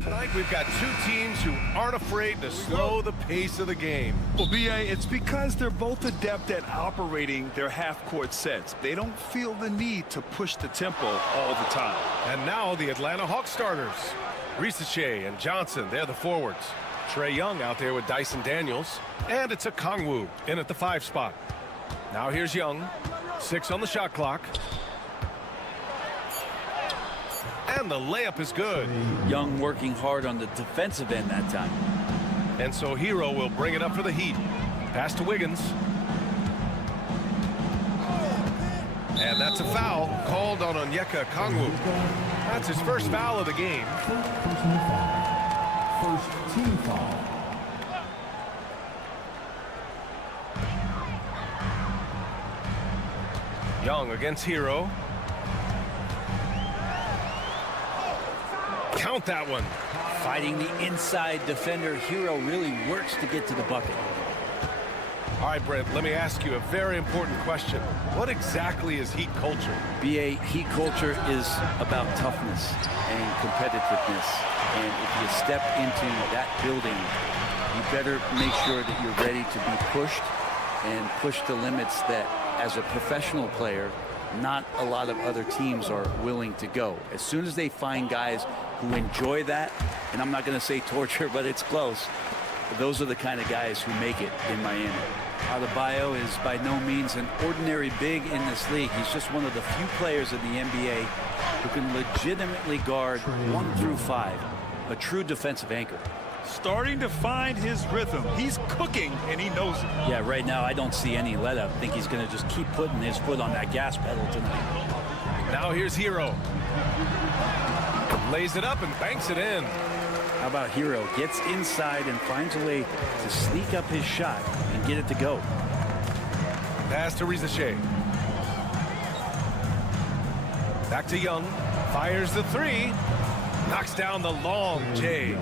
Tonight we've got two teams who aren't afraid to slow the pace of the game. Well, B.A., it's because they're both adept at operating their half-court sets. They don't feel the need to push the tempo all the time. And now the Atlanta Hawks starters. Ricochet and Johnson, they're the forwards. Trae Young out there with Dyson Daniels. And it's a Kongwu in at the 5 spot. Now here's Young. 6 on the shot clock. And the layup is good. Young working hard on the defensive end that time. And so Hero will bring it up for the Heat. Pass to Wiggins. And that's a foul called on Onyeka Kongwu. That's his first foul of the game. First team foul. Young against Hero. Count that one. Fighting the inside defender. Hero really works to get to the bucket. All right, Brent, let me ask you a very important question. What exactly is Heat culture? B.A., Heat culture is about toughness and competitiveness. And if you step into that building, you better make sure that you're ready to be pushed and push the limits that, as a professional player, not a lot of other teams are willing to go. As soon as they find guys who enjoy that, and I'm not going to say torture, but it's close, those are the kind of guys who make it in Miami. Adebayo is by no means an ordinary big in this league. He's just one of the few players in the NBA who can legitimately guard 1 through 5, a true defensive anchor. Starting to find his rhythm. He's cooking, and he knows it. Yeah, right now I don't see any let up. I think he's going to just keep putting his foot on that gas pedal tonight. Now here's Hero. Lays it up and banks it in. How about Hero? Gets inside and finds a way to sneak up his shot and get it to go. Pass to Ricochet. Back to Young. Fires the 3. Knocks down the long J.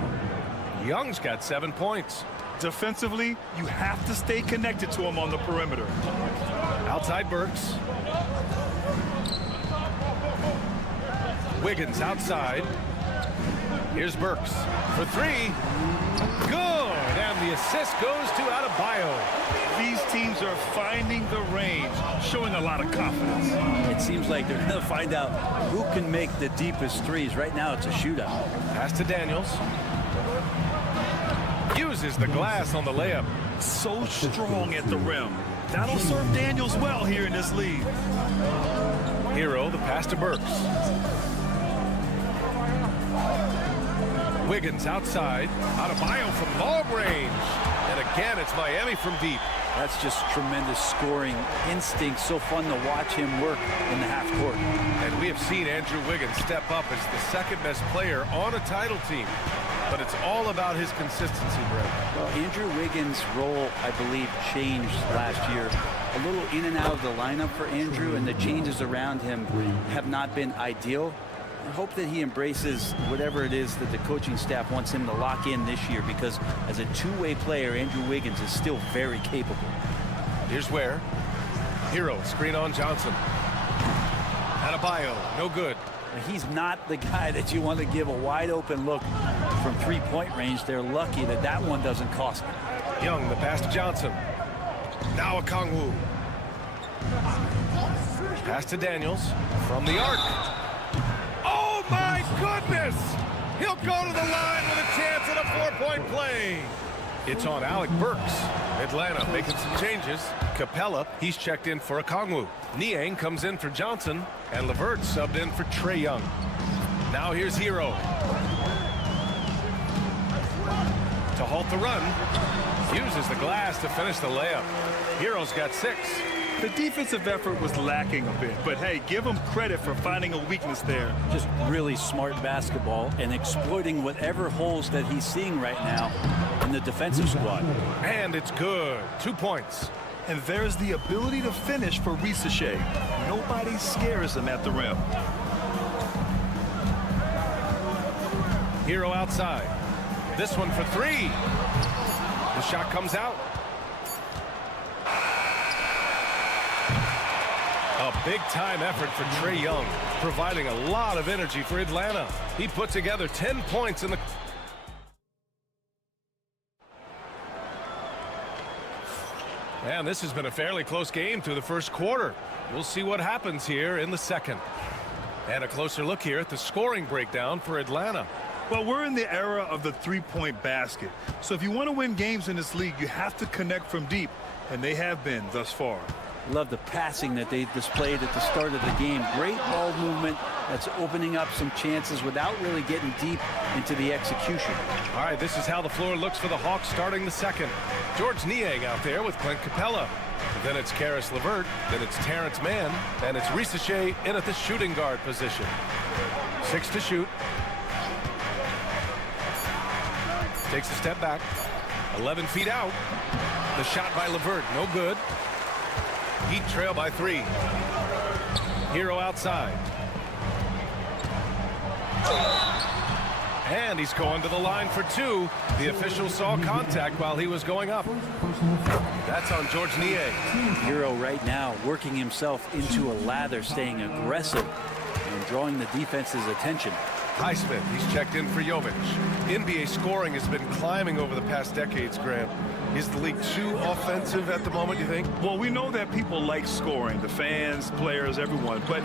Young's got 7 points. Defensively, you have to stay connected to him on the perimeter. Outside Burks. Wiggins outside. Here's Burks for 3. Good! And the assist goes to Adebayo. These teams are finding the range, showing a lot of confidence. It seems like they're going to find out who can make the deepest threes. Right now, it's a shootout. Pass to Daniels. Uses the glass on the layup. So strong at the rim. That'll serve Daniels well here in this league. Hero, the pass to Burks. Wiggins outside. Adebayo from long range. And again, it's Miami from deep. That's just tremendous scoring instinct. So fun to watch him work in the half court. And we have seen Andrew Wiggins step up as the second best player on a title team. But it's all about his consistency, Brett. Well, Andrew Wiggins' role, I believe, changed last year. A little in and out of the lineup for Andrew, and the changes around him have not been ideal. I hope that he embraces whatever it is that the coaching staff wants him to lock in this year, because as a two-way player, Andrew Wiggins is still very capable. Here's where. Hero, screen on Johnson. Adebayo, no good. He's not the guy that you want to give a wide-open look from three-point range. They're lucky that that one doesn't cost them. Young, the pass to Johnson. Now a Kongwu. Pass to Daniels from the arc. Oh, my goodness! He'll go to the line with a chance at a 4-point play. It's on Alec Burks. Atlanta making some changes. Capella, he's checked in for Okongwu. Niang comes in for Johnson, and LeVert subbed in for Trae Young. Now here's Hero. To halt the run. Uses the glass to finish the layup. Hero's got 6. The defensive effort was lacking a bit, but hey, give him credit for finding a weakness there. Just really smart basketball and exploiting whatever holes that he's seeing right now in the defensive squad. And it's good. 2 points. And there's the ability to finish for Risache. Nobody scares him at the rim. Hero outside. This one for 3. The shot comes out. A big-time effort for Trae Young, providing a lot of energy for Atlanta. He put together 10 points in the... And this has been a fairly close game through the first quarter. We'll see what happens here in the second. And a closer look here at the scoring breakdown for Atlanta. Well, we're in the era of the three-point basket. So if you want to win games in this league, you have to connect from deep, and they have been thus far. Love the passing that they displayed at the start of the game. Great ball movement that's opening up some chances without really getting deep into the execution. All right, this is how the floor looks for the Hawks starting the second. George Niang out there with Clint Capella. Then it's Karis LeVert. Then it's Terrence Mann. And it's Risache in at the shooting guard position. 6 to shoot. Takes a step back. 11 feet out. The shot by LeVert, no good. Heat trail by 3. Hero outside. And he's going to the line for 2. The official saw contact while he was going up. That's on George Niang. Hero right now working himself into a lather, staying aggressive and drawing the defense's attention. Highsmith, he's checked in for Jovic. NBA scoring has been climbing over the past decades, Grant. Is the league too offensive at the moment, you think? Well, we know that people like scoring, the fans, players, everyone, but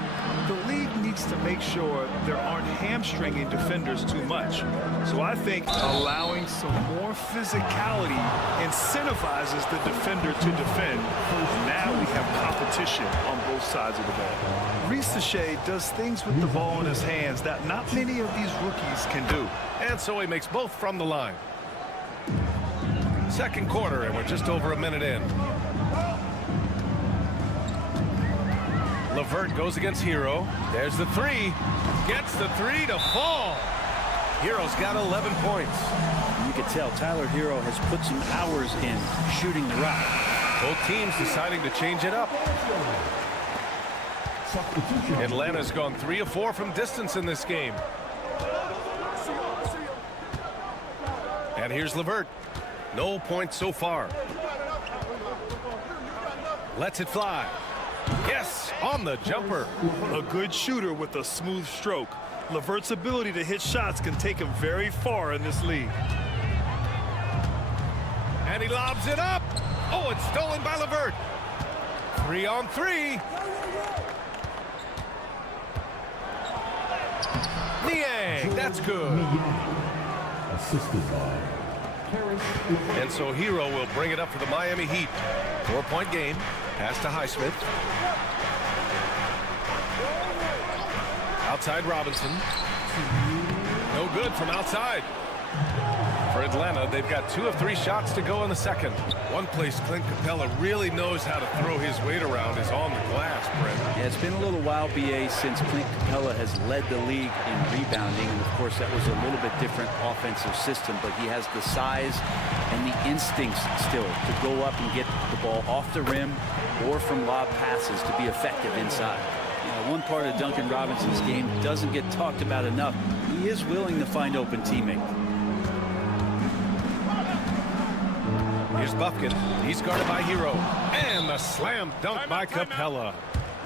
the league needs to make sure there aren't hamstringing defenders too much. So I think allowing some more physicality incentivizes the defender to defend. Now we have competition on both sides of the ball. Risache does things with the ball in his hands that not many of these rookies can do. And so he makes both from the line. Second quarter, and we're just over a minute in. LeVert goes against Hero. There's the 3. Gets the 3 to fall. Hero's got 11 points. You can tell Tyler Hero has put some hours in shooting the rock. Both teams deciding to change it up. Atlanta's gone 3 of 4 from distance in this game. And here's LeVert. No points so far. Lets it fly. Yes, on the jumper. A good shooter with a smooth stroke. LeVert's ability to hit shots can take him very far in this league. And he lobs it up. Oh, it's stolen by LeVert. 3 on 3. Niang, that's good. Assisted by And so Hero will bring it up for the Miami Heat. 4-point game. Pass to Highsmith. Outside Robinson. No good from outside. For Atlanta, they've got 2 of 3 shots to go in the second. One place Clint Capella really knows how to throw his weight around is on the glass, Brent. Yeah, it's been a little while, BA, since Clint Capella has led the league in rebounding. And, of course, that was a little bit different offensive system. But he has the size and the instincts still to go up and get the ball off the rim or from lob passes to be effective inside. You know, one part of Duncan Robinson's game doesn't get talked about enough. He is willing to find open teammates. Here's Buffkin. He's guarded by Hero. And the slam dunk by Capella.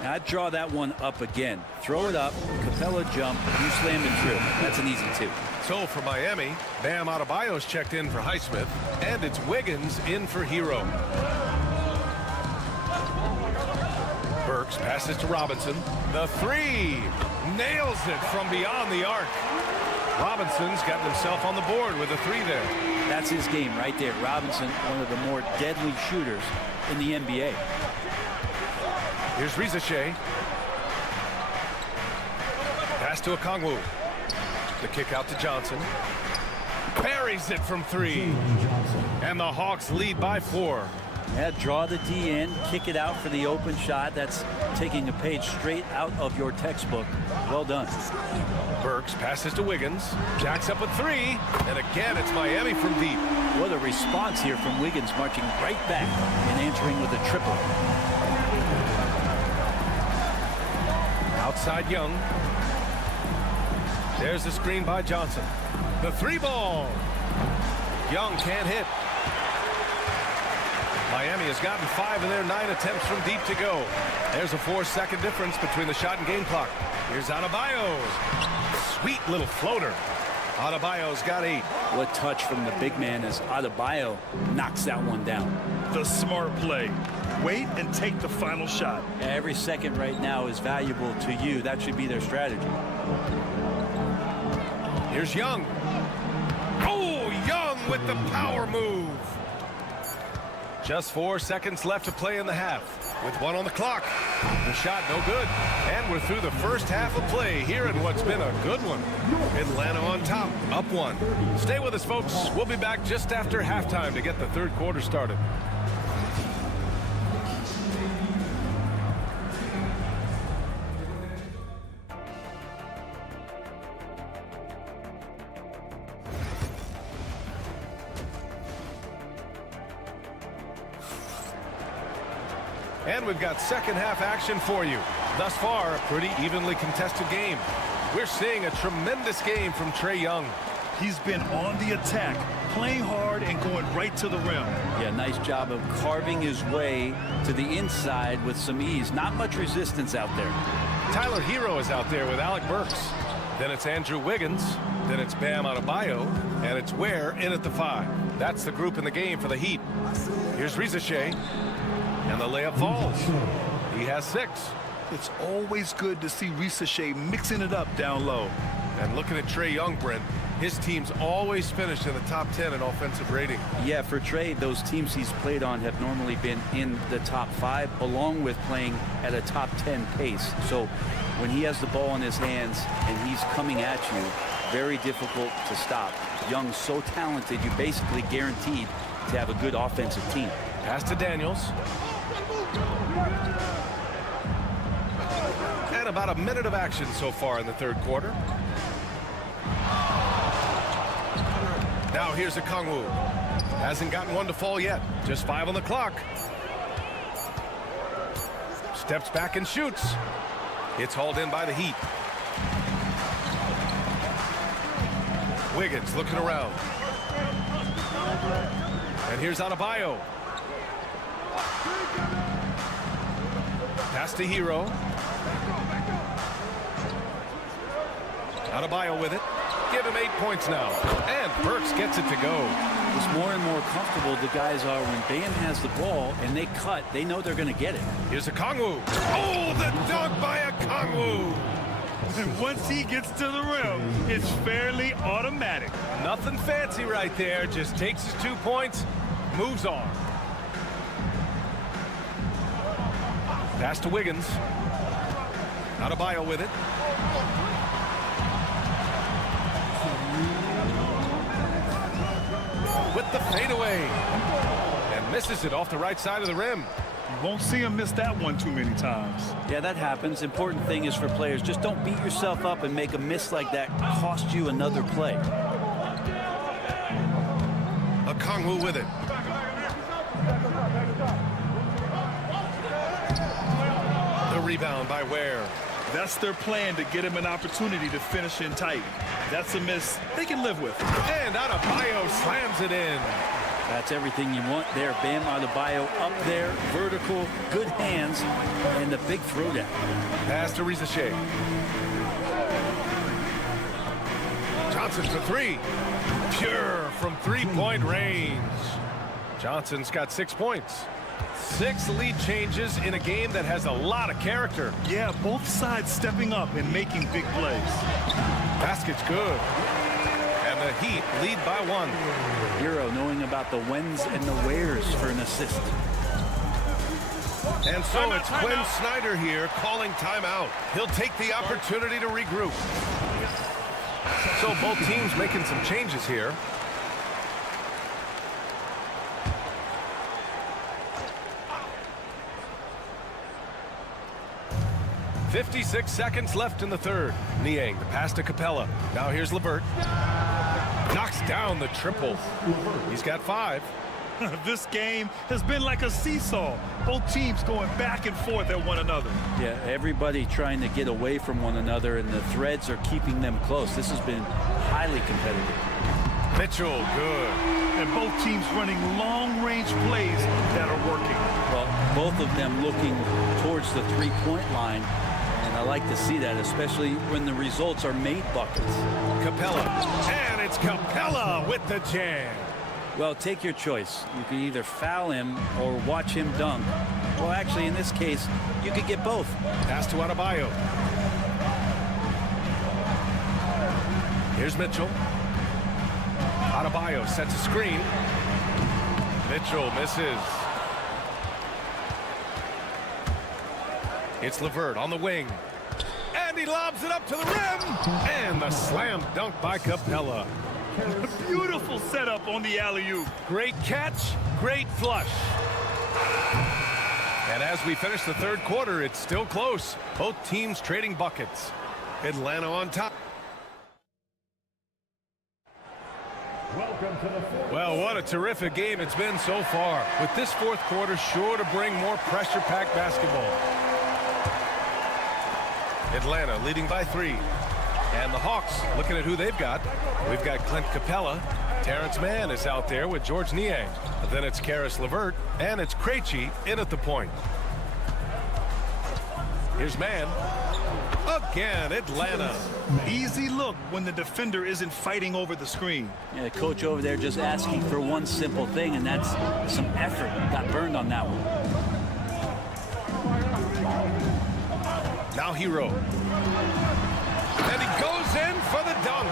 Now, I'd draw that one up again. Throw it up, Capella jump, you slam it through. That's an easy 2. So for Miami, Bam Adebayo's checked in for Highsmith. And it's Wiggins in for Hero. Bird Burks passes to Robinson. The three. Nails it from beyond the arc. Robinson's gotten himself on the board with a three there. That's his game right there. Robinson, one of the more deadly shooters in the NBA. Here's Rizachet. Pass to Okongwu. The kick out to Johnson. Buries it from three. And the Hawks lead by 4. Yeah, draw the D in, kick it out for the open shot. That's taking a page straight out of your textbook. Well done. Burks passes to Wiggins. Jacks up a three. And again, it's Miami from deep. What a response here from Wiggins, marching right back and answering with a triple. Outside Young. There's the screen by Johnson. The three ball. Young can't hit. Miami has gotten 5 of their 9 attempts from deep to go. There's a 4-second difference between the shot and game clock. Here's Adebayo. Sweet little floater. Adebayo's got 8. What touch from the big man as Adebayo knocks that one down. The smart play. Wait and take the final shot. Every second right now is valuable to you. That should be their strategy. Here's Young. Oh, Young with the power move. Just 4 seconds left to play in the half. With 1 on the clock. The shot no good. And we're through the first half of play here in what's been a good one. Atlanta on top, up 1. Stay with us, folks. We'll be back just after halftime to get the third quarter started. And we've got second half action for you. Thus far, a pretty evenly contested game. We're seeing a tremendous game from Trae Young. He's been on the attack, playing hard and going right to the rim. Yeah, nice job of carving his way to the inside with some ease. Not much resistance out there. Tyler Hero is out there with Alec Burks. Then it's Andrew Wiggins. Then it's Bam Adebayo. And it's Ware in at the 5. That's the group in the game for the Heat. Here's Rizachet. And the layup falls. He has 6. It's always good to see Rizachet mixing it up down low. And looking at Trae Young, Brent, his team's always finished in the top 10 in offensive rating. Yeah, for Trae, those teams he's played on have normally been in the top 5, along with playing at a top 10 pace. So when he has the ball in his hands and he's coming at you, very difficult to stop. Young's so talented, you're basically guaranteed to have a good offensive team. Pass to Daniels. And about a minute of action so far in the third quarter. Now here's Okongwu. Hasn't gotten one to fall yet. Just 5 on the clock. Steps back and shoots. It's hauled in by the Heat. Wiggins looking around. And here's Adebayo. Pass to Hero. Adebayo with it. Give him 8 points now. And Burks gets it to go. It's more and more comfortable the guys are when Bam has the ball and they cut. They know they're going to get it. Here's Okongwu. Oh, the dunk by Okongwu. And once he gets to the rim, it's fairly automatic. Nothing fancy right there. Just takes his 2 points, moves on. Pass to Wiggins. Adebayo with it. With the fadeaway. And misses it off the right side of the rim. You won't see him miss that one too many times. Yeah, that happens. Important thing is for players, just don't beat yourself up and make a miss like that cost you another play. Okongwu with it. The rebound by Ware. That's their plan, to get him an opportunity to finish in tight. That's a miss they can live with. And Adebayo slams it in. That's everything you want there. Bam Adebayo up there, vertical, good hands, and the big throwdown. Pass to Rizachet. Johnson for 3. Pure from 3-point range. Johnson's got 6 points. 6 lead changes in a game that has a lot of character. Yeah, both sides stepping up and making big plays. Basket's good. And the Heat lead by 1. Hero knowing about the whens and the wheres for an assist. And so it's Quinn Snyder here calling timeout. He'll take the opportunity to regroup. So both teams making some changes here. .56 seconds left in the third. Niang, the pass to Capella. Now here's LeVert. Knocks down the triple. He's got 5. This game has been like a seesaw. Both teams going back and forth at one another. Yeah, everybody trying to get away from one another, and the threads are keeping them close. This has been highly competitive. Mitchell, good. And both teams running long-range plays that are working. Well, both of them looking towards the three-point line. And I like to see that, especially when the results are made buckets. Capella. And it's Capella with the jam. Well, take your choice. You can either foul him or watch him dunk. Well, actually, in this case, you could get both. Pass to Adebayo. Here's Mitchell. Adebayo sets a screen. Mitchell misses. It's LeVert on the wing. And he lobs it up to the rim. And the slam dunk by Capella. Beautiful setup on the alley-oop. Great catch, great flush. And as we finish the third quarter, it's still close. Both teams trading buckets. Atlanta on top. Well, what a terrific game it's been so far. With this fourth quarter sure to bring more pressure-packed basketball. Atlanta leading by 3. And the Hawks looking at who they've got. We've got Clint Capella. Terrence Mann is out there with George Niang. Then it's Karis LeVert. And it's Krejci in at the point. Here's Mann. Again, Atlanta. Easy look when the defender isn't fighting over the screen. Yeah, the coach over there just asking for one simple thing, and that's some effort. Got burned on that one. Now Hero. And he goes in for the dunk.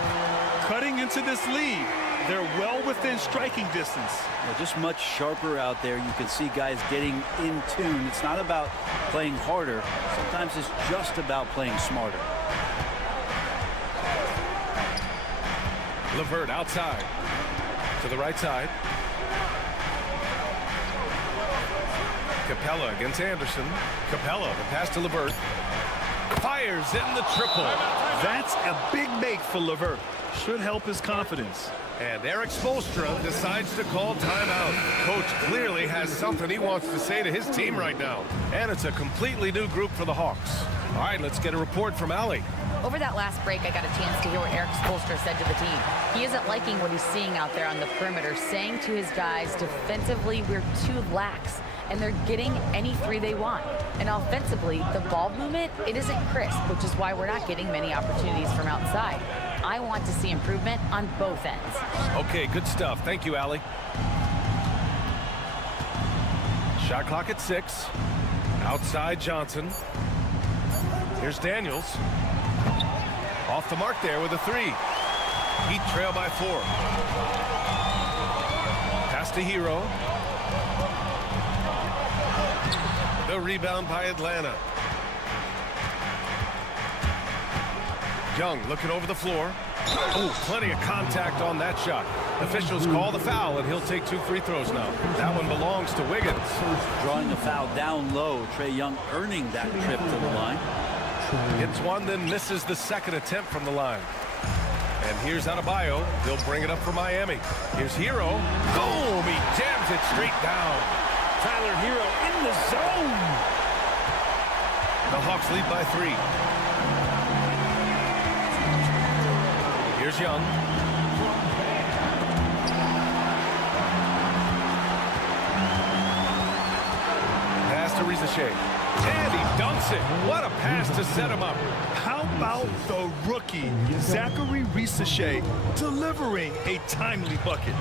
Cutting into this lead. They're well within striking distance. Well, just much sharper out there. You can see guys getting in tune. It's not about playing harder. Sometimes it's just about playing smarter. LeVert outside. To the right side. Capella against Anderson. Capella, the pass to LeVert. Fires in the triple. That's a big make for LeVert. Should help his confidence. And Eric Spoelstra decides to call timeout. Coach clearly has something he wants to say to his team right now. And it's a completely new group for the Hawks. All right, let's get a report from Allie. Over that last break, I got a chance to hear what Eric Spoelstra said to the team. He isn't liking what he's seeing out there on the perimeter, saying to his guys, defensively, we're too lax, and they're getting any three they want. And offensively, the ball movement, it isn't crisp, which is why we're not getting many opportunities from outside. I want to see improvement on both ends. Okay, good stuff. Thank you, Allie. Shot clock at 6. Outside Johnson. Here's Daniels. Off the mark there with a 3. Heat trail by 4. Pass to Hero. The rebound by Atlanta. Young looking over the floor. Oh, plenty of contact on that shot. Officials call the foul, and he'll take 2 free throws now. That one belongs to Wiggins. Drawing the foul down low. Trae Young earning that trip to the line. Hits one, then misses the second attempt from the line. And here's Adebayo. He'll bring it up for Miami. Here's Hero. Boom! He jams it straight down. Tyler Hero in the zone. The Hawks lead by 3. Here's Young. Pass to Rizachet. And he dunks it. What a pass to set him up. How about the rookie, Zachary Rizachet, delivering a timely bucket?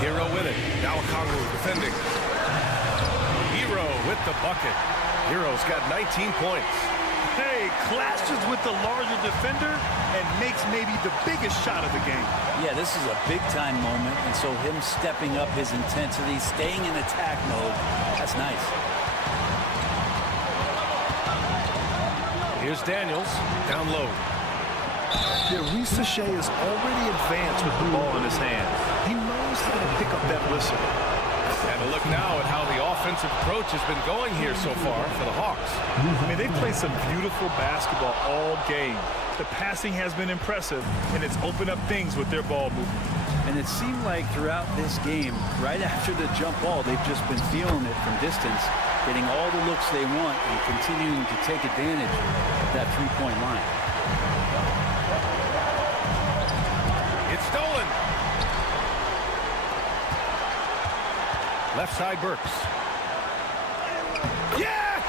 Hero with it. Now Kongwu defending. Hero with the bucket. Hero's got 19 points. Hey, clashes with the larger defender and makes maybe the biggest shot of the game. Yeah, this is a big-time moment, and so him stepping up his intensity, staying in attack mode, that's nice. Here's Daniels, down low. Yeah, Shea is already advanced with the ball in his hands. He knows how to pick up that whistle. And a look now at how the offensive approach has been going here so far for the Hawks. I mean, they played some beautiful basketball all game. The passing has been impressive, and it's opened up things with their ball movement. And it seemed like throughout this game, right after the jump ball, they've just been feeling it from distance, getting all the looks they want and continuing to take advantage of that three-point line. It's stolen. Left side, Burks. Yes!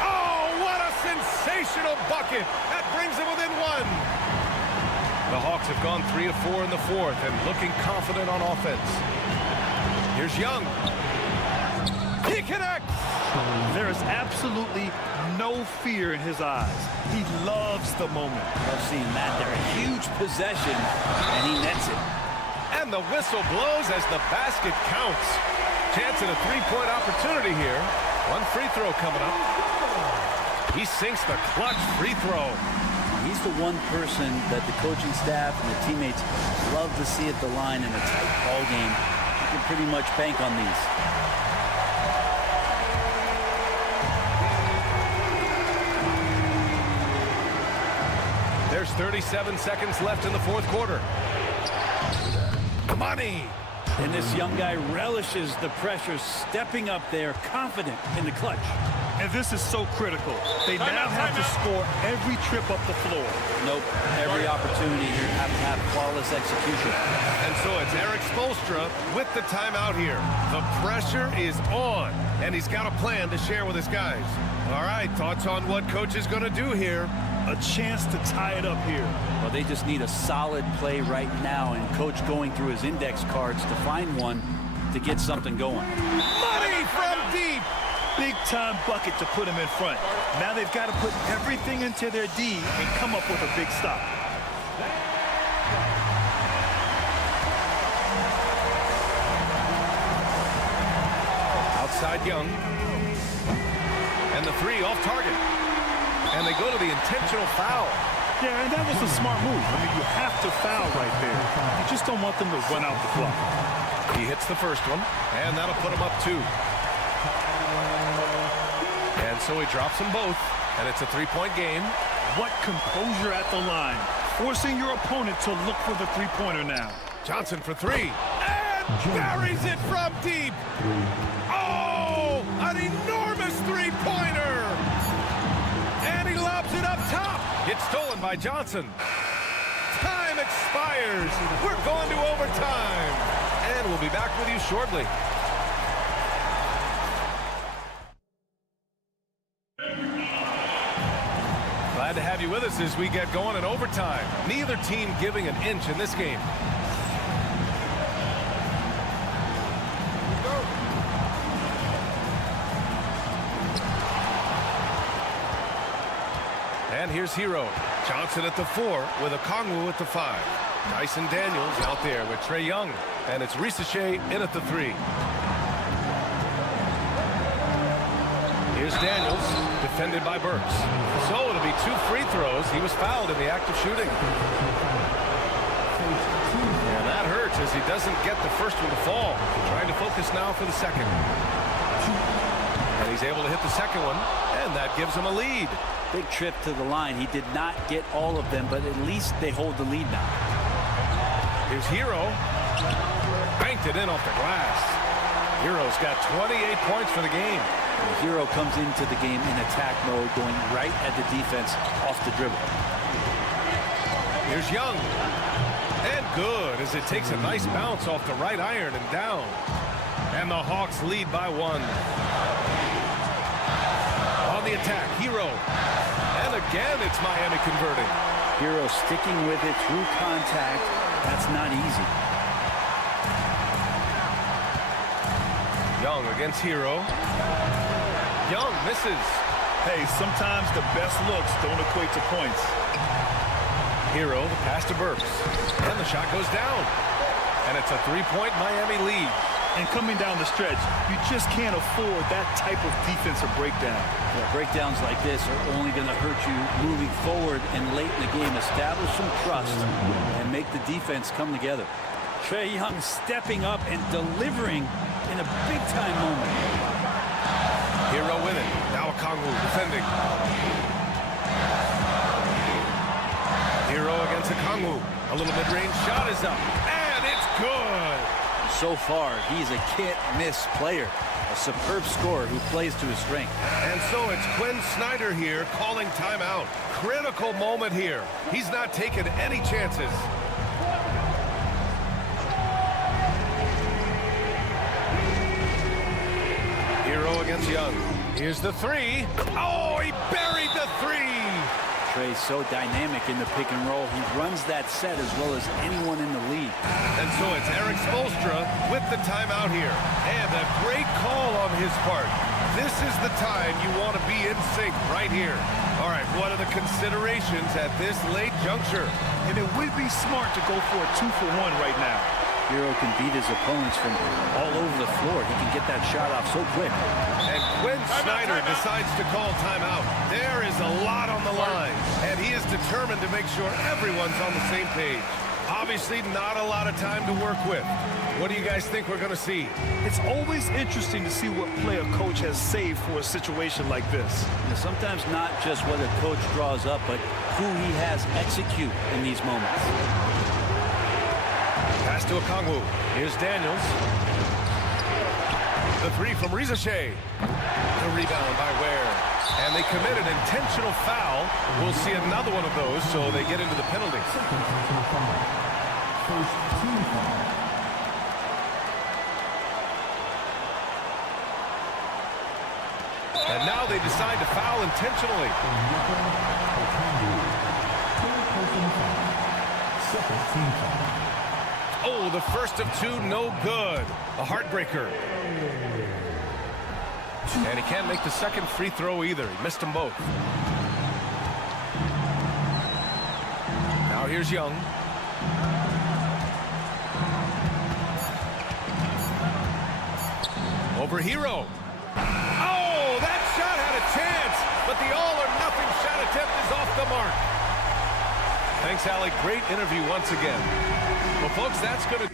Oh, what a sensational bucket. That brings them within one. The Hawks have gone 3 of 4 in the fourth and looking confident on offense. Here's Young. He connects. There is absolutely no fear in his eyes. He loves the moment. Love seeing that there. A huge possession, and he nets it. And the whistle blows as the basket counts. Chance at a three-point opportunity here. One free throw coming up. He sinks the clutch free throw. He's the one person that the coaching staff and the teammates love to see at the line in a tight ball game. You can pretty much bank on these. There's 37 seconds left in the fourth quarter. Money. And this young guy relishes the pressure, stepping up there, confident in the clutch. And this is so critical. They now have to score every trip up the floor. Nope. Every opportunity you have to have flawless execution. And so it's Eric Spoelstra with the timeout here. The pressure is on, and he's got a plan to share with his guys. All right, thoughts on what coach is going to do here? A chance to tie it up here. Well, they just need a solid play right now, and coach going through his index cards to find one to get something going. Money from deep. Big-time bucket to put him in front. Now they've got to put everything into their D and come up with a big stop. Outside Young. And the three off target. And they go to the intentional foul. Yeah, and that was a smart move. I mean, you have to foul right there. You just don't want them to run out the clock. He hits the first one, and that'll put him up 2. And so he drops them both, and it's a three-point game. What composure at the line. Forcing your opponent to look for the three-pointer now. Johnson for 3. And buries it from deep. Oh, an enormous three-pointer. And he lobs it up top. It's stolen by Johnson. Time expires. We're going to overtime. And we'll be back with you shortly. Glad to have you with us as we get going in overtime. Neither team giving an inch in this game. And here's Hero. Johnson at the 4 with a Kongwu at the 5. Dyson Daniels out there with Trae Young. And it's Shea in at the 3. Here's Daniels, defended by Burks. So it'll be 2 free throws. He was fouled in the act of shooting. Yeah, that hurts as he doesn't get the first one to fall. Trying to focus now for the second. And he's able to hit the second one, and that gives him a lead. Big trip to the line. He did not get all of them, but at least they hold the lead now. Here's Hero. Banked it in off the glass. Hero's got 28 points for the game. The Hero comes into the game in attack mode, going right at the defense off the dribble. Here's Young. And good as it takes a nice bounce off the right iron and down. And the Hawks lead by 1. On the attack, Hero. And again, it's Miami converting. Hero sticking with it through contact. That's not easy. Young against Hero. Young misses. Hey, sometimes the best looks don't equate to points. Hero, the pass to Burks. And the shot goes down. And it's a three-point Miami lead. And coming down the stretch, you just can't afford that type of defensive breakdown. Yeah, breakdowns like this are only going to hurt you moving forward and late in the game. Establish some trust and make the defense come together. Trae Young stepping up and delivering in a big-time moment. Hero with it. Now Okongwu defending. Hero against Okongwu. A little mid-range shot is up. And it's good. So far, he's a can't-miss player. A superb scorer who plays to his strength. And so it's Quinn Snyder here calling timeout. Critical moment here. He's not taking any chances. Hero against Young. Here's the three. Oh, he buried the three. Trae's so dynamic in the pick and roll. He runs that set as well as anyone in the league. And so it's Eric Spoelstra with the timeout here. And a great call on his part. This is the time you want to be in sync right here. All right, what are the considerations at this late juncture? And it would be smart to go for a 2-for-1 right now. Hero can beat his opponents from all over the floor. He can get that shot off so quick. And Quinn Snyder decides to call timeout. There is a lot on the line, and he is determined to make sure everyone's on the same page. Obviously, not a lot of time to work with. What do you guys think we're going to see? It's always interesting to see what play a coach has saved for a situation like this. And sometimes not just what a coach draws up, but who he has execute in these moments. Pass to Okongwu. Here's Daniels. The three from Rizachet. The rebound by Ware. And they commit an intentional foul. We'll see another one of those, so they get into the penalties. First team foul. And now they decide to foul intentionally. Second team foul. Oh, the first of two, no good. A heartbreaker. And he can't make the second free throw either. He missed them both. Now here's Young. Over Hero. Oh, that shot had a chance, but the all-or-nothing shot attempt is off the mark. Thanks, Allie. Great interview once again. Well, folks, that's going to...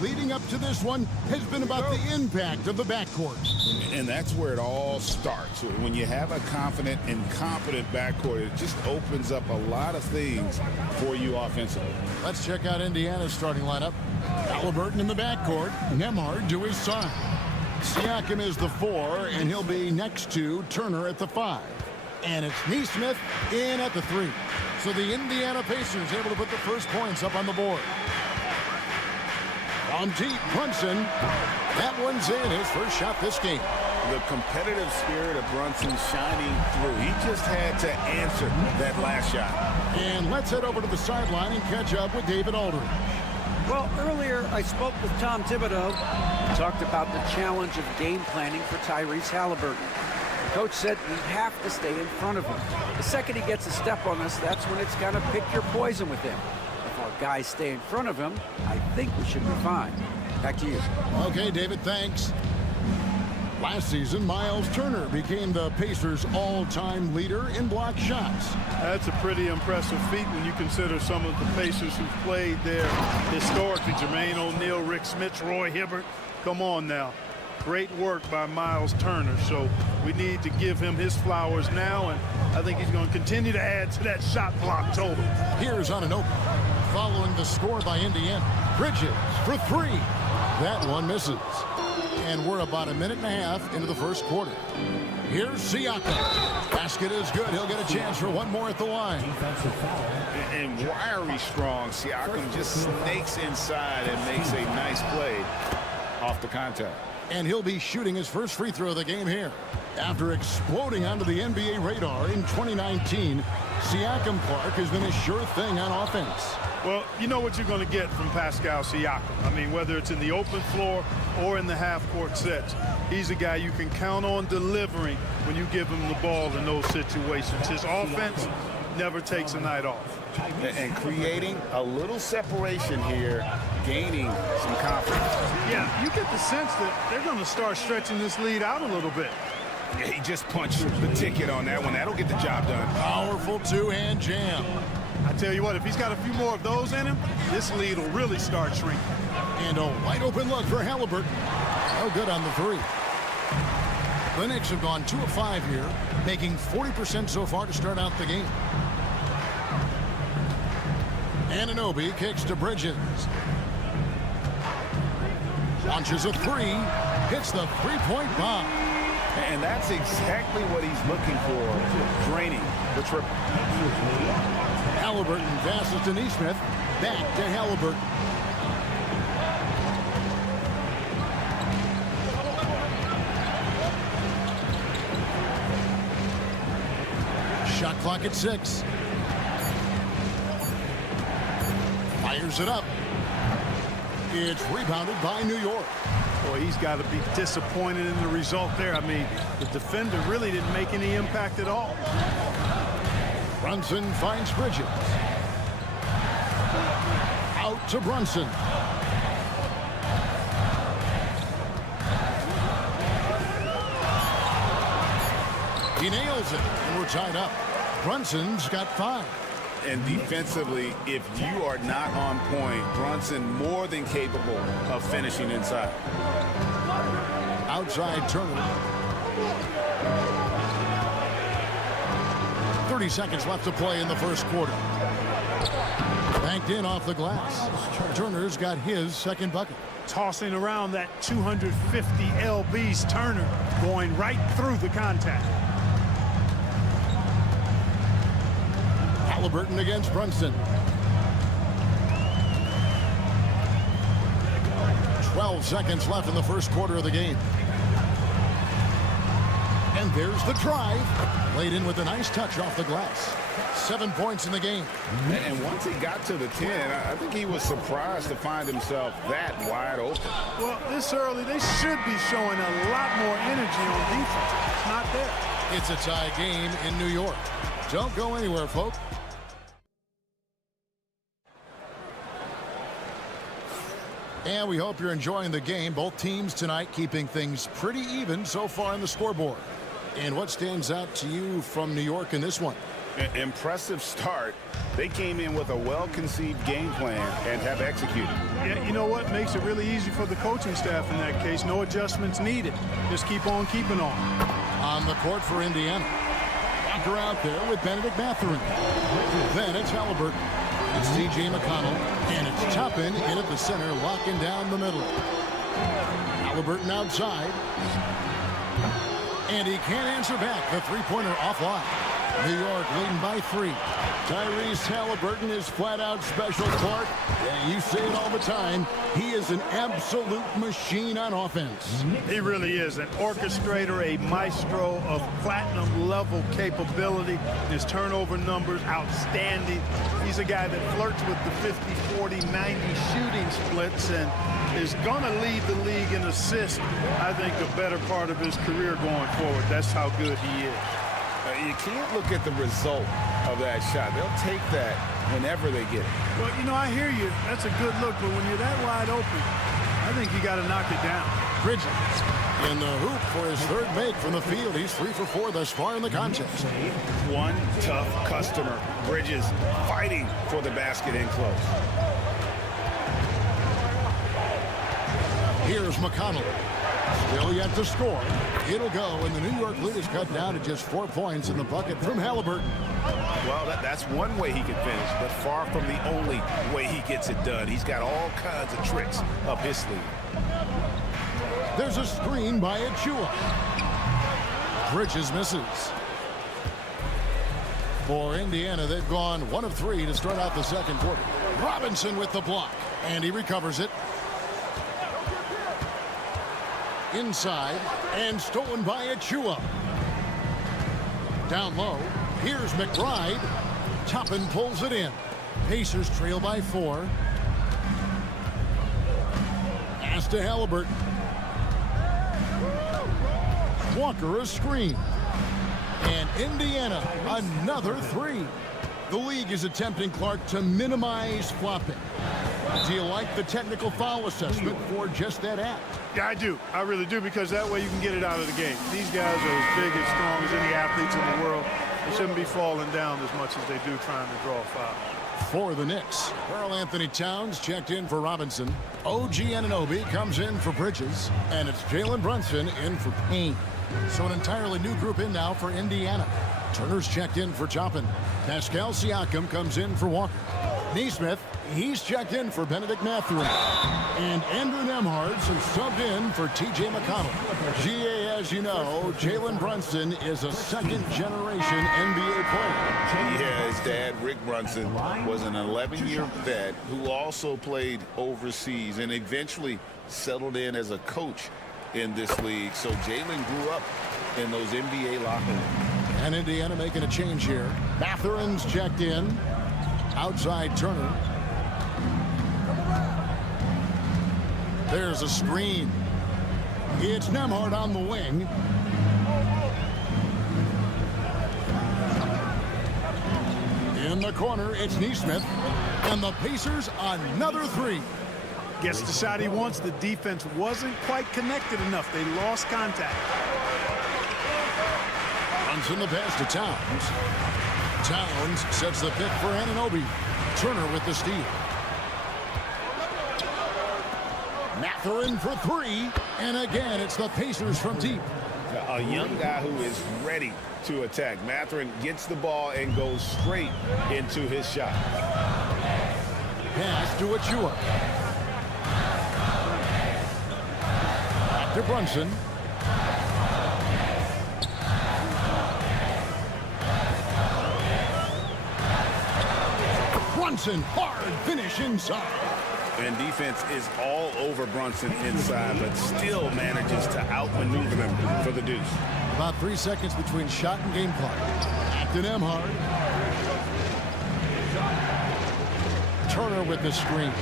Leading up to this one has been about the impact of the backcourt. And that's where it all starts. When you have a confident and competent backcourt, it just opens up a lot of things for you offensively. Let's check out Indiana's starting lineup. Halliburton in the backcourt, Nembhard to his side. Siakam is the 4, and he'll be next to Turner at the 5. And it's Nesmith in at the 3. So the Indiana Pacers able to put the first points up on the board. From deep, Brunson. That one's in, his first shot this game. The competitive spirit of Brunson shining through. He just had to answer that last shot. And let's head over to the sideline and catch up with David Aldridge. Well, earlier I spoke with Tom Thibodeau. We talked about the challenge of game planning for Tyrese Halliburton. The coach said we have to stay in front of him. The second he gets a step on us, that's when it's got to pick your poison with him. If our guys stay in front of him, I think we should be fine. Back to you. Okay, David, thanks. Last season, Miles Turner became the Pacers' all-time leader in block shots. That's a pretty impressive feat when you consider some of the Pacers who've played there historically. Jermaine O'Neal, Rick Smits, Roy Hibbert. Come on now. Great work by Miles Turner. So we need to give him his flowers now, and I think he's going to continue to add to that shot block total. Here's Anunoby following the score by Indiana. Bridges for 3. That one misses. And we're about a minute and a half into the first quarter. Here's Siakam. Basket is good. He'll get a chance for one more at the line. And wiry strong. Siakam just snakes inside and makes a nice play off the contact. And he'll be shooting his first free throw of the game here. After exploding onto the NBA radar in 2019, Siakam Clark has been a sure thing on offense. Well, you know what you're going to get from Pascal Siakam. I mean, whether it's in the open floor or in the half-court sets, he's a guy you can count on delivering when you give him the ball in those situations. His offense never takes a night off. And creating a little separation here, gaining some confidence. Yeah, you get the sense that they're going to start stretching this lead out a little bit. Yeah, he just punched the ticket on that one. That'll get the job done. Powerful two-hand jam. I tell you what, if he's got a few more of those in him, this lead will really start shrinking. And a wide-open look for Halliburton. No good on the 3. The Knicks have gone 2 of 5 here, making 40% so far to start out the game. Anunoby kicks to Bridges. Launches a 3. Hits the three-point bomb. And that's exactly what he's looking for. Draining the triple. Halliburton passes to Nesmith. Back to Halliburton. Shot clock at 6. Fires it up. It's rebounded by New York. Boy, he's got to be disappointed in the result there. I mean, the defender really didn't make any impact at all. Brunson finds Bridges. Out to Brunson. He nails it, and we're tied up. Brunson's got 5. And defensively, if you are not on point, Brunson more than capable of finishing inside. Outside Turner. 30 seconds left to play in the first quarter. Banked in off the glass. Turner's got his second bucket. Tossing around that 250 lbs, Turner going right through the contact. Halliburton against Brunson. 12 seconds left in the first quarter of the game. And there's the drive. Laid in with a nice touch off the glass. 7 points in the game. And once he got to the 10, I think he was surprised to find himself that wide open. Well, this early, they should be showing a lot more energy on defense. It's not there. It's a tie game in New York. Don't go anywhere, folks. And we hope you're enjoying the game. Both teams tonight keeping things pretty even so far on the scoreboard. And what stands out to you from New York in this one? Impressive start. They came in with a well-conceived game plan and have executed. Yeah, you know what? Makes it really easy for the coaching staff in that case. No adjustments needed. Just keep on keeping on. On the court for Indiana. Walker out there with Benedict Mathurin. Then it's Halliburton. It's T.J. McConnell. And it's Toppin in at the center, locking down the middle. Halliburton outside. And he can't answer back. The three-pointer offline. New York leading by 3. Tyrese Halliburton is flat-out special, Clark. Yeah, you say it all the time. He is an absolute machine on offense. He really is an orchestrator, a maestro of platinum-level capability. His turnover numbers, outstanding. He's a guy that flirts with the 50, 40, 90 shooting splits and is going to lead the league in assists, I think, the better part of his career going forward. That's how good he is. You can't look at the result of that shot. They'll take that whenever they get it. Well, you know, I hear you. That's a good look, but when you're that wide open, I think you got to knock it down. Bridges in the hoop for his third make from the field. He's 3 for 4 thus far in the contest. One tough customer. Bridges fighting for the basket in close. Here's McConnell. Still yet to score. It'll go, and the New York lead is cut down to just 4 points in the bucket from Halliburton. Well, that's one way he can finish, but far from the only way he gets it done. He's got all kinds of tricks up his sleeve. There's a screen by Achua. Bridges misses. For Indiana, they've gone 1 of 3 to start out the second quarter. Robinson with the block, and he recovers it. Inside, and stolen by Achua. Down low, here's McBride. Toppin pulls it in. Pacers trail by 4. Pass to Halliburton. Walker a screen. And Indiana, another 3. The league is attempting, Clark, to minimize flopping. Do you like the technical foul assessment for just that act? Yeah, I do. I really do, because that way you can get it out of the game. These guys are as big and strong as any athletes in the world. They shouldn't be falling down as much as they do trying to draw a foul. For the Knicks, Karl Anthony Towns checked in for Robinson. OG Anunoby comes in for Bridges. And it's Jalen Brunson in for Payne. So an entirely new group in now for Indiana. Turner's checked in for Toppin. Pascal Siakam comes in for Walker. Neesmith, he's checked in for Benedict Mathurin. And Andrew Nembhard subbed in for T.J. McConnell. GA, as you know, Jalen Brunson is a second-generation NBA player. Yeah, his dad, Rick Brunson, was an 11-year vet who also played overseas and eventually settled in as a coach in this league. So Jalen grew up in those NBA locker rooms. And Indiana making a change here. Mathurin's checked in. Outside Turner. There's a screen. It's Nembhard on the wing. In the corner, it's Neesmith. And the Pacers another 3. Gets the shot he wants. The defense wasn't quite connected enough. They lost contact. Runs in the pass to Towns. Towns sets the pick for Anunoby. Turner with the steal. Mathurin for 3. And again, it's the Pacers from deep. A young guy who is ready to attack. Mathurin gets the ball and goes straight into his shot. Pass to Achua. Back to Brunson. Brunson, hard finish inside. And defense is all over Brunson inside, but still manages to outmaneuver them for the deuce. About 3 seconds between shot and game clock. Back to Nembhard. Turner with the screen.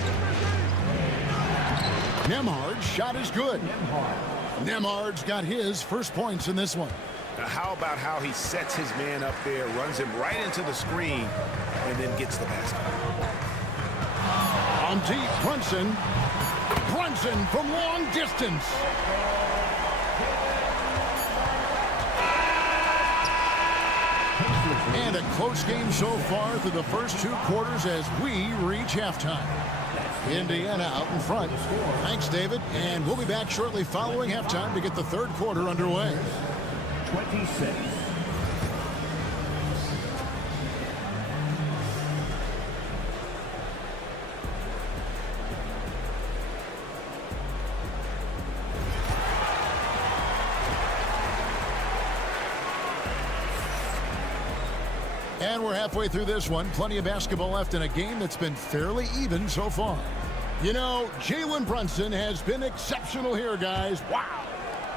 Nembhard's shot is good. Nembhard's got his first points in this one. Now, how about how he sets his man up there, runs him right into the screen, and then gets the basket. On deep, Brunson. Brunson from long distance. And a close game so far through the first 2 quarters as we reach halftime. Indiana out in front. Thanks, David. And we'll be back shortly following halftime to get the 3rd quarter underway. 26. And we're halfway through this one. Plenty of basketball left in a game that's been fairly even so far. You know, Jalen Brunson has been exceptional here, guys. Wow.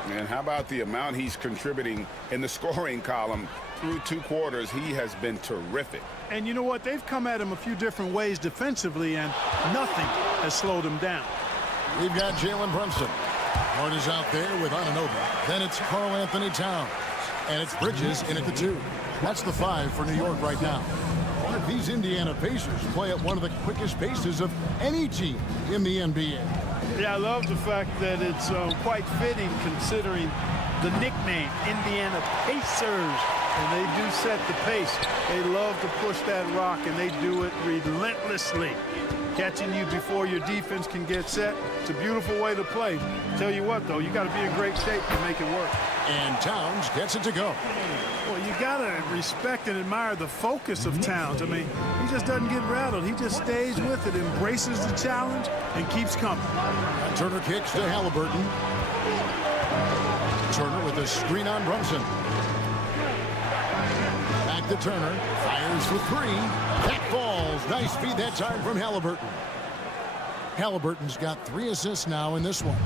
And how about the amount he's contributing in the scoring column through 2 quarters? He has been terrific. And you know what? They've come at him a few different ways defensively, and nothing has slowed him down. We've got Jalen Brunson. Hart is out there with Anunoby. Then it's Karl Anthony Towns. And it's Bridges in at the 2. That's the 5 for New York right now. These Indiana Pacers play at one of the quickest paces of any team in the NBA. Yeah, I love the fact that it's quite fitting considering the nickname, Indiana Pacers. And they do set the pace. They love to push that rock, and they do it relentlessly. Catching you before your defense can get set. It's a beautiful way to play. Tell you what, though, you got to be in great shape to make it work. And Towns gets it to go. Well, you got to respect and admire the focus of Towns. I mean, he just doesn't get rattled. He just stays with it, embraces the challenge, and keeps coming. And Turner kicks to Halliburton. Turner with a screen on Brunson. Back to Turner. Fires for 3. That falls. Nice feed that time from Halliburton. Halliburton's got 3 assists now in this one.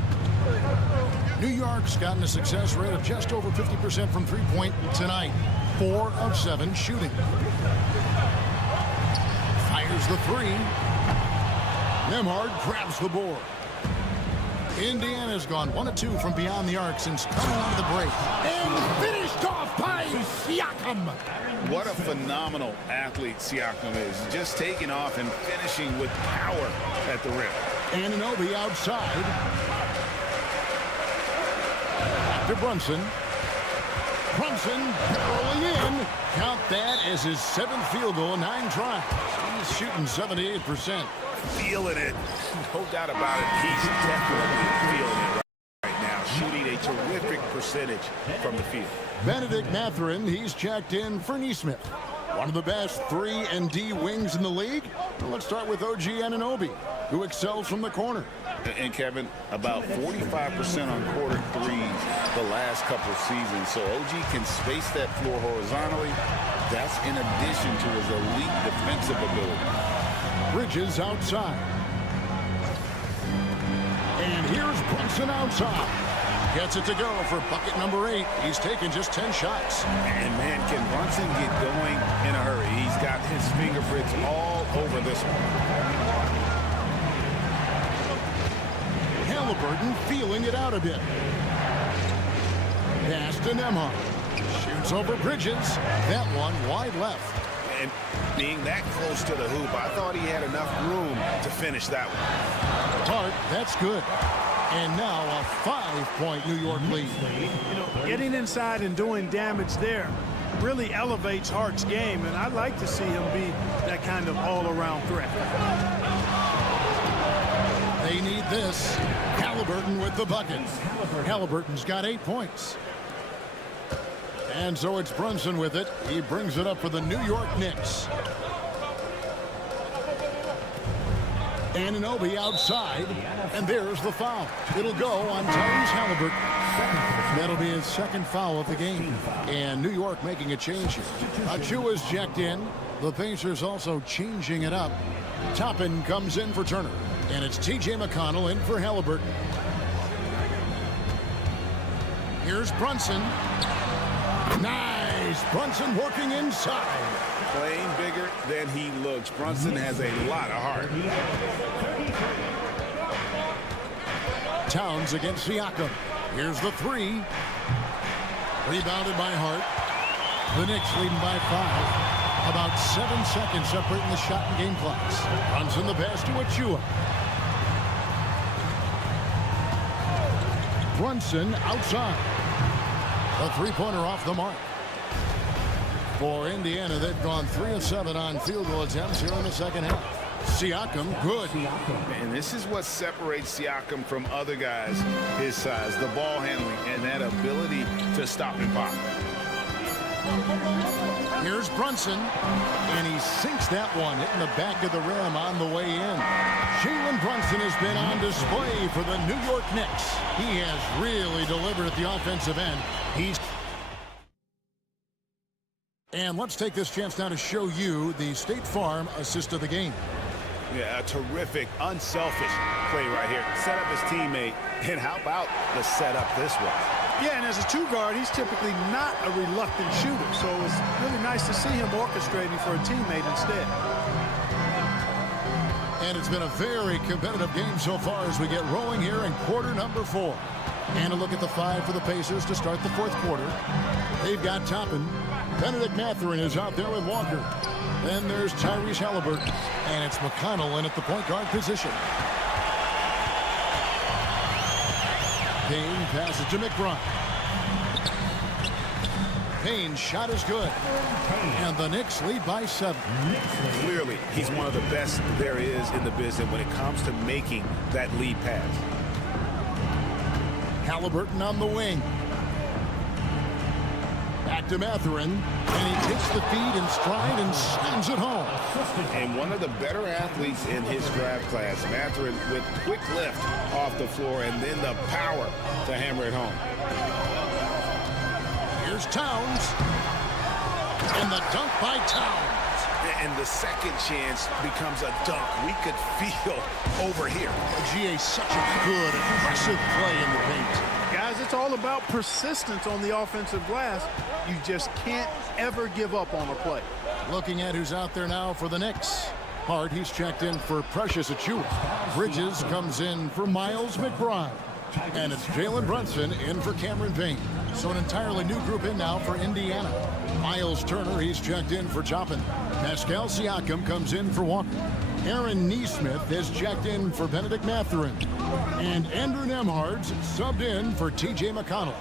New York's gotten a success rate of just over 50% from three-point tonight. 4 of 7 shooting. Fires the 3. Nembhard grabs the board. Indiana's gone 1 of 2 from beyond the arc since coming out of the break. And finished off by Siakam. What a phenomenal athlete Siakam is. Just taking off and finishing with power at the rim. Anunoby outside. To Brunson. Brunson rolling in. Count that as his 7th field goal, 9 tries. He's shooting 78%. Feeling it. No doubt about it. He's definitely feeling it right now. Shooting a terrific percentage from the field. Benedict Mathurin, he's checked in for Nesmith. One of the best 3 and D wings in the league. Well, let's start with OG Anunoby, who excels from the corner. And Kevin, about 45% on quarter 3s the last couple of seasons. So OG can space that floor horizontally. That's in addition to his elite defensive ability. Bridges outside. And here's Brunson outside. Gets it to go for bucket number 8. He's taken just 10 shots. And man, can Brunson get going in a hurry? He's got his fingerprints all over this one. Halliburton feeling it out a bit. Pass to Nembhard. Shoots over Bridges. That one wide left. And being that close to the hoop, I thought he had enough room to finish that one. Hart, that's good. And now a 5-point New York lead. You know, getting inside and doing damage there really elevates Hart's game, and I'd like to see him be that kind of all-around threat. They need this. Halliburton with the bucket. Halliburton's got 8 points. And so it's Brunson with it. He brings it up for the New York Knicks. Anunoby outside, and there's the foul. It'll go on Tyrese Halliburton. That'll be his 2nd foul of the game. And New York making a change here. Achua's checked in. The Pacers also changing it up. Toppin comes in for Turner. And it's T.J. McConnell in for Halliburton. Here's Brunson. Nice. Brunson working inside. Playing bigger than he looks. Brunson has a lot of heart. Towns against Siakam. Here's the 3. Rebounded by Hart. The Knicks leading by 5. About 7 seconds separating the shot and game clocks. Brunson the pass to Achua. Brunson outside. A three-pointer off the mark. For Indiana, they've gone 3 of 7 on field goal attempts here in the second half. Siakam, good. And this is what separates Siakam from other guys his size, the ball handling and that ability to stop and pop. Here's Brunson, and he sinks that one, hitting the back of the rim on the way in. Jalen Brunson has been on display for the New York Knicks. He has really delivered at the offensive end. And let's take this chance now to show you the State Farm assist of the game. Yeah, a terrific, unselfish play right here. Set up his teammate, and how about the setup this was? Yeah, and as a two guard, he's typically not a reluctant shooter, so it's really nice to see him orchestrating for a teammate instead. And it's been a very competitive game so far as we get rolling here in quarter number 4. And a look at the 5 for the Pacers to start the fourth quarter. They've got Toppin. Benedict Mathurin is out there with Walker. Then there's Tyrese Halliburton. And it's McConnell in at the point guard position. Payne passes to McBride. Payne's shot is good. And the Knicks lead by 7. Clearly, he's one of the best there is in the business when it comes to making that lead pass. Halliburton on the wing. Back to Mathurin, and he takes the feed in stride and slams it home. And one of the better athletes in his draft class, Mathurin, with quick lift off the floor and then the power to hammer it home. Here's Towns, and the dunk by Towns. And the second chance becomes a dunk. We could feel over here. GA, such a good, aggressive play in the paint. Guys, it's all about persistence on the offensive glass. You just can't ever give up on a play. Looking at who's out there now for the Knicks. Hart, he's checked in for Precious Achiuwa. Bridges comes in for Miles McBride. And it's Jalen Brunson in for Cameron Payne. So an entirely new group in now for Indiana. Miles Turner, he's checked in for Toppin. Pascal Siakam comes in for Walker. Aaron Nesmith has checked in for Benedict Mathurin. And Andrew Nembhard's subbed in for T.J. McConnell.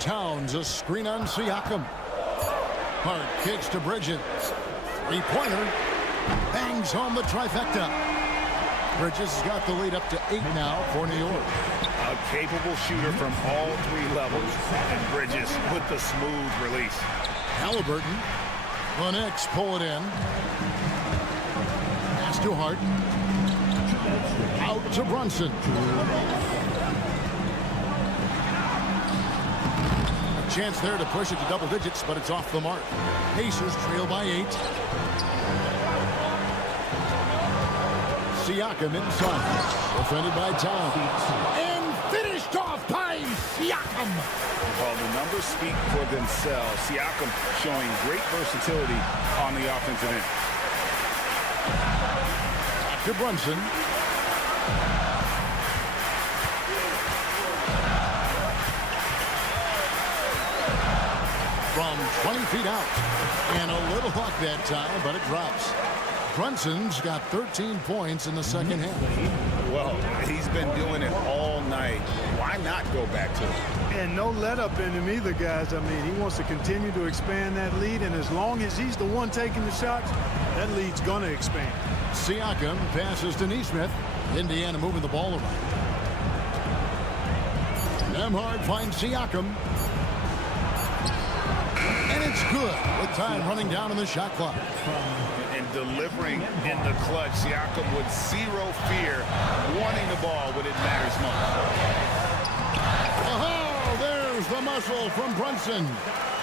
Towns a screen on Siakam. Hart kicks to Bridges. Three-pointer. Bangs home the trifecta. Bridges has got the lead up to 8 now for New York. A capable shooter from all 3 levels. And Bridges with the smooth release. Halliburton. The Knicks pull it in. Pass to Hart. Out to Brunson. A chance there to push it to double digits, but it's off the mark. Pacers trail by 8. Siakam inside. Defended by Towns. And finished off by Siakam. Well, the numbers speak for themselves. Siakam showing great versatility on the offensive end. Back to Brunson. From 20 feet out. And a little luck that time, but it drops. Brunson's got 13 points in the second half. Well, he's been doing it all night. Why not go back to it? And no let up in him either, guys. I mean, he wants to continue to expand that lead, and as long as he's the one taking the shots, that lead's going to expand. Siakam passes to Nesmith. Indiana moving the ball around. Nembhard finds Siakam. And it's good with time running down on the shot clock. And delivering in the clutch, Siakam with zero fear, wanting the ball when it matters most. Oh, there's the muscle from Brunson.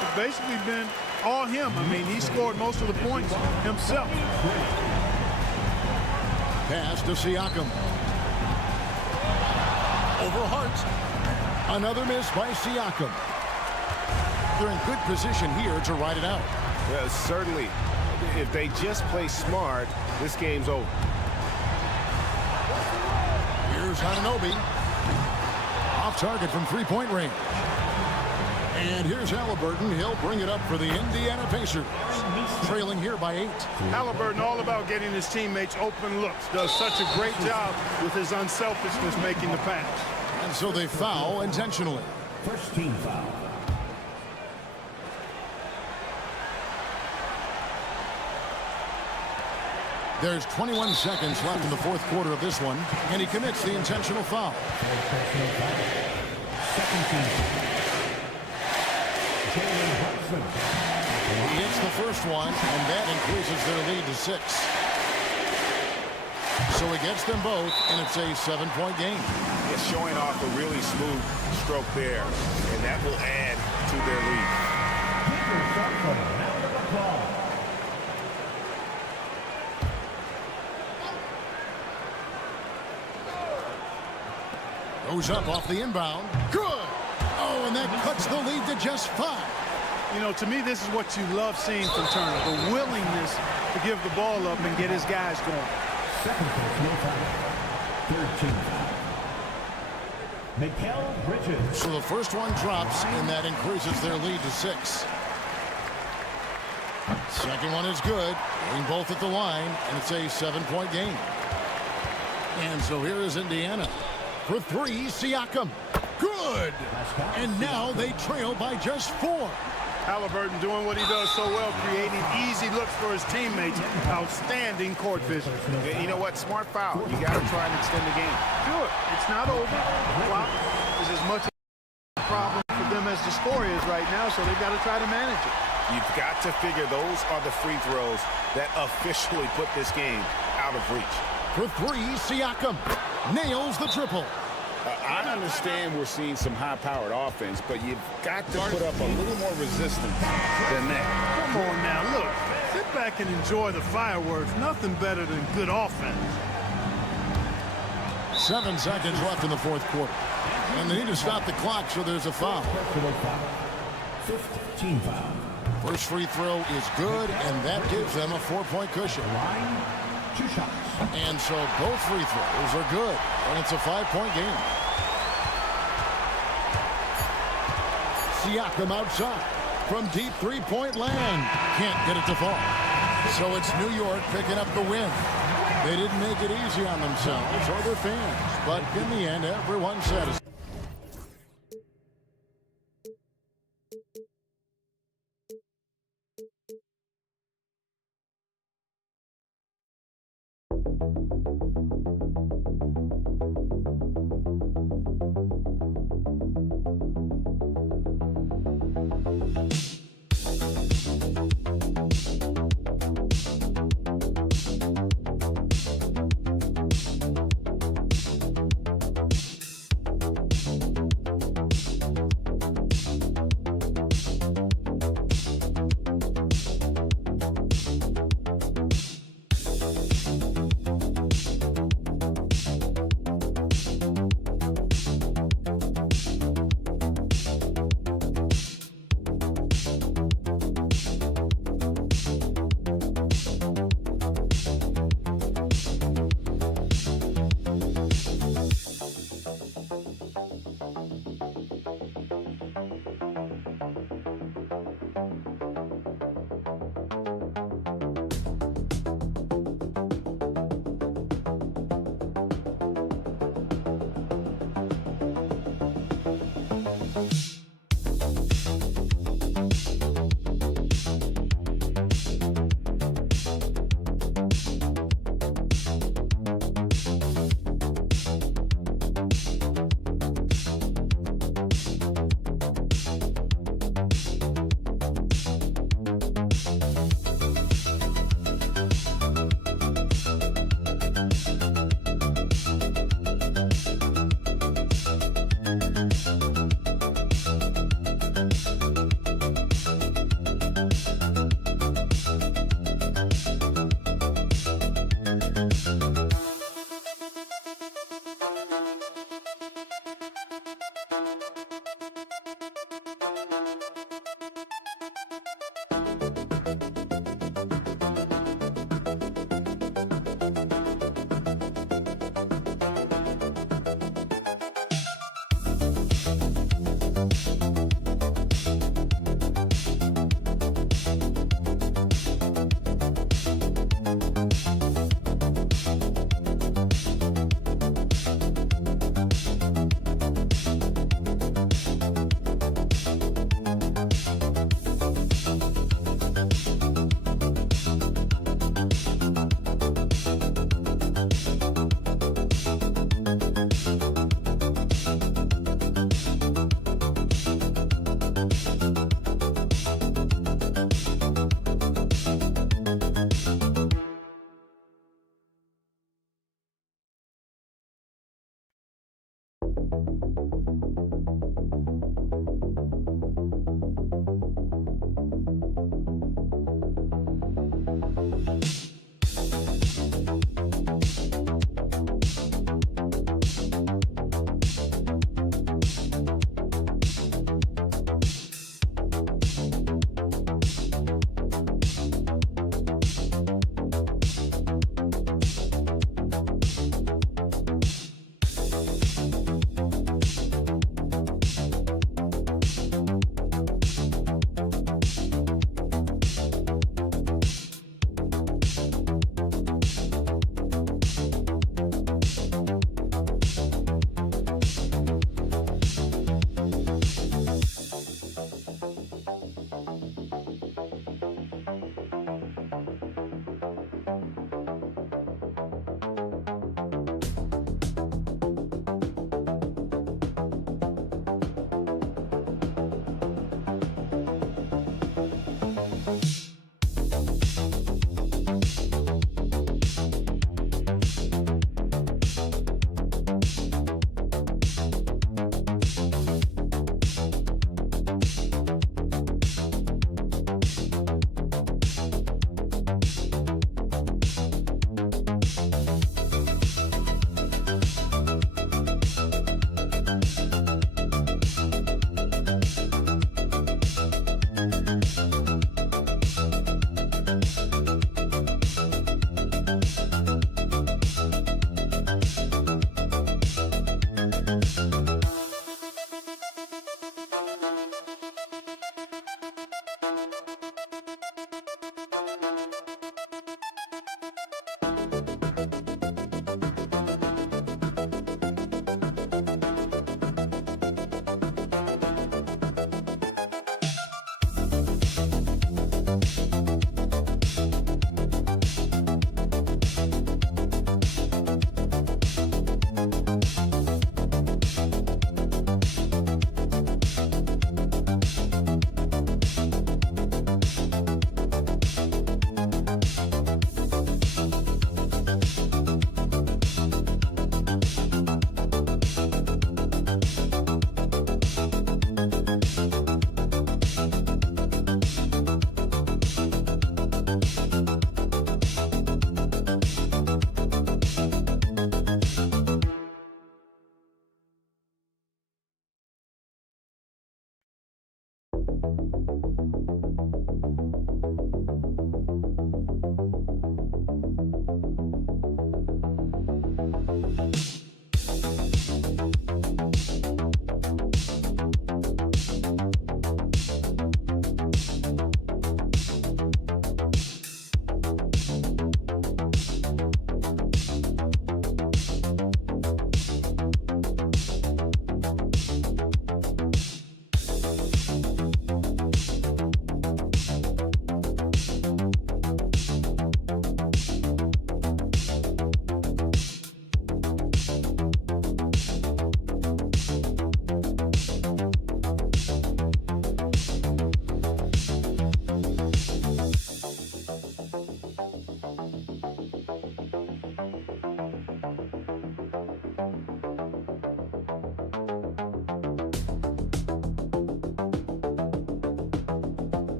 It's basically been all him. I mean, he scored most of the points himself. Pass to Siakam. Over Hart. Another miss by Siakam. They're in good position here to ride it out. Well, certainly. If they just play smart, this game's over. Here's Anunoby. Off target from three-point range. And here's Halliburton. He'll bring it up for the Indiana Pacers. Trailing here by 8. Halliburton all about getting his teammates open looks. Does such a great job with his unselfishness making the pass. And so they foul intentionally. First team foul. There's 21 seconds left in the fourth quarter of this one, and he commits the intentional foul. Second team. Jalen Brunson. He hits the first one, and that increases their lead to 6. So he gets them both, and it's a 7-point game. It's showing off a really smooth stroke there, and that will add to their lead. Give yourself a round of applause. Goes up off the inbound. Good! Oh, and that cuts the lead to just 5. You know, to me, this is what you love seeing from Turner, the willingness to give the ball up and get his guys going. Second personal foul. Third team foul. Mikal Bridges. So the first one drops, and that increases their lead to 6. Second one is good. Getting both at the line, and it's a 7-point game. And so here is Indiana. For 3, Siakam. Good! And now they trail by just 4. Halliburton doing what he does so well, creating easy looks for his teammates. Outstanding court vision. You know what? Smart foul. You got to try and extend the game. Sure, it's not over. The clock is as much a problem for them as the score is right now, so they've got to try to manage it. You've got to figure those are the free throws that officially put this game out of reach. For 3, Siakam nails the triple. I understand we're seeing some high-powered offense, but you've got to put up a little more resistance than that. Come on now, look. Sit back and enjoy the fireworks. Nothing better than good offense. 7 seconds left in the fourth quarter. And they need to stop the clock, so there's a foul. Personal foul. Fifth team foul. First free throw is good, and that gives them a 4-point cushion. Line. 2 shots. And so both free throws are good, and it's a 5-point game. Siakam outside from deep 3-point land. Can't get it to fall. So it's New York picking up the win. They didn't make it easy on themselves or their fans, but in the end, everyone's satisfied.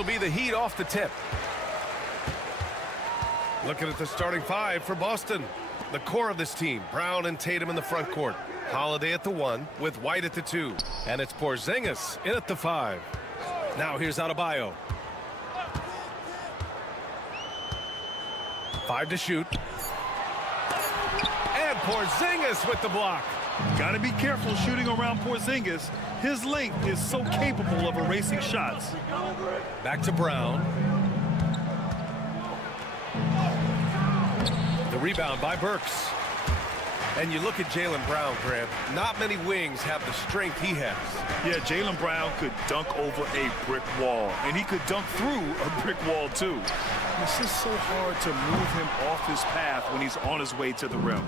It'll be the Heat off the tip. Looking at the starting five for Boston. The core of this team, Brown and Tatum in the front court. Holiday at the 1 with White at the 2. And it's Porzingis in at the 5. Now here's Adebayo. 5 to shoot. And Porzingis with the block. Got to be careful shooting around Porzingis. His length is so capable of erasing shots. Back to Brown. The rebound by Burks. And you look at Jaylen Brown, Grant. Not many wings have the strength he has. Yeah, Jaylen Brown could dunk over a brick wall. And he could dunk through a brick wall, too. It's just so hard to move him off his path when he's on his way to the rim.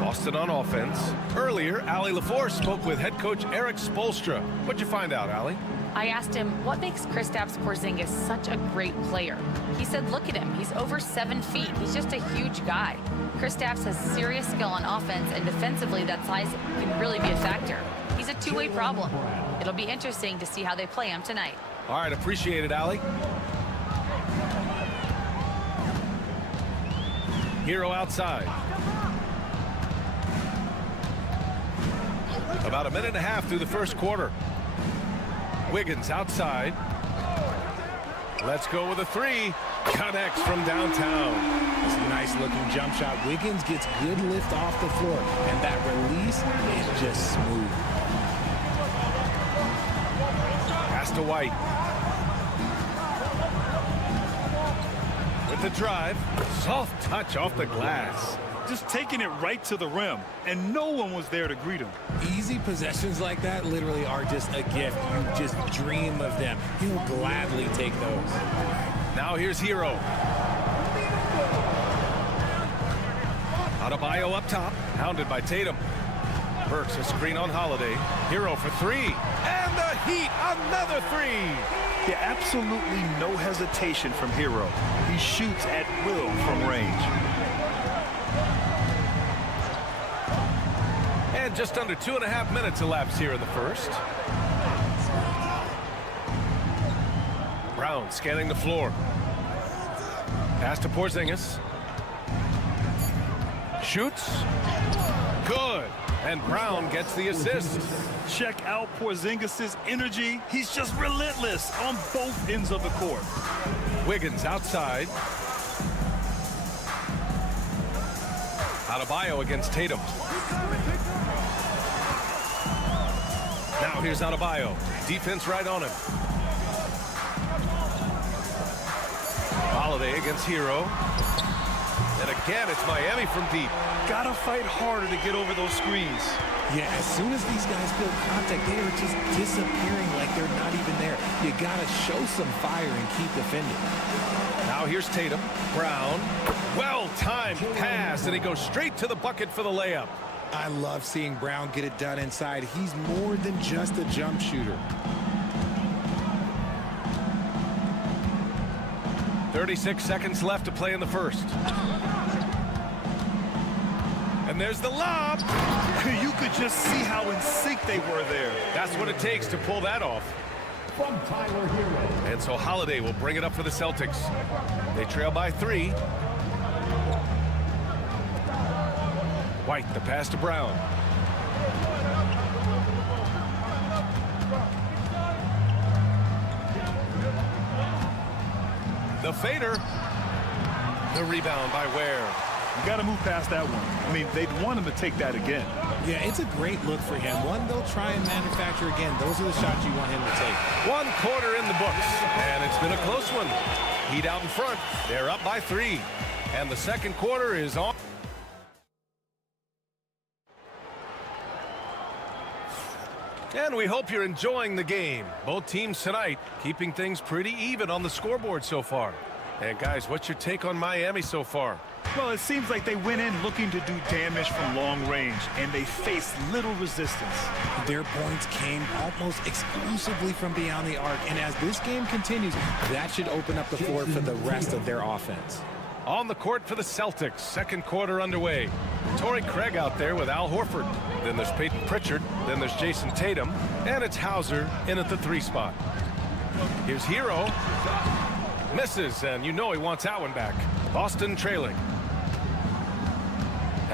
Boston on offense. Earlier, Allie LaForce spoke with head coach Erik Spoelstra. What'd you find out, Allie? I asked him, what makes Kristaps Porzingis such a great player? He said, look at him. He's over 7 feet. He's just a huge guy. Kristaps has serious skill on offense, and defensively, that size can really be a factor. He's a two-way problem. It'll be interesting to see how they play him tonight. All right, appreciate it, Allie. Hero outside. About a minute and a half through the first quarter. Wiggins outside. Let's go with a 3. Connects from downtown. It's a nice looking jump shot. Wiggins gets good lift off the floor, and that release is just smooth. Pass to White. With the drive. Soft touch off the glass. Just taking it right to the rim, and no one was there to greet him. Easy possessions like that literally are just a gift. You just dream of them. He'll gladly take those. Now here's Hero. Adebayo up top, hounded by Tatum. Burks a screen on Holiday. Hero for 3. And the Heat, another 3. Yeah, absolutely no hesitation from Hero. He shoots at will from range. And just under 2.5 minutes elapsed here in the first. Brown scanning the floor. Pass to Porzingis. Shoots. Good. And Brown gets the assist. Check out Porzingis' energy. He's just relentless on both ends of the court. Wiggins outside. Adebayo against Tatum. Now here's Adebayo. Defense right on him. Holiday against Hero. And again, it's Miami from deep. Gotta fight harder to get over those screens. Yeah, as soon as these guys build contact, they are just disappearing like they're not even there. You gotta show some fire and keep defending. Now here's Tatum. Brown. Well-timed pass, and he goes straight to the bucket for the layup. I love seeing Brown get it done inside. He's more than just a jump shooter. 36 seconds left to play in the first. And there's the lob. You could just see how in sync they were there. That's what it takes to pull that off. From Tyler Hero. And so Holiday will bring it up for the Celtics. They trail by 3. White, the pass to Brown. The fader. The rebound by Ware. You got to move past that one. I mean, they'd want him to take that again. Yeah, it's a great look for him. One they'll try and manufacture again. Those are the shots you want him to take. 1 quarter in the books, and it's been a close one. Heat out in front. They're up by 3. And the second quarter is on. And we hope you're enjoying the game. Both teams tonight keeping things pretty even on the scoreboard so far. And guys, what's your take on Miami so far? Well, it seems like they went in looking to do damage from long range, and they faced little resistance. Their points came almost exclusively from beyond the arc, and as this game continues, that should open up the floor for the rest of their offense. On the court for the Celtics, second quarter underway. Torrey Craig out there with Al Horford. Then there's Peyton Pritchard. Then there's Jason Tatum. And it's Hauser in at the 3 spot. Here's Hero. Misses, and you know he wants that one back. Boston trailing.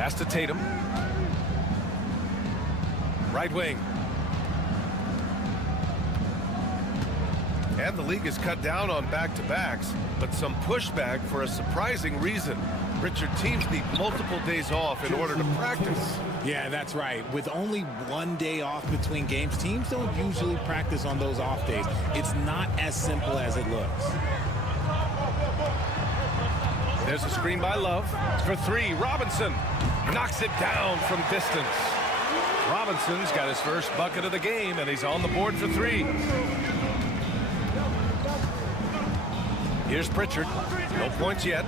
Pass to Tatum. Right wing. And the league has cut down on back-to-backs, but some pushback for a surprising reason. Richard, teams need multiple days off in order to practice. Yeah, that's right. With only one day off between games, teams don't usually practice on those off days. It's not as simple as it looks. There's a screen by Love. For three, Robinson knocks it down from distance. Robinson's got his first bucket of the game, and he's on the board for three. Here's Pritchard. No points yet.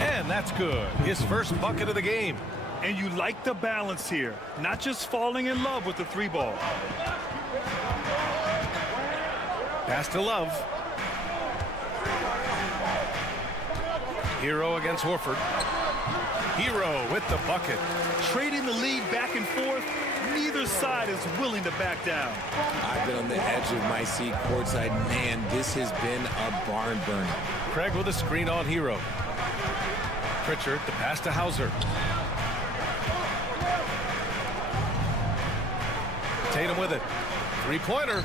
And that's good. His first bucket of the game. And you like the balance here. Not just falling in love with the three ball. Pass to Love. Hero against Horford. Hero with the bucket. Trading the lead back and forth. Neither side is willing to back down. I've been on the edge of my seat courtside. Man, this has been a barn burner. Craig with a screen on Hero. Pritchard, the pass to Hauser. Tatum with it. Three-pointer.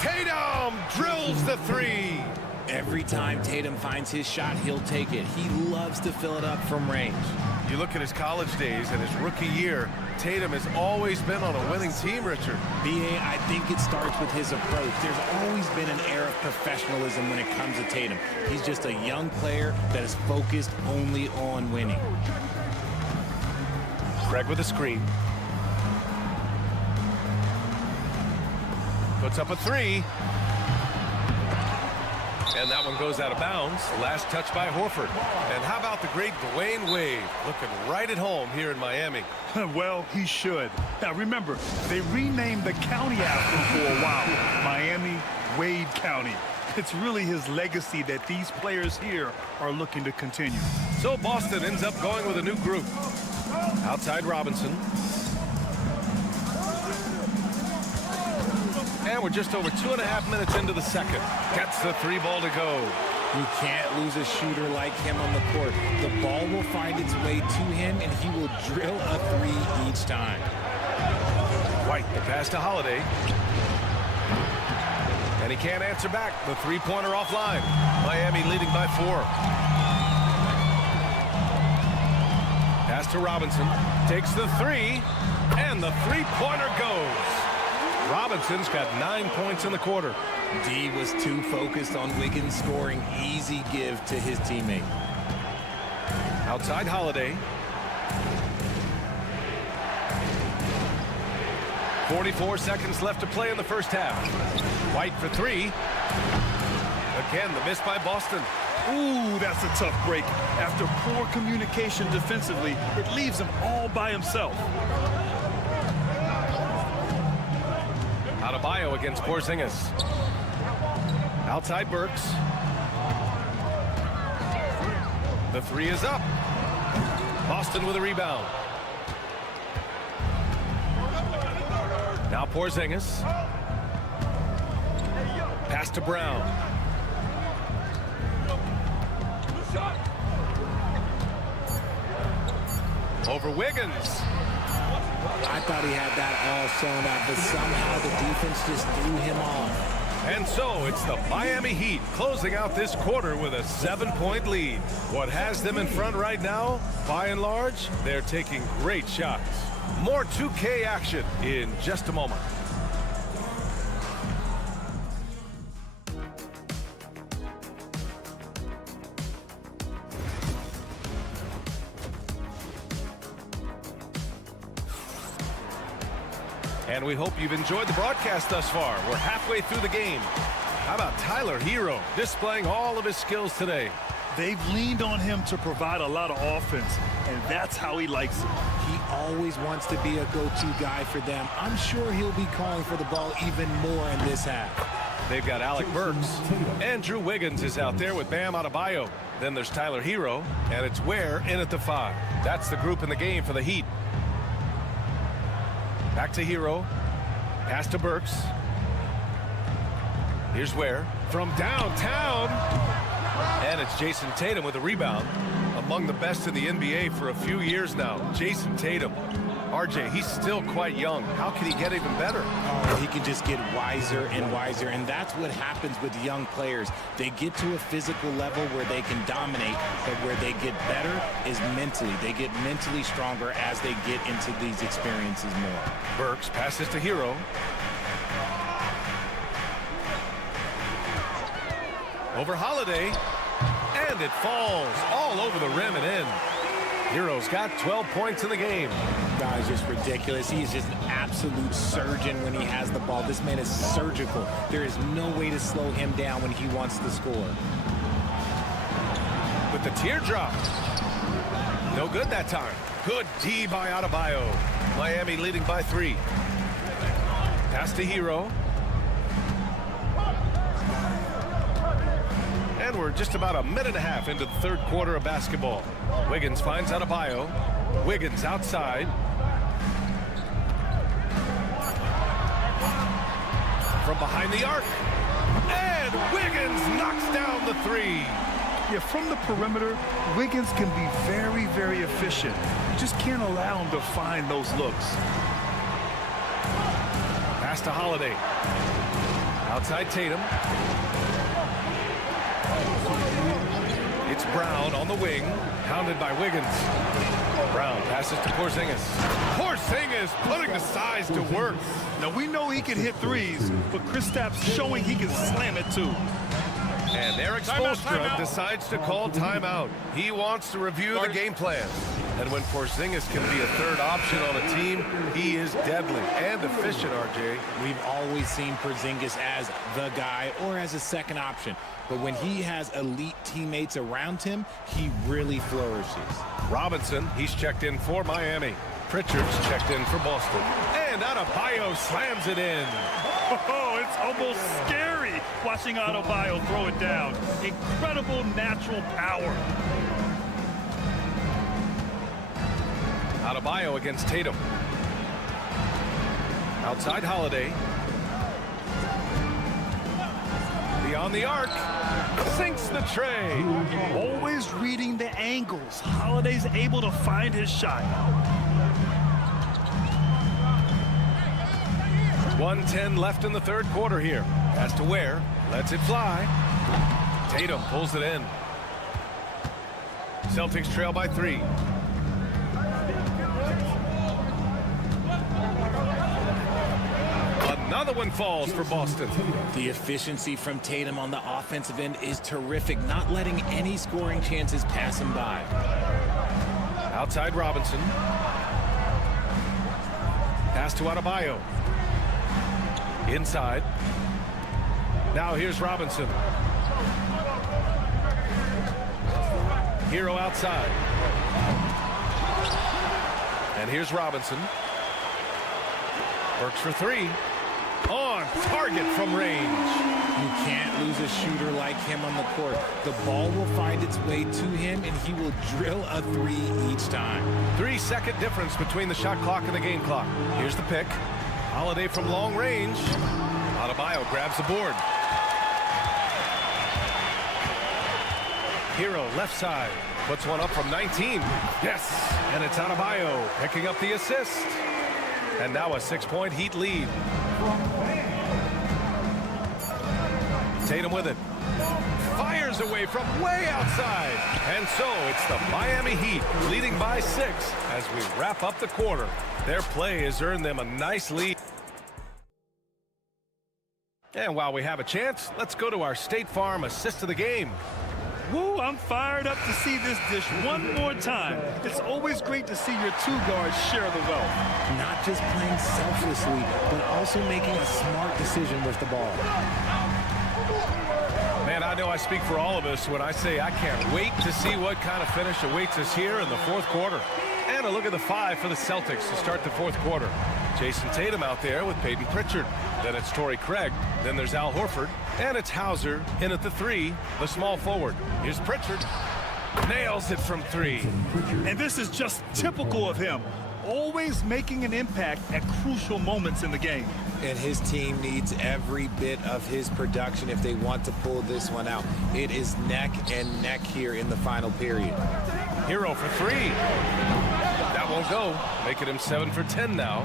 Tatum drills the three. Every time Tatum finds his shot, he'll take it. He loves to fill it up from range. You look at his college days and his rookie year, Tatum has always been on a winning team, Richard. B.A., I think it starts with his approach. There's always been an air of professionalism when it comes to Tatum. He's just a young player that is focused only on winning. Craig with a screen. Puts up a three. And that one goes out of bounds. Last touch by Horford. And how about the great Dwayne Wade looking right at home here in Miami? Well, he should. Now, remember, they renamed the county after him for a while. Miami Wade County. It's really his legacy that these players here are looking to continue. So Boston ends up going with a new group. Outside Robinson. And we're just over 2.5 minutes into the second. Gets the three ball to go. You can't lose a shooter like him on the court. The ball will find its way to him, and he will drill a three each time. White, the pass to Holiday. And he can't answer back. The three-pointer offline. Miami leading by 4. Pass to Robinson. Takes the three. And the three-pointer goes. Robinson's got 9 points in the quarter. D was too focused on Wiggins scoring. Easy give to his teammate. Outside Holiday. 44 seconds left to play in the first half. White for three. Again, the miss by Boston. Ooh, that's a tough break. After poor communication defensively, it leaves him all by himself. Adebayo against Porzingis. Outside Burks. The three is up. Boston with a rebound. Now Porzingis. Pass to Brown. Over Wiggins. I thought he had that all sewn up, but somehow the defense just threw him off. And so it's the Miami Heat closing out this quarter with a 7-point lead. What has them in front right now, by and large, they're taking great shots. More 2K action in just a moment. And we hope you've enjoyed the broadcast thus far. We're halfway through the game. How about Tyler Hero displaying all of his skills today? They've leaned on him to provide a lot of offense, and that's how he likes it. He always wants to be a go-to guy for them. I'm sure he'll be calling for the ball even more in this half. They've got Alec Burks. Andrew Wiggins is out there with Bam Adebayo. Then there's Tyler Hero, and it's Ware in at the 5. That's the group in the game for the Heat. Back to Hero. Pass to Burks. Here's Ware from downtown. And it's Jason Tatum with a rebound. Among the best in the NBA for a few years now. Jason Tatum. RJ, he's still quite young. How can he get even better? Oh, he can just get wiser and wiser, and that's what happens with young players. They get to a physical level where they can dominate, but where they get better is mentally. They get mentally stronger as they get into these experiences more. Burks passes to Hero. Over Holiday. And it falls all over the rim and in. Hero's got 12 points in the game. Guy's just ridiculous. He is just an absolute surgeon when he has the ball. This man is surgical. There is no way to slow him down when he wants to score. With the teardrop. No good that time. Good D by Adebayo. Miami leading by 3. Pass to Hero. And we're just about a minute and a half into the third quarter of basketball. Wiggins finds Adebayo. Wiggins outside. From behind the arc. And Wiggins knocks down the 3. Yeah, from the perimeter, Wiggins can be very, very efficient. You just can't allow him to find those looks. Pass to Holiday. Outside Tatum. It's Brown on the wing, hounded by Wiggins. Brown passes to Porzingis. Porzingis putting the size to work. Now, we know he can hit threes, but Kristaps showing he can slam it too. And Eric Spoelstra decides to call timeout. He wants to review the game plan. And when Porzingis can be a third option on a team, he is deadly and efficient, RJ. We've always seen Porzingis as the guy or as a second option. But when he has elite teammates around him, he really flourishes. Robinson, he's checked in for Miami. Pritchard's checked in for Boston. And Adebayo slams it in. Oh, it's almost scary watching Adebayo throw it down. Incredible natural power. Adebayo against Tatum. Outside Holiday. Beyond the arc. Sinks the tray. Always reading the angles. Holiday's able to find his shot. 1:10 left in the third quarter here. Has to Ware. Lets it fly. Tatum pulls it in. Celtics trail by 3. Another one falls for Boston. The efficiency from Tatum on the offensive end is terrific, not letting any scoring chances pass him by. Outside Robinson. Pass to Adebayo. Inside. Now here's Robinson. Hero outside. And here's Robinson. Works for 3. On target from range. You can't lose a shooter like him on the court. The ball will find its way to him, and he will drill a 3 each time. 3-second difference between the shot clock and the game clock. Here's the pick. Holiday from long range. Adebayo grabs the board. Hero left side. Puts one up from 19. Yes. And it's Adebayo picking up the assist. And now a 6-point Heat lead. Tatum with it. Fires away from way outside. And so it's the Miami Heat leading by 6 as we wrap up the quarter. Their play has earned them a nice lead. And while we have a chance, let's go to our State Farm assist of the game. Woo, I'm fired up to see this dish one more time. It's always great to see your 2 guards share the wealth. Not just playing selflessly, but also making a smart decision with the ball. Man, I know I speak for all of us when I say I can't wait to see what kind of finish awaits us here in the fourth quarter. And a look at the 5 for the Celtics to start the fourth quarter. Jason Tatum out there with Peyton Pritchard. Then it's Torrey Craig. Then there's Al Horford. And it's Hauser in at the 3, the small forward. Here's Pritchard. Nails it from 3. And this is just typical of him. Always making an impact at crucial moments in the game. And his team needs every bit of his production if they want to pull this one out. It is neck and neck here in the final period. Hero for three. That won't go. Making him 7 for 10 now.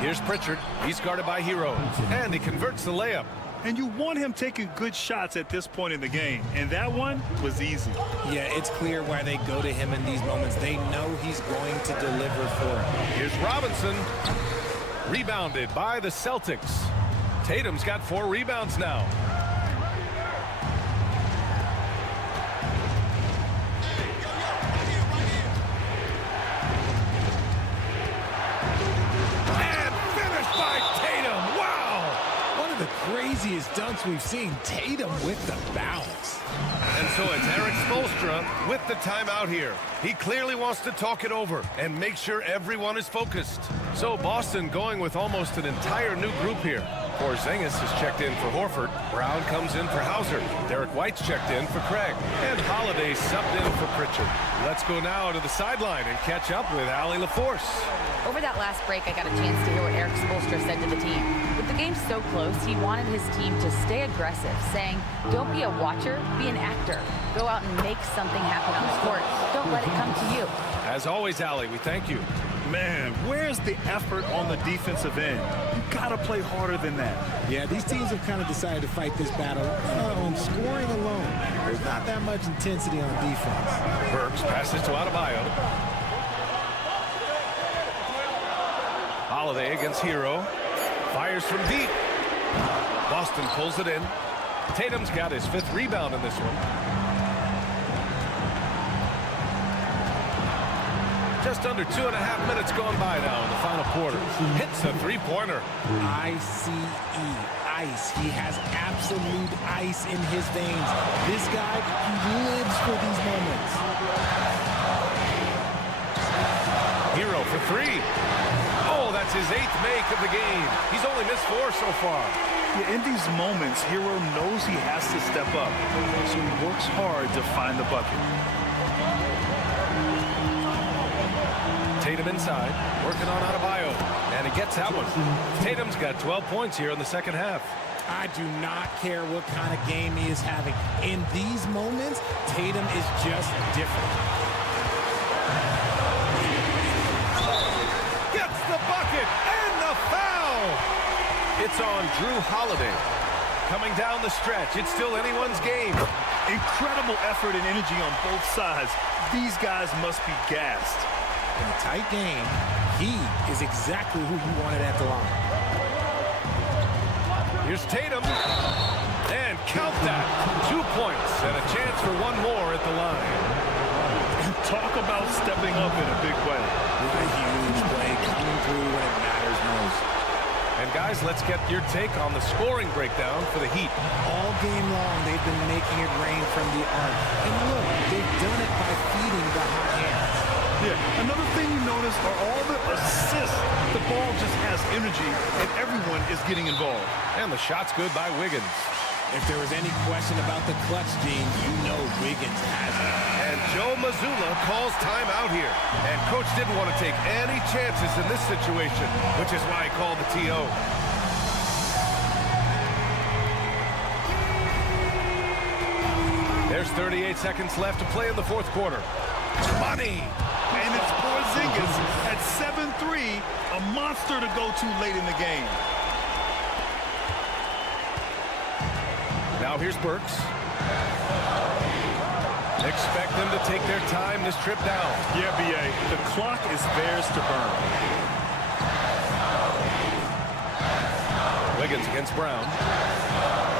Here's Pritchard. He's guarded by Hero. And he converts the layup. And you want him taking good shots at this point in the game. And that one was easy. Yeah, it's clear why they go to him in these moments. They know he's going to deliver for them. Here's Robinson. Rebounded by the Celtics. Tatum's got 4 rebounds now. Craziest dunks we've seen. Tatum with the bounce. And so it's Eric Spoelstra with the timeout here. He clearly wants to talk it over and make sure everyone is focused. So Boston going with almost an entire new group here. Porzingis has checked in for Horford. Brown comes in for Hauser. Derek White's checked in for Craig. And Holiday subbed in for Pritchard. Let's go now to the sideline and catch up with Allie LaForce. Over that last break, I got a chance to hear what Eric Spoelstra said to the team. With the game so close, he wanted his team to stay aggressive, saying, don't be a watcher, be an actor. Go out and make something happen on the court. Don't let it come to you. As always, Allie, we thank you. Man, where's the effort on the defensive end? You gotta play harder than that. Yeah, these teams have kind of decided to fight this battle on scoring alone. There's not that much intensity on defense. Burks passes to Adebayo. Holiday against Hero. Fires from deep. Boston pulls it in. Tatum's got his 5th rebound in this one. Just under 2.5 minutes gone by now in the final quarter. Hits a 3-pointer. ICE. Ice. He has absolute ice in his veins. This guy, he lives for these moments. Hero for 3. Oh, that's his 8th make of the game. He's only missed 4 so far. Yeah, in these moments, Hero knows he has to step up, so he works hard to find the bucket. Tatum inside, working on Adebayo, and he gets that one. Tatum's got 12 points here in the second half. I do not care what kind of game he is having. In these moments, Tatum is just different. Gets the bucket and the foul. It's on Drew Holiday. Coming down the stretch, it's still anyone's game. Incredible effort and energy on both sides. These guys must be gassed. In a tight game, he is exactly who you wanted at the line. Here's Tatum. And count that. 2 points and a chance for one more at the line. Talk about stepping up in a big way. With a huge play coming through when it matters most. And guys, let's get your take on the scoring breakdown for the Heat. All game long, they've been making it rain from the arc. And look, they've done it by feeding the hot hands. Yeah, another thing you notice are all the assists. The ball just has energy, and everyone is getting involved. And the shot's good by Wiggins. If there was any question about the clutch gene, you know Wiggins has it. And Joe Mazzulla calls timeout here. And coach didn't want to take any chances in this situation, which is why he called the TO. There's 38 seconds left to play in the fourth quarter. Money! And it's Porzingis at 7-3, a monster to go to late in the game. Now here's Burks. Expect them to take their time this trip down. Yeah, B.A., the clock is theirs to burn. Wiggins against Brown.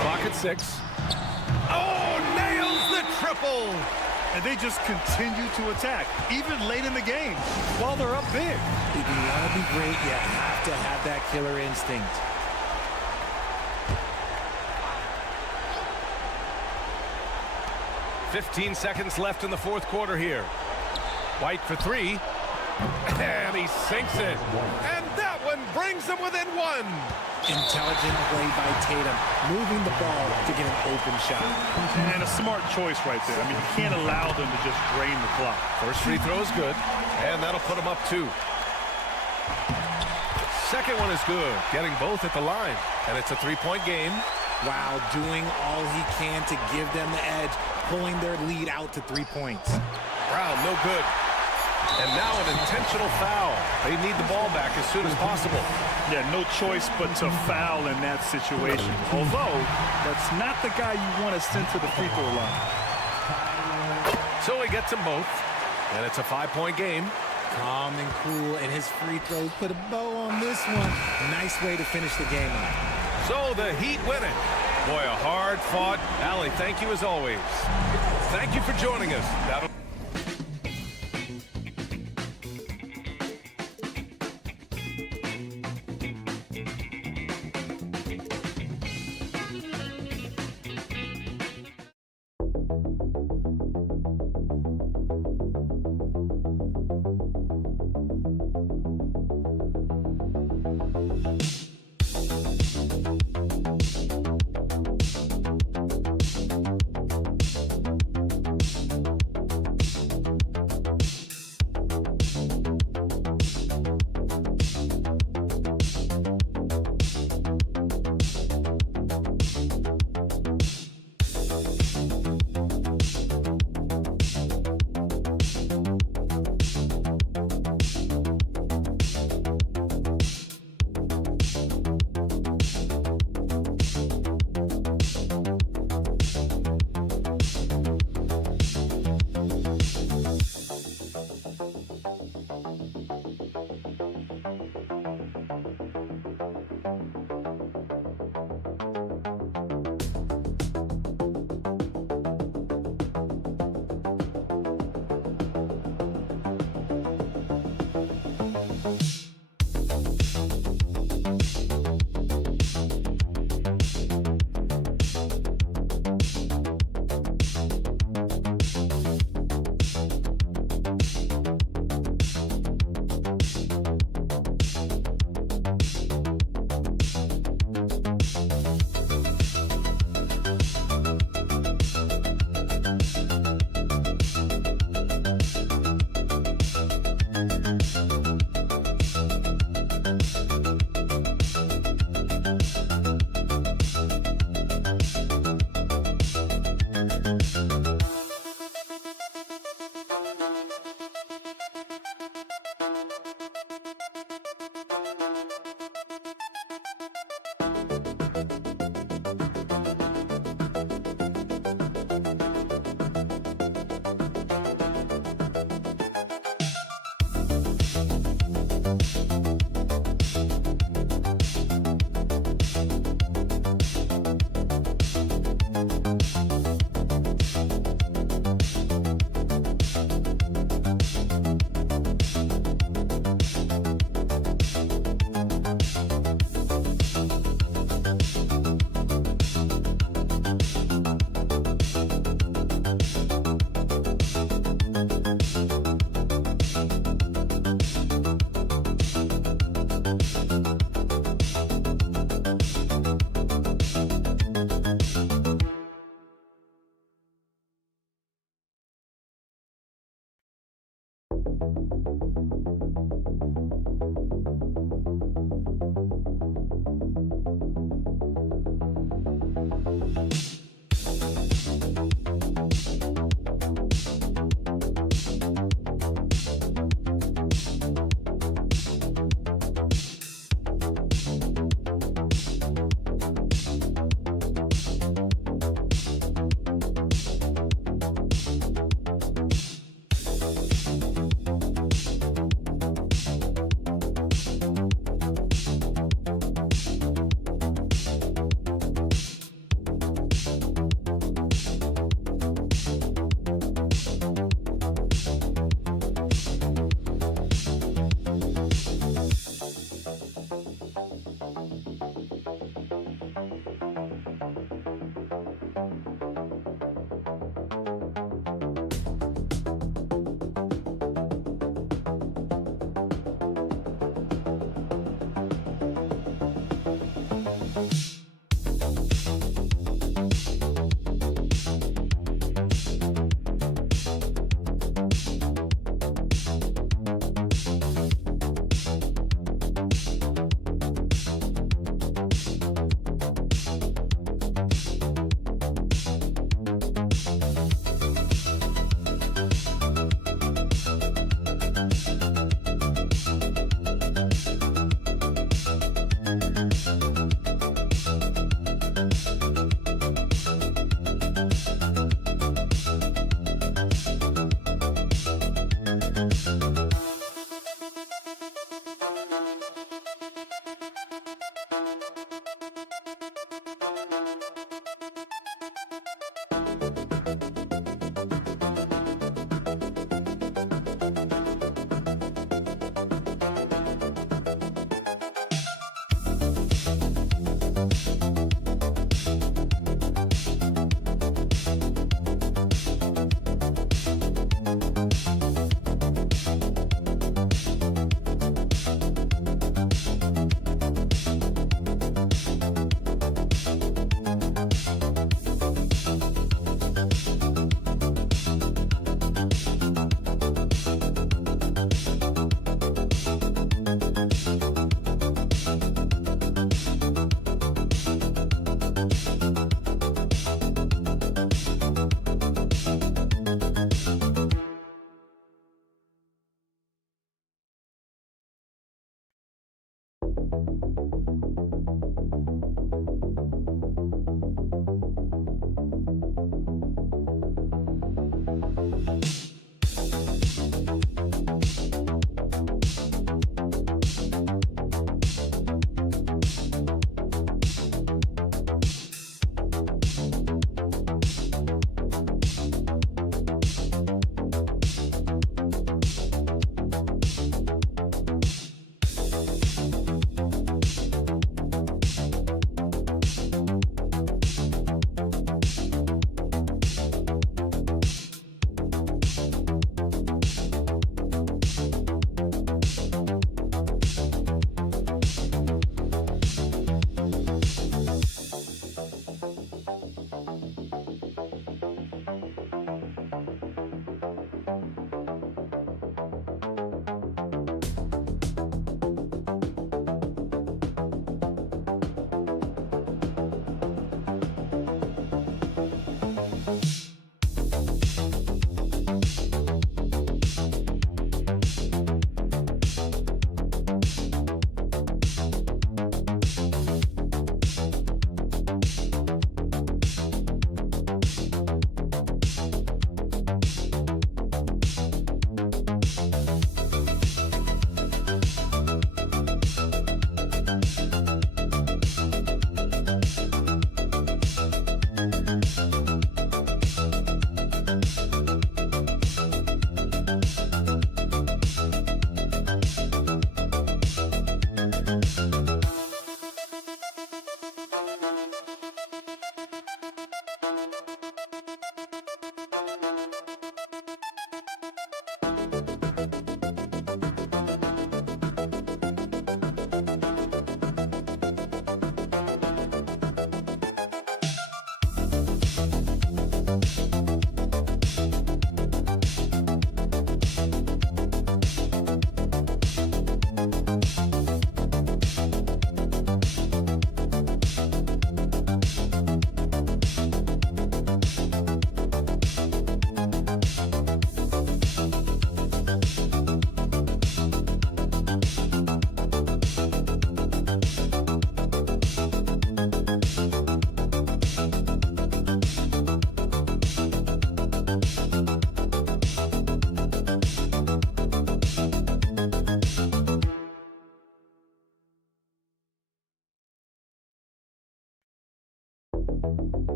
Clock at 6. Oh, nails the triple! And they just continue to attack, even late in the game, while they're up big. If you want to be great, you have to have that killer instinct. "15 seconds left in the fourth quarter here. White for 3. And he sinks it. And that one brings them within 1. Intelligent play by Tatum, moving the ball to get an open shot. And a smart choice right there. I mean, you can't allow them to just drain the clock. First free throw is good. And that'll put them up 2. Second one is good, getting both at the line. And it's a three-point game. Wow, doing all he can to give them the edge, pulling their lead out to 3 points. Brown, no good. And now an intentional foul. They need the ball back as soon as possible. Yeah, no choice but to foul in that situation. Although, that's not the guy you want to send to the free throw line. So he gets them both. And it's a 5-point game. Calm and cool, and his free throws put a bow on this one. Nice way to finish the game out. So the Heat win it. Boy, a hard-fought. Allie, thank you as always. Thank you for joining us. That'll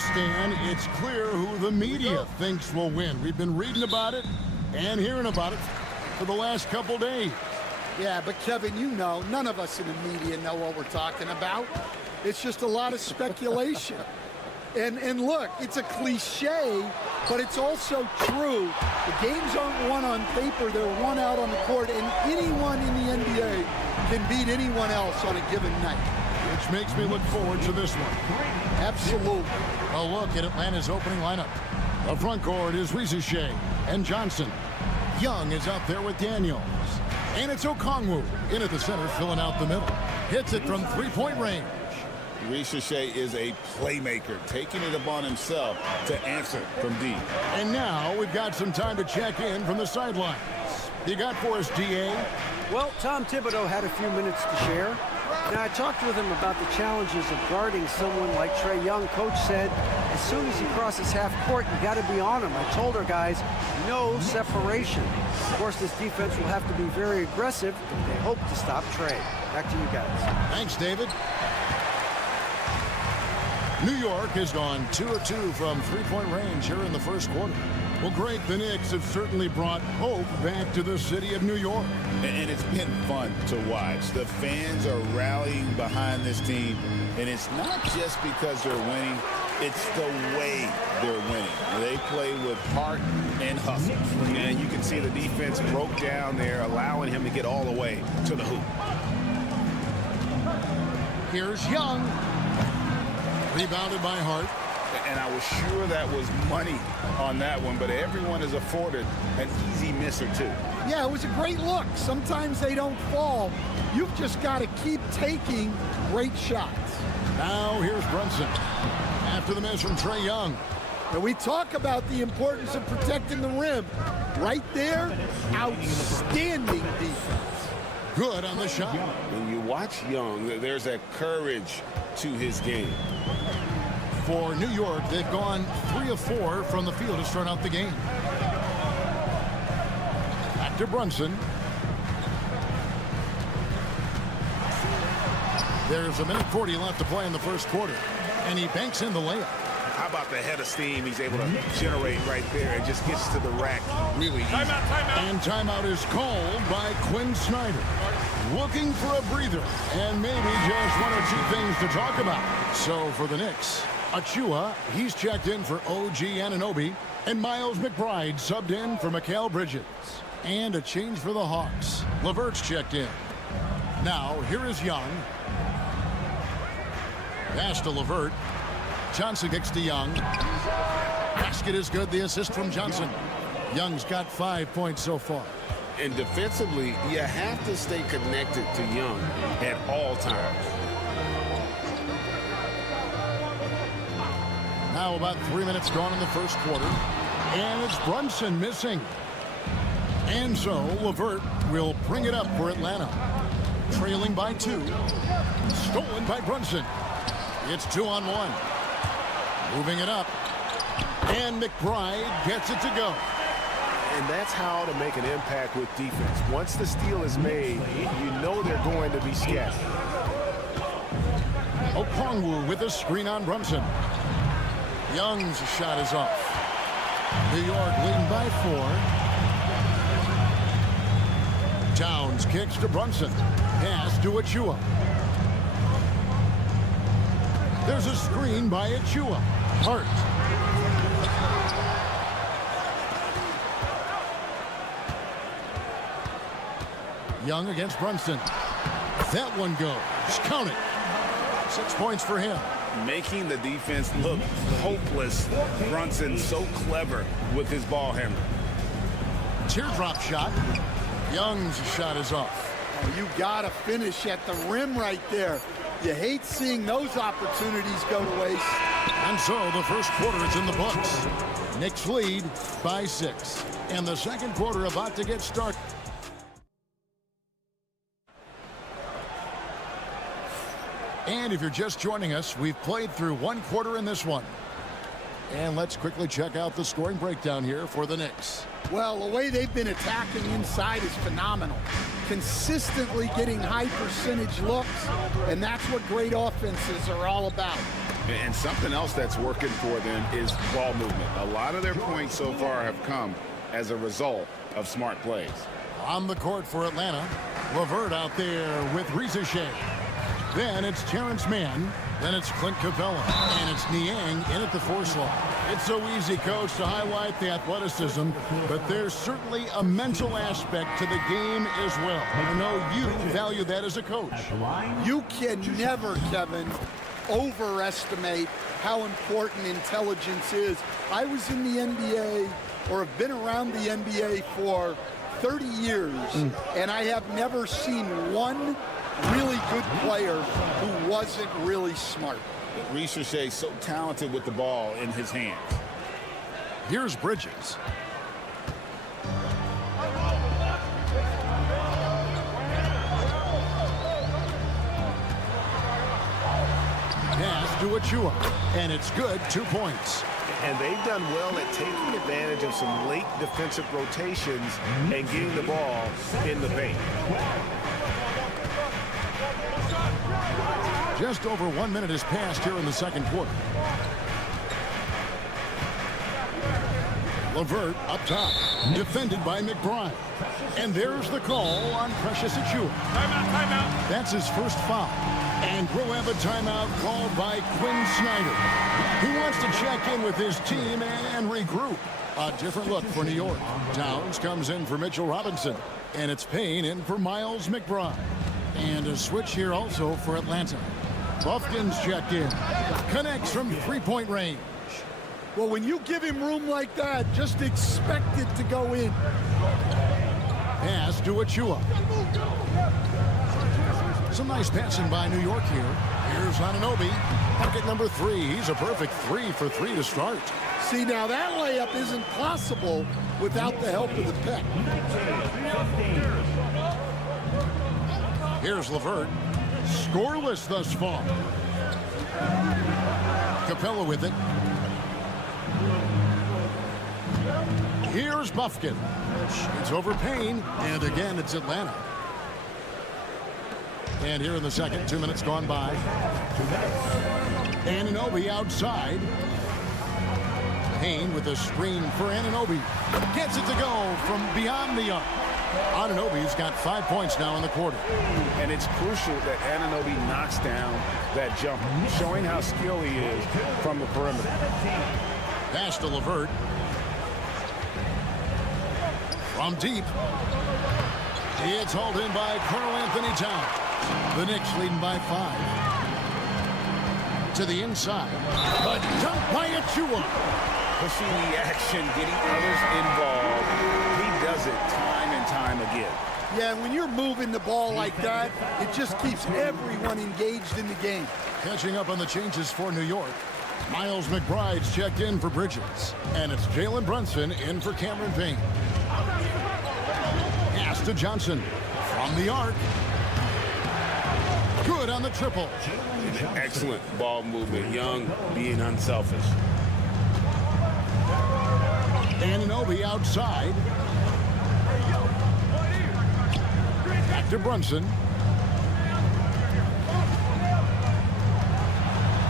Stan, it's clear who the media thinks will win. We've been reading about it and hearing about it for the last couple days. Yeah, but Kevin, you know, none of us in the media know what we're talking about. It's just a lot of speculation. And look, it's a cliche, but it's also true. The games aren't won on paper, they're won out on the court, and anyone in the NBA can beat anyone else on a given night. Which makes me look forward to this one. Absolutely. A look at Atlanta's opening lineup. The front court is Shea and Johnson. Young is out there with Daniels. And it's Okongwu in at the center, filling out the middle. Hits it from three-point range. Shea is a playmaker, taking it upon himself to answer from deep. And now we've got some time to check in from the sidelines. You got for us, DA? Well, Tom Thibodeau had a few minutes to share. Now, I talked with him about the challenges of guarding someone like Trae Young. Coach said, as soon as he crosses half court, you got to be on him. I told our guys, no separation. Of course, this defense will have to be very aggressive if they hope to stop Trae. Back to you guys. Thanks, David. New York has gone 2 of 2 from three-point range here in the first quarter. Well, great. The Knicks have certainly brought hope back to the city of New York. And it's been fun to watch. The fans are rallying behind this team. And it's not just because they're winning. It's the way they're winning. They play with heart and hustle. And you can see the defense broke down there, allowing him to get all the way to the hoop. Here's Young. Rebounded by Hart. And I was sure that was money on that one, but everyone is afforded an easy miss or two. Yeah, it was a great look. Sometimes they don't fall. You've just got to keep taking great shots. Now here's Brunson. After the miss from Trae Young. And we talk about the importance of protecting the rim. Right there, outstanding defense. Good on the shot. When you watch Young, there's that courage to his game. For New York, they've gone 3 of 4 from the field to start out the game. Back to Brunson. There's 1:40 left to play in the first quarter. And he banks in the layup. How about the head of steam he's able to generate right there and just gets to the rack really easy. And timeout is called by Quinn Snyder. Looking for a breather and maybe just 1 or 2 things to talk about. So for the Knicks, Achua, he's checked in for OG Anunoby, and Miles McBride subbed in for Mikal Bridges. And a change for the Hawks. LeVert's checked in. Now, here is Young. Pass to LeVert. Johnson kicks to Young. Basket is good. The assist from Johnson. Young's got 5 points so far. And defensively, you have to stay connected to Young at all times. Now about 3 minutes gone in the first quarter. And it's Brunson missing. And so LeVert will bring it up for Atlanta. Trailing by 2. Stolen by Brunson. It's 2-on-1. Moving it up. And McBride gets it to go. And that's how to make an impact with defense. Once the steal is made, you know they're going to be scattered. Okongwu with a screen on Brunson. Young's shot is off. New York leading by 4. Towns kicks to Brunson. Pass to Achua. There's a screen by Achua. Hart. Young against Brunson. That one goes. Count it. 6 points for him. Making the defense look hopeless. Brunson so clever with his ball handling. Teardrop shot. Young's shot is off. Oh, you got to finish at the rim right there. You hate seeing those opportunities go to waste. And so the first quarter is in the books. Knicks lead by 6. And the second quarter about to get started. And if you're just joining us, we've played through 1 quarter in this one. And let's quickly check out the scoring breakdown here for the Knicks. Well, the way they've been attacking inside is phenomenal. Consistently getting high percentage looks, and that's what great offenses are all about. And something else that's working for them is ball movement. A lot of their points so far have come as a result of smart plays. On the court for Atlanta, LeVert out there with Risache. Then it's Terrence Mann. Then it's Clint Capella. And it's Niang in at the 4 slot. It's so easy, Coach, to highlight the athleticism, but there's certainly a mental aspect to the game as well. I know you value that as a coach. You can never, Kevin, overestimate how important intelligence is. I was in the NBA, or have been around the NBA for 30 years, and I have never seen one really good player who wasn't really smart. Risache so talented with the ball in his hands. Here's Bridges. Pass to Achua, and it's good. 2 points. And they've done well at taking advantage of some late defensive rotations and getting the ball in the paint. Just over 1 minute has passed here in the second quarter. LeVert up top, defended by McBride. And there's the call on Precious Achua. Timeout, timeout. That's his first foul. And we'll have a timeout called by Quinn Snyder. He wants to check in with his team and regroup. A different look for New York. Towns comes in for Mitchell Robinson. And it's Payne in for Miles McBride. And a switch here also for Atlanta. Buffkin's checked in. Connects from three-point range. Well, when you give him room like that, just expect it to go in. Pass to Achua. Some nice passing by New York here. Here's Anunoby. Bucket number 3. He's a perfect 3 for 3 to start. See, now that layup isn't possible without the help of the pick. Here's LeVert. Scoreless thus far. Capella with it. Here's Buffkin. It's over Payne. And again, it's Atlanta. And here in the second, 2 minutes gone by. Anunoby outside. Payne with a screen for Anunoby. Gets it to go from beyond the arc. Anunoby's got 5 points now in the quarter. And it's crucial that Anunoby knocks down that jumper, showing how skilled he is from the perimeter. Pass to LeVert. From deep. It's hauled in by Karl Anthony Towns. The Knicks leading by 5. To the inside. A dunk by Achua. Pushing the action, getting others involved. He does it time and time again. Yeah, when you're moving the ball like that, it just keeps everyone engaged in the game. Catching up on the changes for New York. Miles McBride's checked in for Bridges. And it's Jalen Brunson in for Cameron Payne. Pass to Johnson. From the arc. Good on the triple. Excellent ball movement. Young being unselfish. Anunoby outside. Back to Brunson.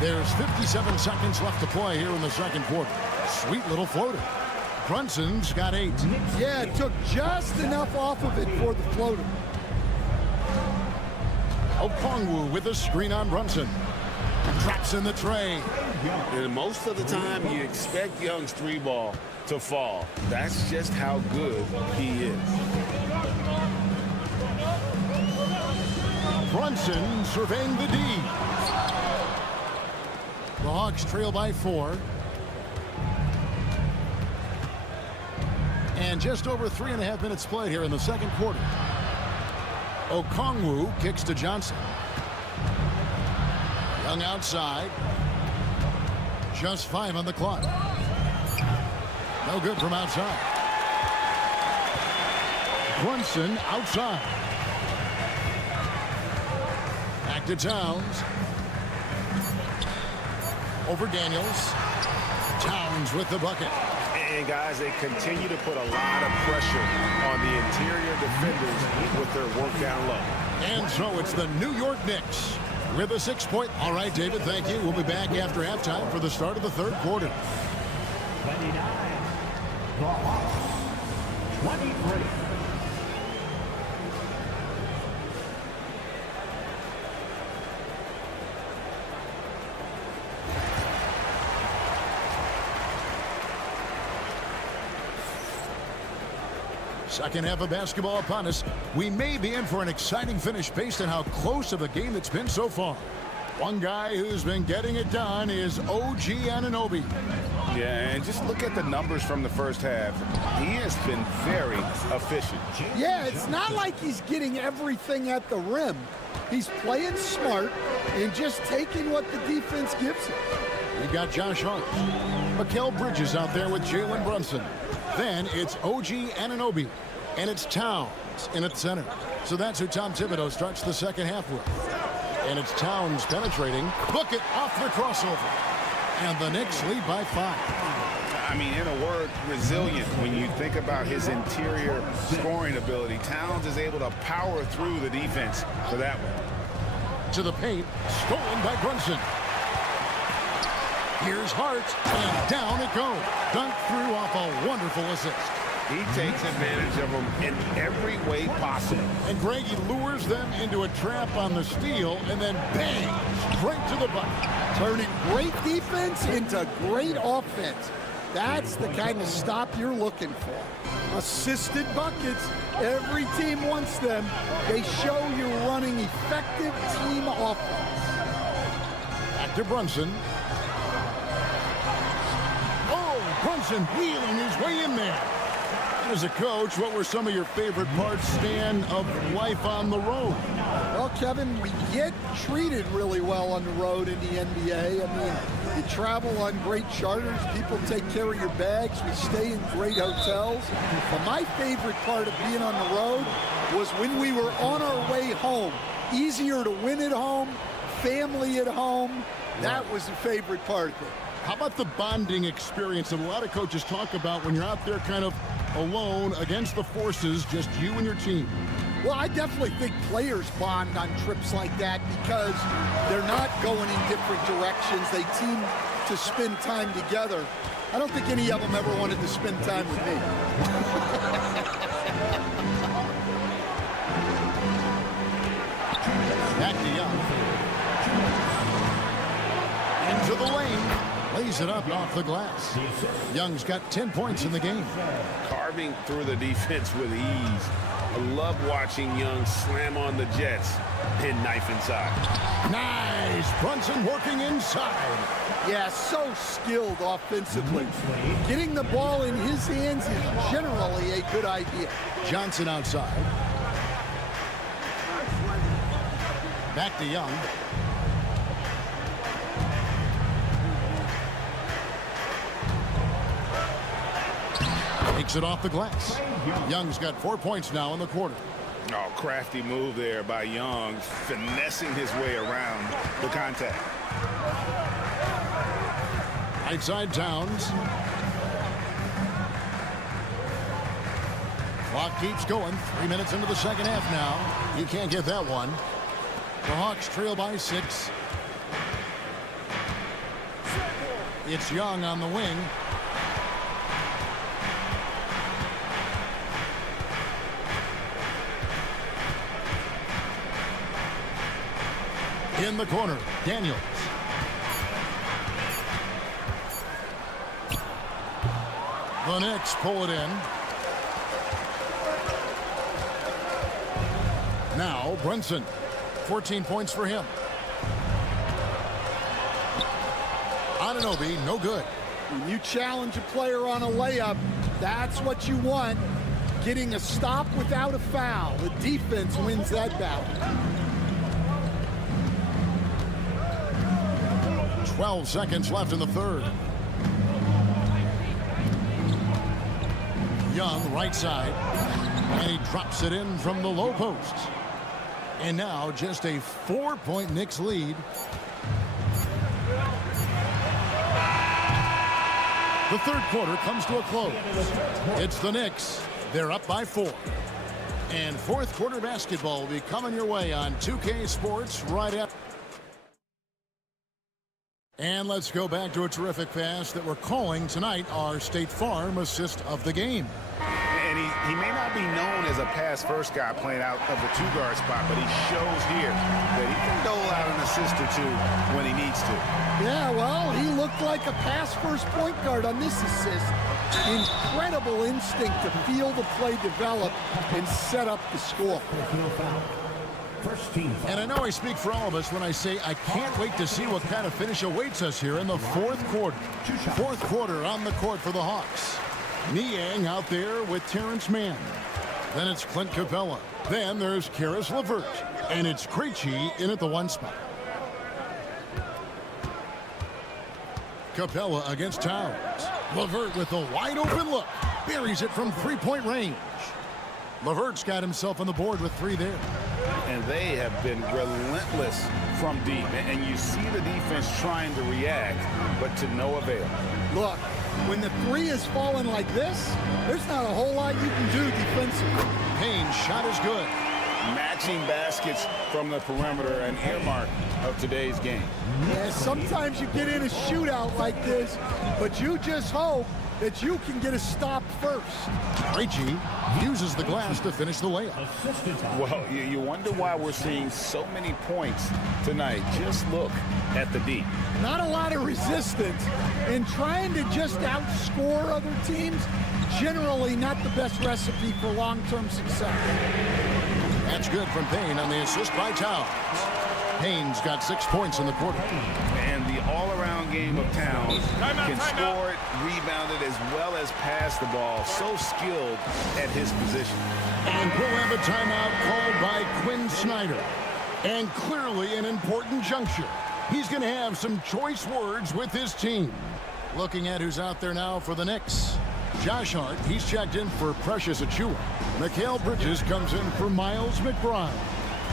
There's 57 seconds left to play here in the second quarter. Sweet little floater. Brunson's got 8. Yeah, it took just enough off of it for the floater. Okongwu with a screen on Brunson. Traps in the tray. And most of the time, you expect Young's 3-ball to fall. That's just how good he is. Brunson surveying the D. The Hawks trail by 4. And just over 3.5 minutes played here in the second quarter. Okongwu kicks to Johnson. Young outside. Just 5 on the clock. No good from outside. Brunson outside. Back to Towns. Over Daniels. Towns with the bucket. And guys, they continue to put a lot of pressure on the interior defenders with their work down low. And so it's the New York Knicks with a 6-point. All right, David, thank you. We'll be back after halftime for the start of the third quarter. 23. Second half of basketball upon us. We may be in for an exciting finish based on how close of a game it's been so far. One guy who's been getting it done is OG Anunoby. Yeah, and just look at the numbers from the first half. He has been very efficient. Yeah, it's not like he's getting everything at the rim. He's playing smart and just taking what the defense gives him. We've got Josh Hart. Mikal Bridges out there with Jalen Brunson. Then it's OG Anunoby. And it's Towns in at center. So that's who Tom Thibodeau starts the second half with. And it's Towns penetrating. Bucket off the crossover. And the Knicks lead by 5. I mean, in a word, resilient. When you think about his interior scoring ability, Towns is able to power through the defense for that one. To the paint. Stolen by Brunson. Here's Hart. And down it goes. Dunked through off a wonderful assist. He takes advantage of them in every way possible. And Greg, he lures them into a trap on the steal, and then bang, straight to the bucket. Turning great defense into great offense. That's the kind of stop you're looking for. Assisted buckets. Every team wants them. They show you're running effective team offense. Back to Brunson. Oh, Brunson wheeling his way in there. As a coach, what were some of your favorite parts, Stan, of life on the road? Well, Kevin, we get treated really well on the road in the NBA. I mean, you travel on great charters. People take care of your bags. We stay in great hotels. But my favorite part of being on the road was when we were on our way home. Easier to win at home, family at home. That was the favorite part of it. How about the bonding experience that a lot of coaches talk about when you're out there kind of alone against the forces, just you and your team? Well, I definitely think players bond on trips like that because they're not going in different directions. They team to spend time together. I don't think any of them ever wanted to spend time with me. Back to Young. Into the lane. Lays it up off the glass. Young's got 10 points in the game. Carving through the defense with ease. I love watching Young slam on the Jets and knife inside. Nice. Brunson working inside. Yeah, so skilled offensively. Getting the ball in his hands is generally a good idea. Johnson outside. Back to Young. Takes it off the glass. Young's got 4 points now in the quarter. Oh, crafty move there by Young, finessing his way around the contact. Right side Towns. Clock keeps going. 3 minutes into the second half now. You can't get that one. The Hawks trail by 6. It's Young on the wing. In the corner, Daniels. The Knicks pull it in. Now Brunson, 14 points for him. Anunoby, no good. When you challenge a player on a layup, that's what you want. Getting a stop without a foul. The defense wins that battle. 12 seconds left in the third. Young, right side. And he drops it in from the low post. And now just a 4-point Knicks lead. The third quarter comes to a close. It's the Knicks. They're up by 4. And fourth quarter basketball will be coming your way on 2K Sports right after. And let's go back to a terrific pass that we're calling tonight our State Farm assist of the game. And he may not be known as a pass-first guy playing out of the two-guard spot, but he shows here that he can dole out an assist or two when he needs to. Yeah, well, he looked like a pass-first point guard on this assist. Incredible instinct to feel the play develop and set up the score. And I know I speak for all of us when I say I can't wait to see what kind of finish awaits us here in the fourth quarter. Fourth quarter on the court for the Hawks. Niang out there with Terrence Mann. Then it's Clint Capella. Then there's Karis LeVert. And it's Krejci in at the 1 spot. Capella against Towns. LeVert with a wide open look. Buries it from 3-point range. LeVert's got himself on the board with 3 there. And they have been relentless from deep. And you see the defense trying to react, but to no avail. Look, when the 3 is falling like this, there's not a whole lot you can do defensively. Payne's shot is good. Matching baskets from the perimeter, an earmark of today's game. Yeah, sometimes you get in a shootout like this, but you just hope that you can get a stop first. Krejci uses the glass to finish the layup. Well, you wonder why we're seeing so many points tonight. Just look at the D. Not a lot of resistance, and trying to just outscore other teams, generally not the best recipe for long-term success. That's good from Payne on the assist by Towns. Payne's got 6 points in the quarter. And the all-around game of Towns can score it, rebound it, as well as pass the ball. So skilled at his position. And we'll have a timeout called by Quinn Snyder. And clearly an important juncture. He's going to have some choice words with his team. Looking at who's out there now for the Knicks. Josh Hart, he's checked in for Precious Achiuwa. Mikal Bridges comes in for Miles McBride.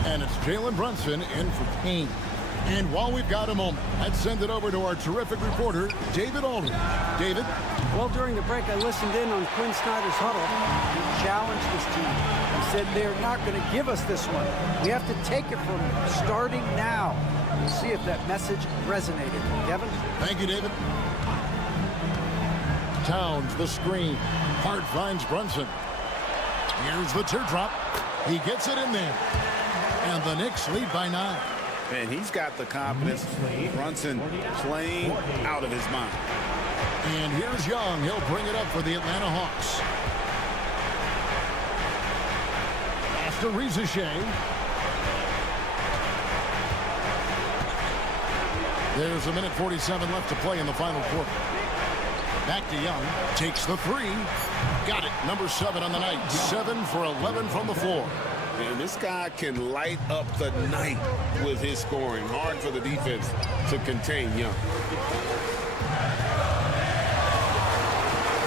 And it's Jalen Brunson in for Payne. And while we've got a moment, let's send it over to our terrific reporter, David Aldridge. David? Well, during the break, I listened in on Quinn Snyder's huddle. He challenged his team. He said they're not going to give us this one. We have to take it from them, starting now. We'll see if that message resonated. Kevin? Thank you, David. Towns, the screen. Hart finds Brunson. Here's the teardrop. He gets it in there. And the Knicks lead by 9. And he's got the confidence. Brunson playing out of his mind. And here's Young. He'll bring it up for the Atlanta Hawks. After Rizachet. There's 1:47 left to play in the final quarter. Back to Young. Takes the 3. Got it. Number 7 on the night. 7 for 11 from the floor. And this guy can light up the night with his scoring. Hard for the defense to contain Young.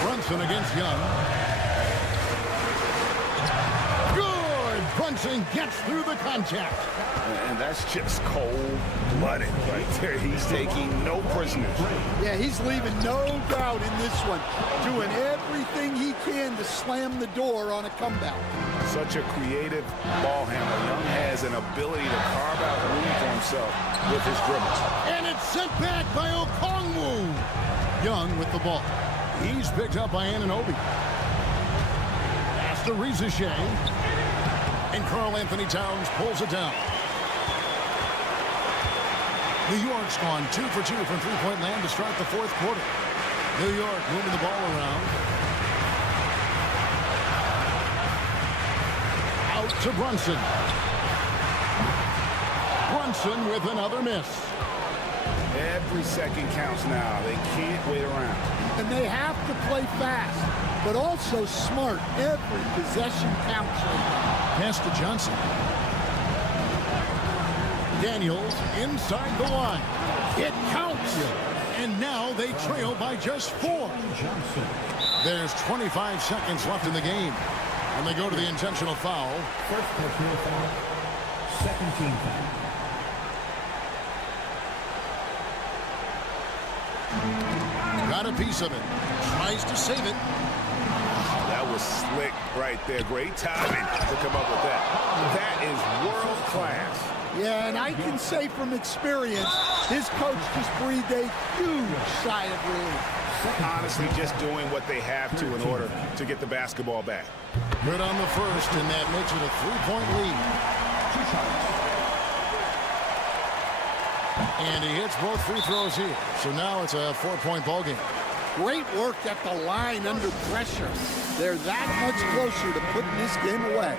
Brunson against Young. Good! Brunson gets through the contact. And that's just cold-blooded right there. He's taking no prisoners. Yeah, he's leaving no doubt in this one. Doing everything he can to slam the door on a comeback. Such a creative ball handler. Young has an ability to carve out room for himself with his dribbles. And it's sent back by Okongwu. Young with the ball. He's picked up by Anunoby. Pass to Rizachet. And Karl Anthony Towns pulls it down. New York's gone 2 for 2 from three-point land to start the fourth quarter. New York moving the ball around. Out to Brunson. Brunson with another miss. Every second counts now. They can't wait around. And they have to play fast, but also smart. Every possession counts right now. Pass to Johnson. Daniels inside the line. It counts. And now they trail by just 4. There's 25 seconds left in the game. And they go to the intentional foul. First personal foul. Second team foul. Got a piece of it. Tries to save it. That was slick right there. Great timing to come up with that. That is world class. Yeah, and I can say from experience, his coach just breathed a huge sigh of relief. Honestly, just doing what they have to in order to get the basketball back. Good on the first, and that makes it a 3-point lead. And he hits both free throws here. So now it's a 4-point ball game. Great work at the line under pressure. They're that much closer to putting this game away.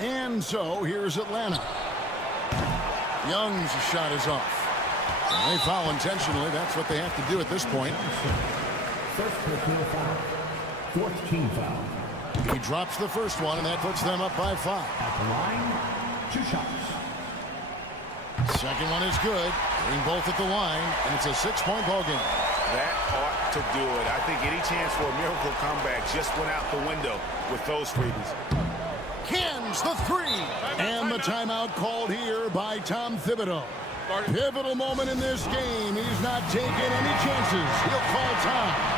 And so here's Atlanta. Young's shot is off. And they foul intentionally. That's what they have to do at this point. First personal foul. Fourth team foul. He drops the first one, and that puts them up by 5. At the line, 2 shots. Second one is good. Bring both at the line, and it's a 6-point ball game. That ought to do it. I think any chance for a miracle comeback just went out the window with those freebies. Cans the 3. And the timeout called here by Tom Thibodeau. Pivotal moment in this game. He's not taking any chances. He'll call time.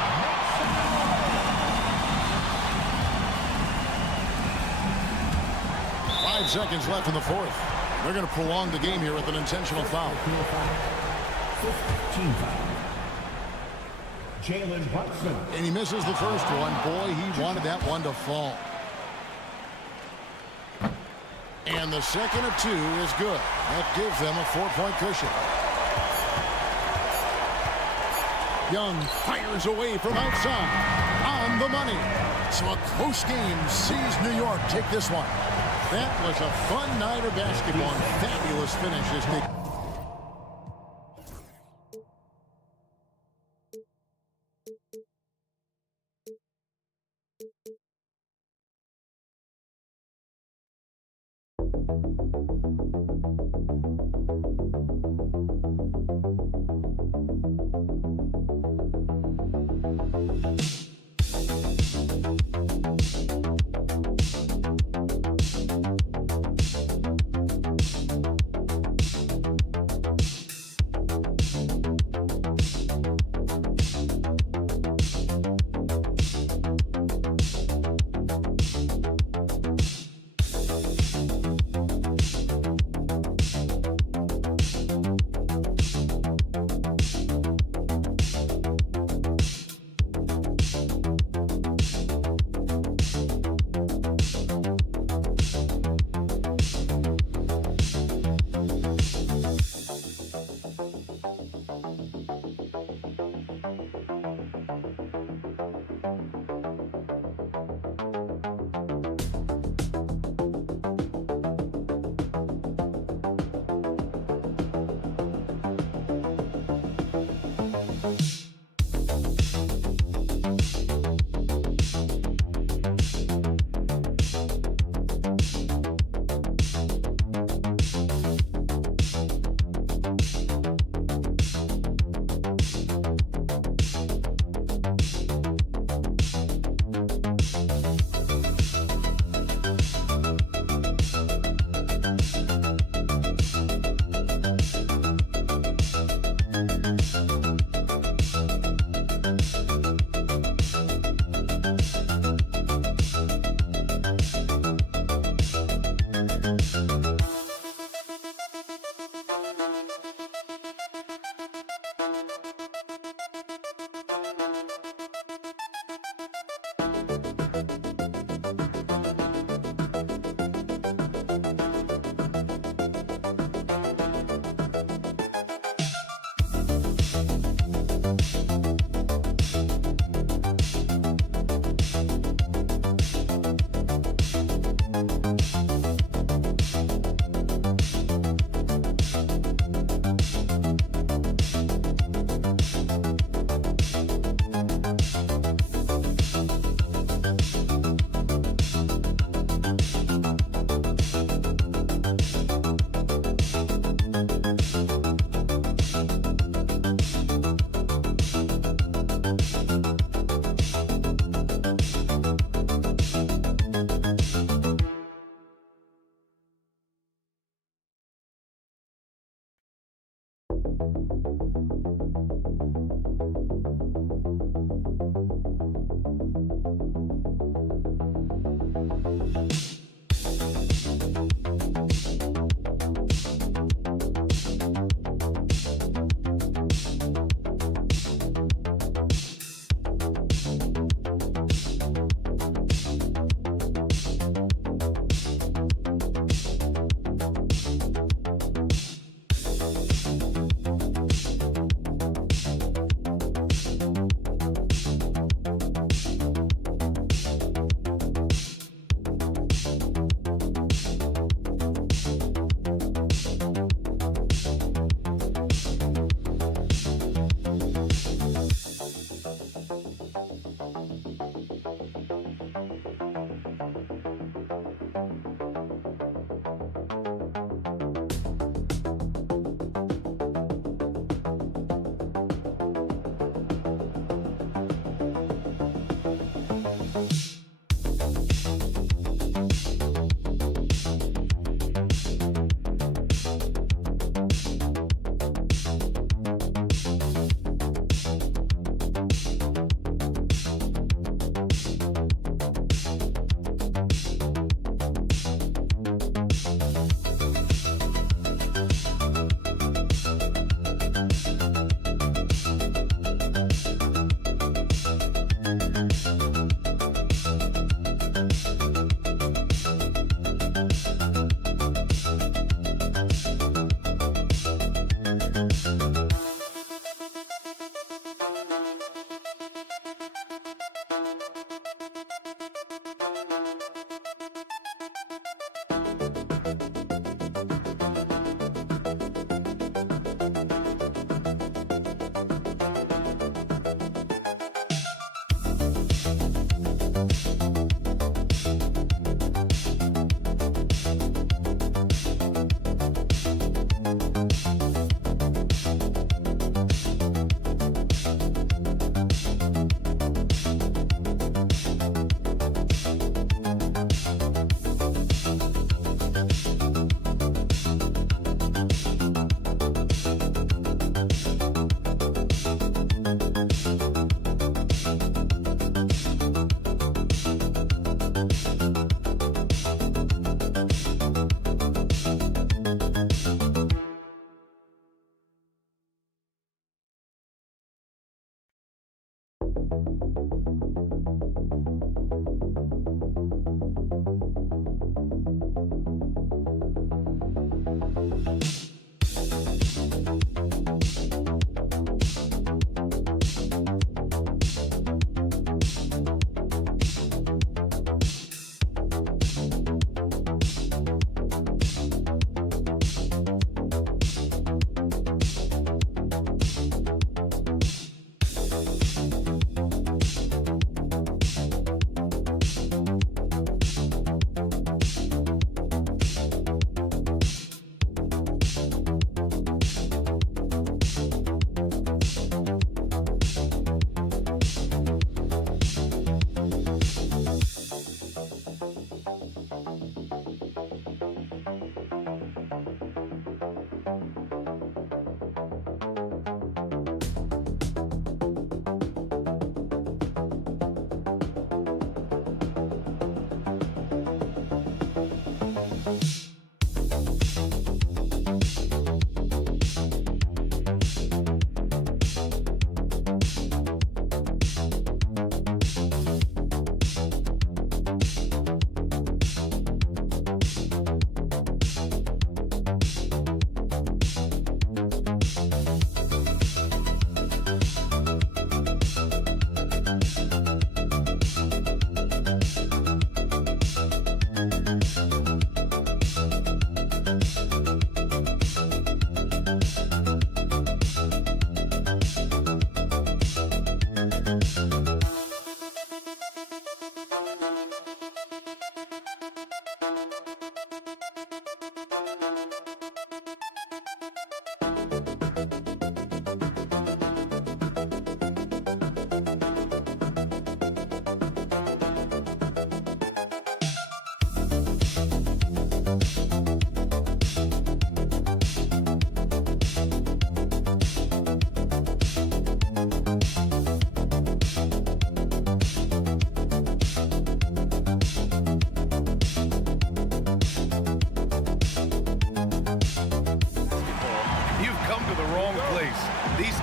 Seconds left in the fourth. They're going to prolong the game here with an intentional foul. 15 foul. Jalen Hudson. And he misses the first one. Boy, he wanted that one to fall. And the second of two is good. That gives them a 4-point cushion. Young fires away from outside. On the money. So a close game sees New York take this one. That was a fun night of basketball and fabulous finishes.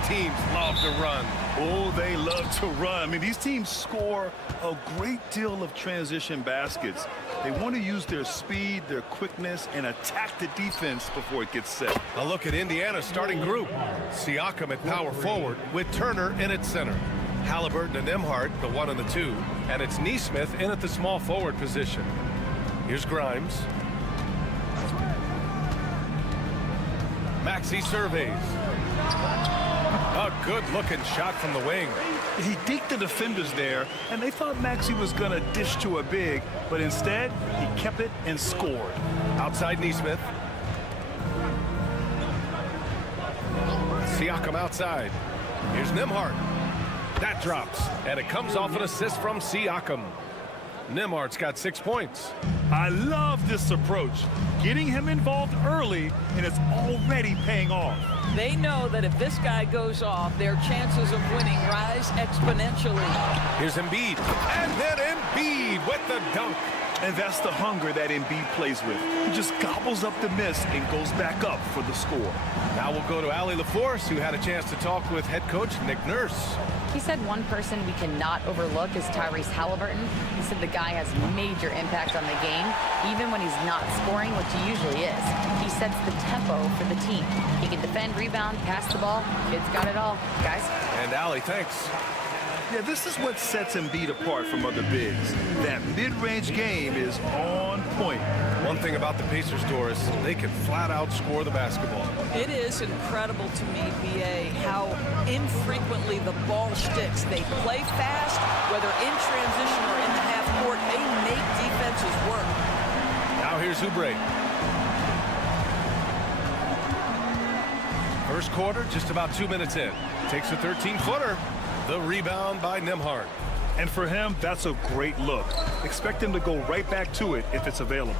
teams love to run. Oh, they love to run. I mean, these teams score a great deal of transition baskets. They want to use their speed, their quickness, and attack the defense before it gets set. A look at Indiana's starting group. Siakam at power forward with Turner in at center. Halliburton and Nembhard, the 1 and the 2. And it's Nesmith in at the small forward position. Here's Grimes. Maxey surveys. A good-looking shot from the wing. He deked the defenders there, and they thought Maxey was going to dish to a big, but instead, he kept it and scored. Outside Nesmith. Siakam outside. Here's Nembhard. That drops, and it comes off an assist from Siakam. Nembhard's got 6 points. I love this approach. Getting him involved early, and it's already paying off. They know that if this guy goes off, their chances of winning rise exponentially. Here's Embiid. And then Embiid with the dunk. And that's the hunger that Embiid plays with. He just gobbles up the miss and goes back up for the score. Now we'll go to Allie LaForce, who had a chance to talk with head coach Nick Nurse. He said one person we cannot overlook is Tyrese Halliburton. He said the guy has major impact on the game, even when he's not scoring, which he usually is. He sets the tempo for the team. He can defend, rebound, pass the ball. Kid's got it all, guys. And Allie, thanks. Yeah, this is what sets Embiid apart from other bigs. That mid-range game is on point. One thing about the Pacers, Doris, they can flat out score the basketball. It is incredible to me, B.A., how infrequently the ball sticks. They play fast, whether in transition or in the half court. They make defenses work. Now here's Oubre. First quarter, just about 2 minutes in. Takes a 13-footer. The rebound by Nembhard. And for him, that's a great look. Expect him to go right back to it if it's available.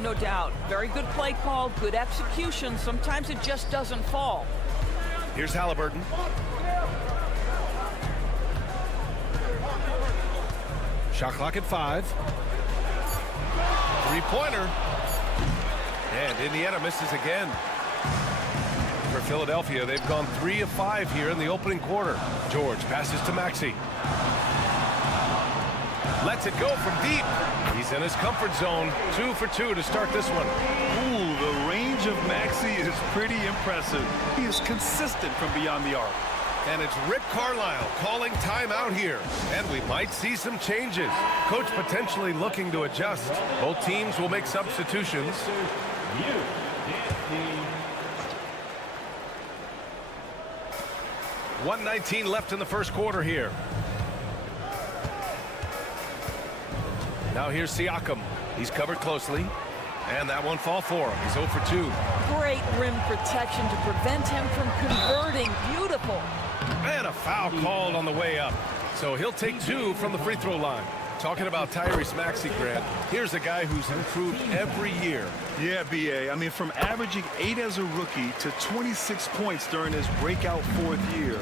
No doubt. Very good play call, good execution. Sometimes it just doesn't fall. Here's Halliburton. Shot clock at 5. Three-pointer. And Indiana misses again. For Philadelphia, they've gone 3 of 5 here in the opening quarter. George passes to Maxey. Lets it go from deep. He's in his comfort zone. 2 for 2 to start this one. Ooh, the range of Maxey is pretty impressive. He is consistent from beyond the arc. And it's Rick Carlisle calling timeout here. And we might see some changes. Coach potentially looking to adjust. Both teams will make substitutions. 1:19 left in the first quarter here. Now here's Siakam. He's covered closely. And that won't fall for him. He's 0 for 2. Great rim protection to prevent him from converting. Beautiful. And a foul called on the way up. So he'll take 2 from the free throw line. Talking about Tyrese Maxey, Grant, here's a guy who's improved every year. Yeah, B.A. I mean, from averaging 8 as a rookie to 26 points during his breakout 4th year,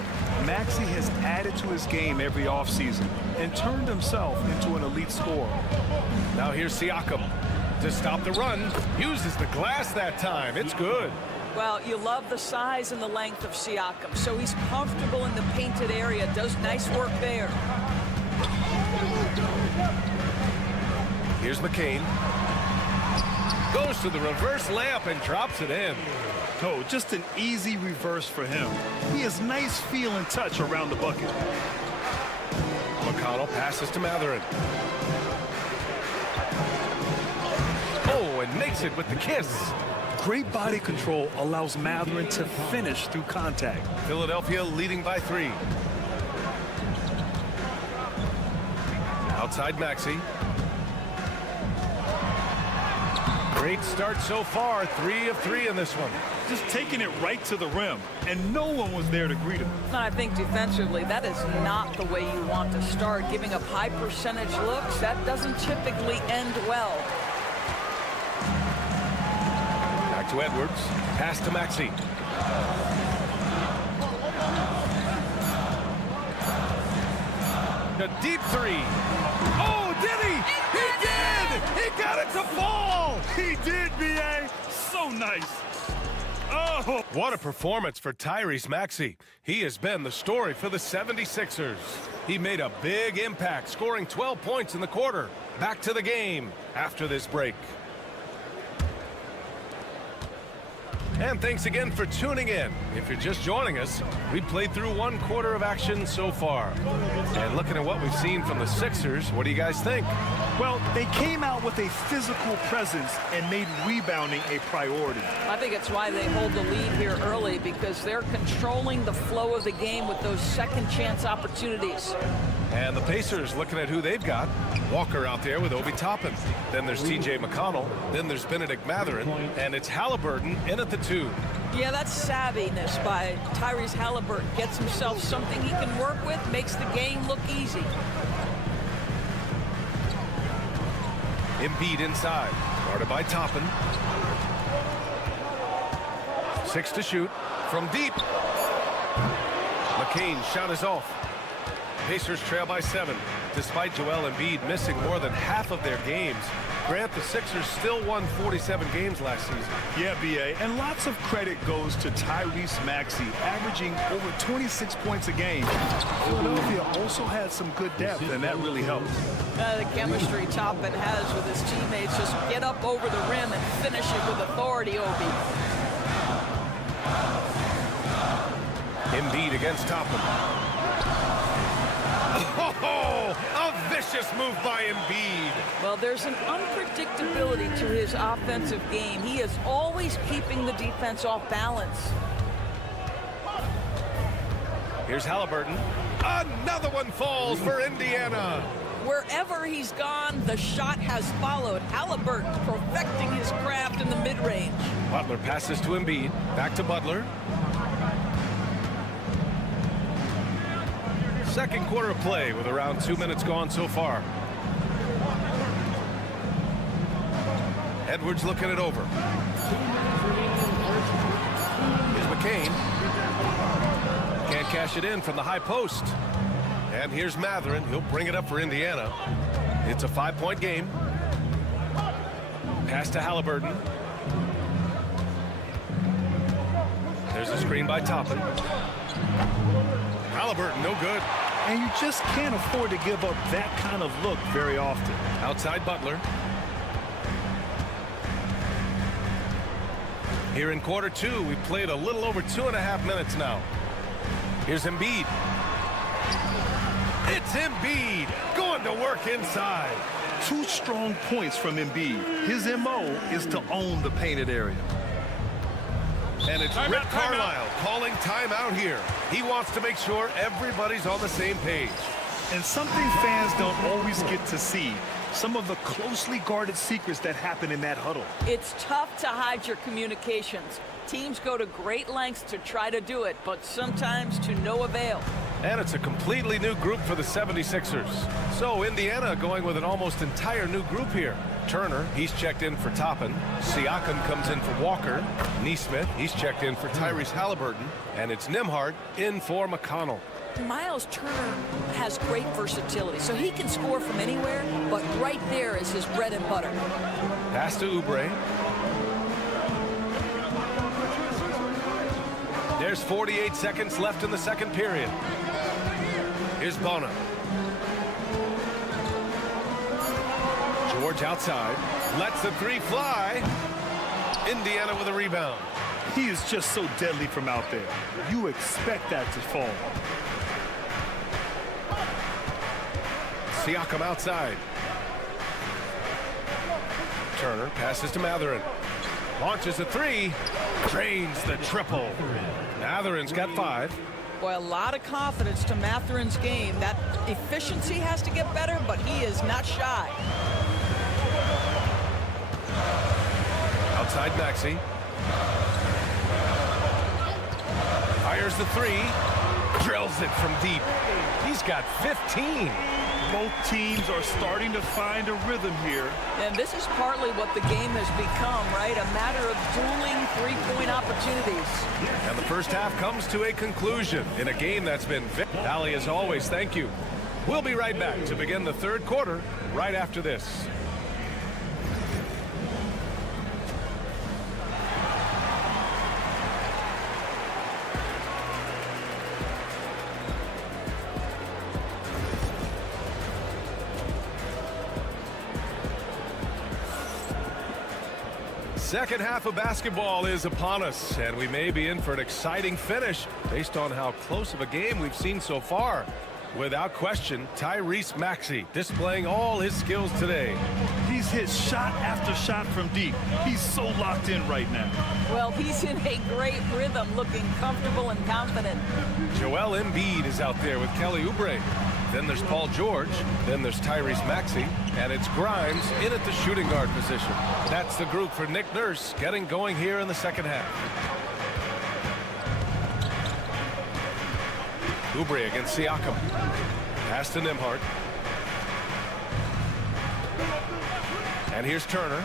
Maxey has added to his game every offseason and turned himself into an elite scorer. Now here's Siakam to stop the run. Uses the glass that time. It's good. Well, you love the size and the length of Siakam, so he's comfortable in the painted area, does nice work there. Here's McCain. Goes to the reverse layup and drops it in. Oh, just an easy reverse for him. He has nice feel and touch around the bucket. McConnell passes to Mathurin. Oh, and makes it with the kiss. Great body control allows Mathurin to finish through contact. Philadelphia leading by 3. Outside Maxey. Great start so far. 3 of 3 in this one. Just taking it right to the rim, and no one was there to greet him. I think defensively, that is not the way you want to start. Giving up high percentage looks, that doesn't typically end well. Back to Edwards. Pass to Maxey. A deep 3. Oh, did he? He did! He got it to fall! He did, B.A. So nice. Oh! What a performance for Tyrese Maxey. He has been the story for the 76ers. He made a big impact, scoring 12 points in the quarter. Back to the game after this break. And thanks again for tuning in. If you're just joining us, we played through 1 quarter of action so far. And looking at what we've seen from the Sixers, what do you guys think? Well, they came out with a physical presence and made rebounding a priority. I think it's why they hold the lead here early, because they're controlling the flow of the game with those second chance opportunities. And the Pacers looking at who they've got. Walker out there with Obi Toppin. Then there's T.J. McConnell. Then there's Benedict Mathurin. And it's Halliburton in at the 2. Yeah, that's savviness by Tyrese Halliburton. Gets himself something he can work with, makes the game look easy. Embiid inside. Guarded by Toppin. 6 to shoot. From deep. McCain shot is off. Pacers trail by 7. Despite Joel Embiid missing more than half of their games, Grant, the Sixers still won 47 games last season. Yeah, B.A., and lots of credit goes to Tyrese Maxey, averaging over 26 points a game. Philadelphia also had some good depth, and that really helps. The chemistry Toppin has with his teammates, just get up over the rim and finish it with authority, Obi. Embiid against Toppin. Oh, a vicious move by Embiid. Well, there's an unpredictability to his offensive game. He is always keeping the defense off balance. Here's Halliburton. Another one falls for Indiana. Wherever he's gone, the shot has followed. Halliburton perfecting his craft in the mid-range. Butler passes to Embiid. Back to Butler. Second quarter of play with around 2 minutes gone so far. Edwards looking it over. Here's McCain. Can't cash it in from the high post. And here's Mathurin. He'll bring it up for Indiana. It's a 5-point game. Pass to Halliburton. There's a screen by Toppin. Halliburton, no good. And you just can't afford to give up that kind of look very often. Outside Butler. Here in quarter two, we've played a little over 2.5 minutes now. Here's Embiid. It's Embiid going to work inside. 2 strong points from Embiid. His MO is to own the painted area. And it's Rick Carlisle calling timeout here. He wants to make sure everybody's on the same page. And something fans don't always get to see. Some of the closely guarded secrets that happen in that huddle. It's tough to hide your communications. Teams go to great lengths to try to do it, but sometimes to no avail. And it's a completely new group for the 76ers. So Indiana going with an almost entire new group here. Turner, he's checked in for Toppin. Siakam comes in for Walker. Nesmith, he's checked in for Tyrese Halliburton. And it's Nembhard in for McConnell. Miles Turner has great versatility, so he can score from anywhere, but right there is his bread and butter. Pass to Oubre. There's 48 seconds left in the second period. Here's Bona. George outside. Lets the 3 fly. Indiana with a rebound. He is just so deadly from out there. You expect that to fall. Siakam outside. Turner passes to Matherin. Launches a 3. Drains the triple. Matherin's got 5. Boy, a lot of confidence to Matherin's game. That efficiency has to get better, but he is not shy. Outside Maxey. Fires the 3. Drills it from deep. He's got 15. Both teams are starting to find a rhythm here. And this is partly what the game has become, right? A matter of dueling three-point opportunities. And the first half comes to a conclusion in a game that's been... Valley, as always, thank you. We'll be right back to begin the third quarter right after this. Second half of basketball is upon us, and we may be in for an exciting finish based on how close of a game we've seen so far. Without question, Tyrese Maxey displaying all his skills today. He's hit shot after shot from deep. He's so locked in right now. Well, he's in a great rhythm, looking comfortable and confident. Joel Embiid is out there with Kelly Oubre. Then there's Paul George. Then there's Tyrese Maxey. And it's Grimes in at the shooting guard position. That's the group for Nick Nurse getting going here in the second half. Oubre against Siakam. Pass to Nembhard. And here's Turner.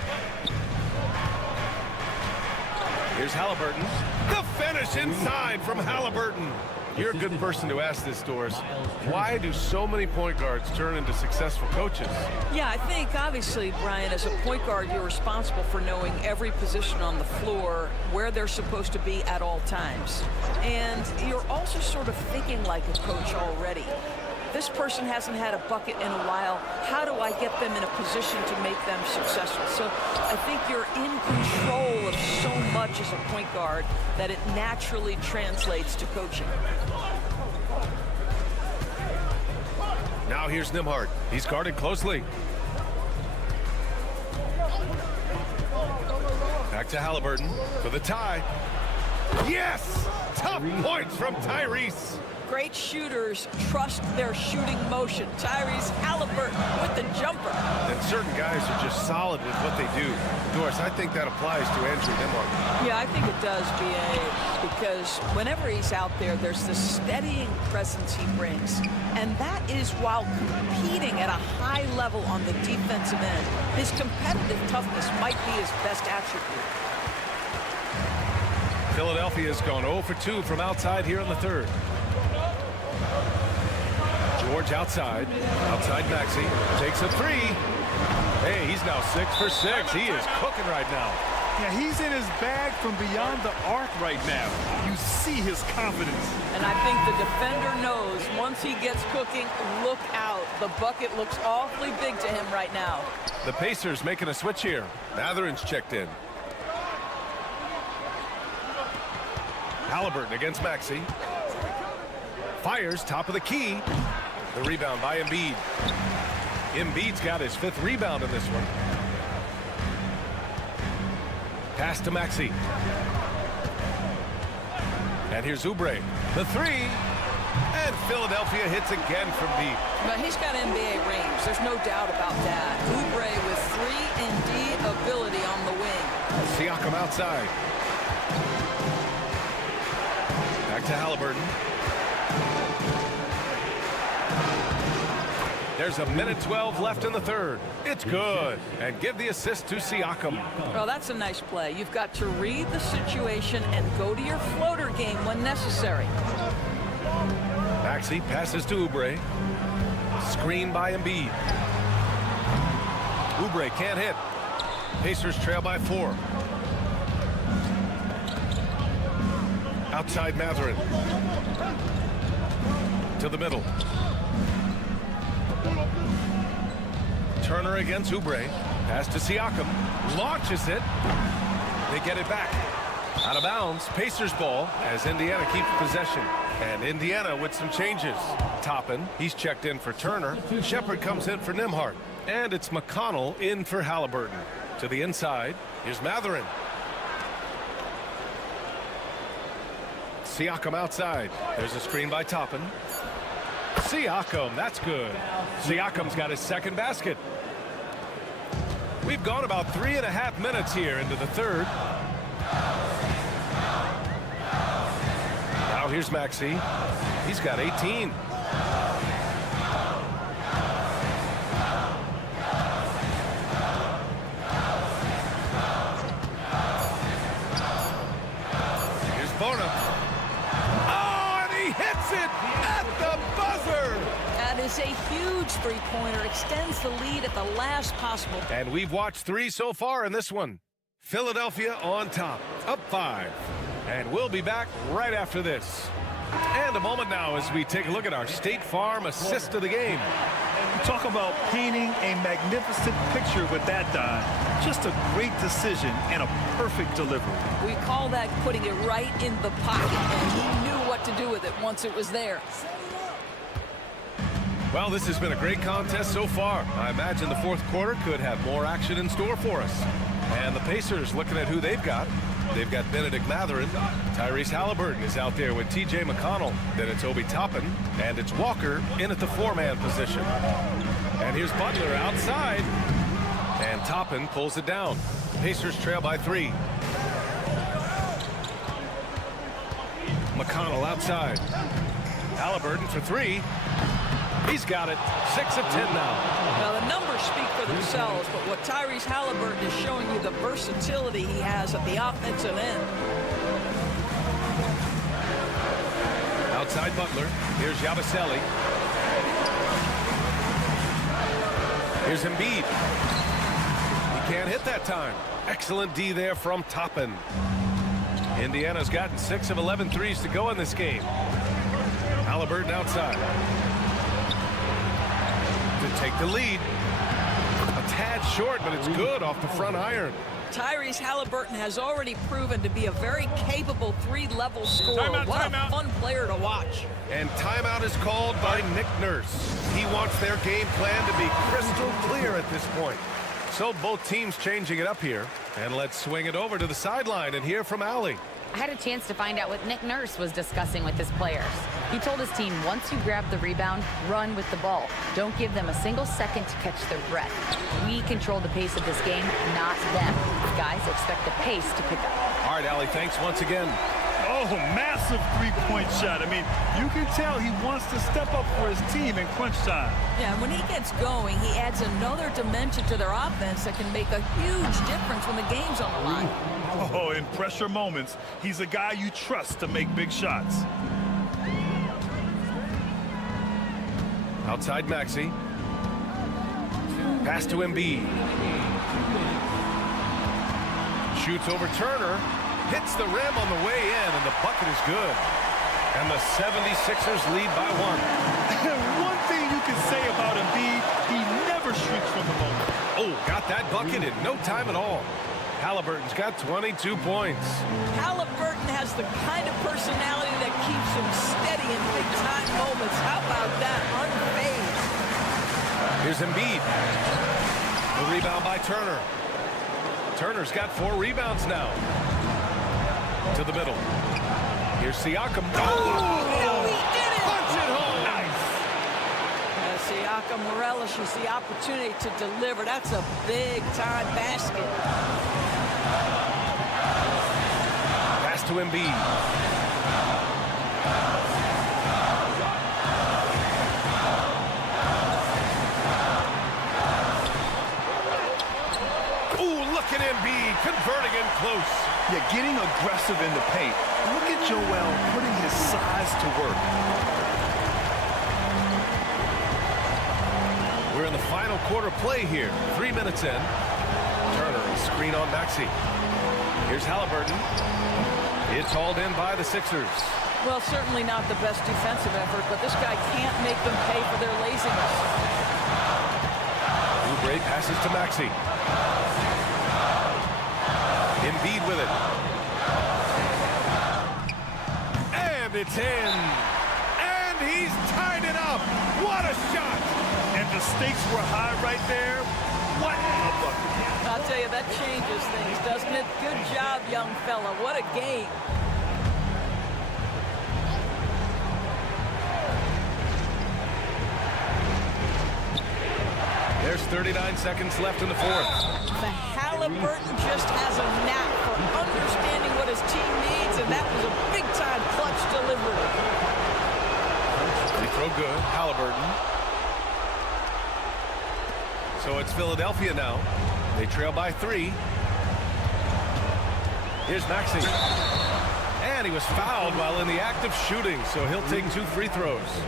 Here's Halliburton. The finish inside from Halliburton. You're a good person to ask this, Doris. Why do so many point guards turn into successful coaches? Yeah, I think obviously, Brian, as a point guard, you're responsible for knowing every position on the floor, where they're supposed to be at all times. And you're also sort of thinking like a coach already. This person hasn't had a bucket in a while. How do I get them in a position to make them successful? So I think you're in control of so much as a point guard that it naturally translates to coaching. Now here's Nembhard. He's guarded closely. Back to Halliburton for the tie. Yes! Tough points from Tyrese. Great shooters trust their shooting motion. Tyrese Halliburton with the jumper. And certain guys are just solid with what they do. Doris, I think that applies to Andrew Nembhard. Yeah, I think it does, B.A., because whenever he's out there, there's the steadying presence he brings. And that is while competing at a high level on the defensive end. His competitive toughness might be his best attribute. Philadelphia's gone 0 for 2 from outside here in the third. George outside. Outside Maxey. Takes a 3. Hey, he's now 6 for 6. He is cooking right now. Yeah, he's in his bag from beyond the arc right now. You see his confidence. And I think the defender knows once he gets cooking, look out. The bucket looks awfully big to him right now. The Pacers making a switch here. Mathurin's checked in. Halliburton against Maxey. Fires top of the key. The rebound by Embiid. Embiid's got his 5th rebound in this one. Pass to Maxey. And here's Oubre. The 3. And Philadelphia hits again from deep. But he's got NBA range. There's no doubt about that. Oubre with 3 and D ability on the wing. Siakam outside. Back to Halliburton. There's a minute 12 left in the 3rd. It's good. And give the assist to Siakam. Well, that's a nice play. You've got to read the situation and go to your floater game when necessary. Maxey passes to Oubre. Screen by Embiid. Oubre can't hit. Pacers trail by 4. Outside Mathurin. To the middle. Turner against Oubre. Pass to Siakam. Launches it. They get it back. Out of bounds. Pacers ball as Indiana keeps possession. And Indiana with some changes. Toppin, he's checked in for Turner. Shepard comes in for Nembhard. And it's McConnell in for Halliburton. To the inside. Here's Mathurin. Siakam outside. There's a screen by Toppin. Siakam, that's good. Siakam's got his 2nd basket. We've gone about 3.5 minutes here into the 3rd. Now here's Maxey. He's got 18. Here's Bona. Oh, and he hits it at the buzzer. That is a huge three-pointer. Extends the lead at the last possible. And we've watched 3 so far in this one. Philadelphia on top, up 5. And we'll be back right after this. And a moment now as we take a look at our State Farm assist of the game. You talk about painting a magnificent picture with that dive. Just a great decision and a perfect delivery. We call that putting it right in the pocket, and he knew what to do with it once it was there. Well, this has been a great contest so far. I imagine the 4th quarter could have more action in store for us. And the Pacers looking at who they've got. They've got Benedict Mathurin. Tyrese Halliburton is out there with T.J. McConnell. Then it's Obi Toppin. And it's Walker in at the 4-man position. And here's Butler outside. And Toppin pulls it down. Pacers trail by 3. McConnell outside. Halliburton for 3. He's got it. 6 of 10 now. Now, the numbers speak for themselves, but what Tyrese Halliburton is showing you the versatility he has at the offensive end. Outside Butler. Here's Yabusele. Here's Embiid. He can't hit that time. Excellent D there from Toppin. Indiana's gotten 6 of 11 threes to go in this game. Halliburton outside. To take the lead. A tad short, but it's good off the front iron. Tyrese Halliburton has already proven to be a very capable 3-level scorer. What a fun player to watch. And timeout is called by Nick Nurse. He wants their game plan to be crystal clear at this point. So both teams changing it up here. And let's swing it over to the sideline and hear from Allie. I had a chance to find out what Nick Nurse was discussing with his players. He told his team, once you grab the rebound, run with the ball. Don't give them a single second to catch their breath. We control the pace of this game, not them. Guys, expect the pace to pick up. All right, Allie, thanks once again. Oh, massive three-point shot. I mean, you can tell he wants to step up for his team in crunch time. Yeah, when he gets going, he adds another dimension to their offense that can make a huge difference when the game's on the line. Oh, in pressure moments, he's a guy you trust to make big shots. Outside Maxey. Pass to Embiid. Shoots over Turner. Hits the rim on the way in, and the bucket is good. And the 76ers lead by 1. One thing you can say about Embiid, he never shrinks from the moment. Oh, got that bucket in no time at all. Halliburton's got 22 points. Halliburton has the kind of personality that keeps him steady in big-time moments. How about that? Unfazed. Here's Embiid. The rebound by Turner. Turner's got 4 rebounds now. To the middle. Here's Siakam. Oh, he did it! Punch it home. Nice. Siakam relishes the opportunity to deliver. That's a big-time basket. Pass to Embiid. Ooh, look at Embiid converting in close. Yeah, getting aggressive in the paint. Look at Joel putting his size to work. We're in the final quarter play here. 3 minutes in. Turner, screen on Maxey. Here's Halliburton. It's hauled in by the Sixers. Well, certainly not the best defensive effort, but this guy can't make them pay for their laziness. Oubre passes to Maxey. Embiid with it. And it's in. And he's tied it up. What a shot. And the stakes were high right there. What a bucket. I'll tell you, that changes things, doesn't it? Good job, young fella. What a game. There's 39 seconds left in the fourth. The Halliburton just has a knack for understanding what his team needs, and that was a big-time clutch delivery. Free throw good. Halliburton. So it's Philadelphia now. They trail by 3. Here's Maxey. And he was fouled while in the act of shooting, so he'll take 2 free throws.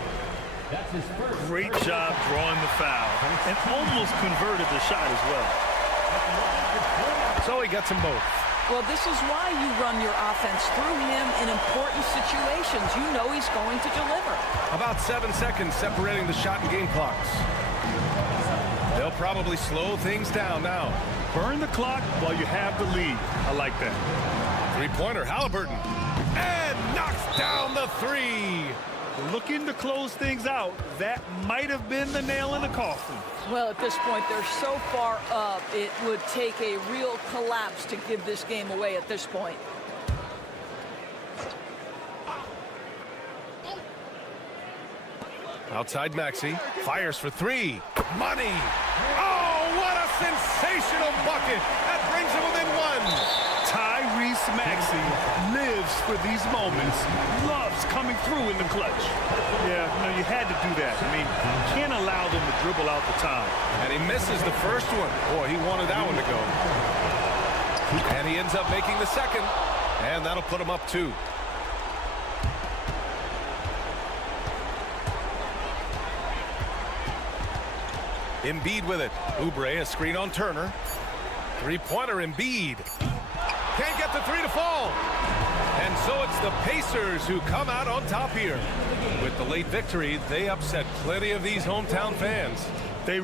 Great job drawing the foul and almost converted the shot as well. So he gets them both. Well, this is why you run your offense through him in important situations. You know he's going to deliver. About 7 seconds separating the shot and game clocks. They'll probably slow things down now. Burn the clock while you have the lead. I like that. Three-pointer, Halliburton. And knocks down the 3. Looking to close things out. That might have been the nail in the coffin. Well, at this point, they're so far up, it would take a real collapse to give this game away at this point. Outside Maxey. Fires for 3. Money. Oh, what a sensational bucket. That brings him within 1. Tyrese Maxey lives for these moments, loves coming through in the clutch. Yeah, no, you had to do that. I mean, you can't allow them to dribble out the time. And he misses the first one. Boy, he wanted that one to go. And he ends up making the second. And that'll put him up 2. Embiid with it. Oubre, a screen on Turner. Three-pointer, Embiid. Can't get the 3 to fall. And so it's the Pacers who come out on top here. With the late victory, they upset plenty of these hometown fans. They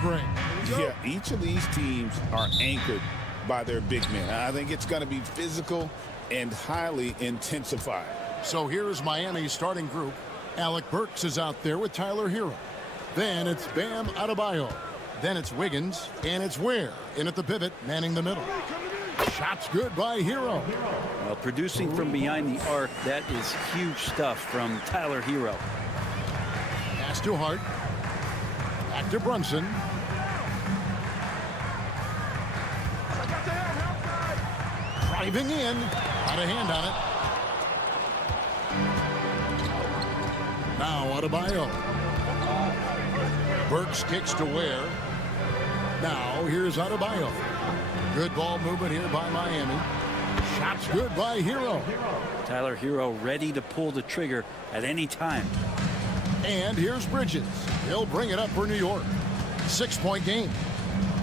Greg. Yeah, each of these teams are anchored by their big men. I think it's going to be physical and highly intensified. So here's Miami's starting group. Alec Burks is out there with Tyler Hero. Then it's Bam Adebayo. Then it's Wiggins, and it's Ware in at the pivot, manning the middle. Shots good by Hero. Well, producing from behind the arc, that is huge stuff from Tyler Hero. Pass to Hart. Back to Brunson. Driving in. Not a hand on it. Now Adebayo. Burks kicks to Ware. Now here's Adebayo. Good ball movement here by Miami. Shots good by Hero. Tyler Hero ready to pull the trigger at any time. And here's Bridges. He'll bring it up for New York. 6-point game.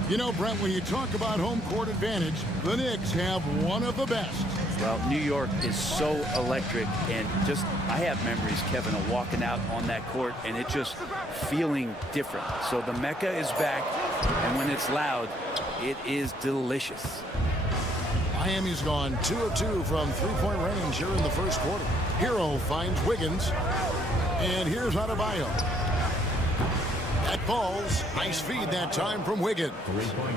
You know, Brent, when you talk about home court advantage, the Knicks have one of the best. Well, New York is so electric, and just, I have memories, Kevin, of walking out on that court and it just feeling different. So the Mecca is back, and when it's loud, it is delicious. Miami's gone 2 of 2 from three-point range here in the first quarter. Hero finds Wiggins, and here's Adebayo. That falls. Nice feed that time from Wiggins.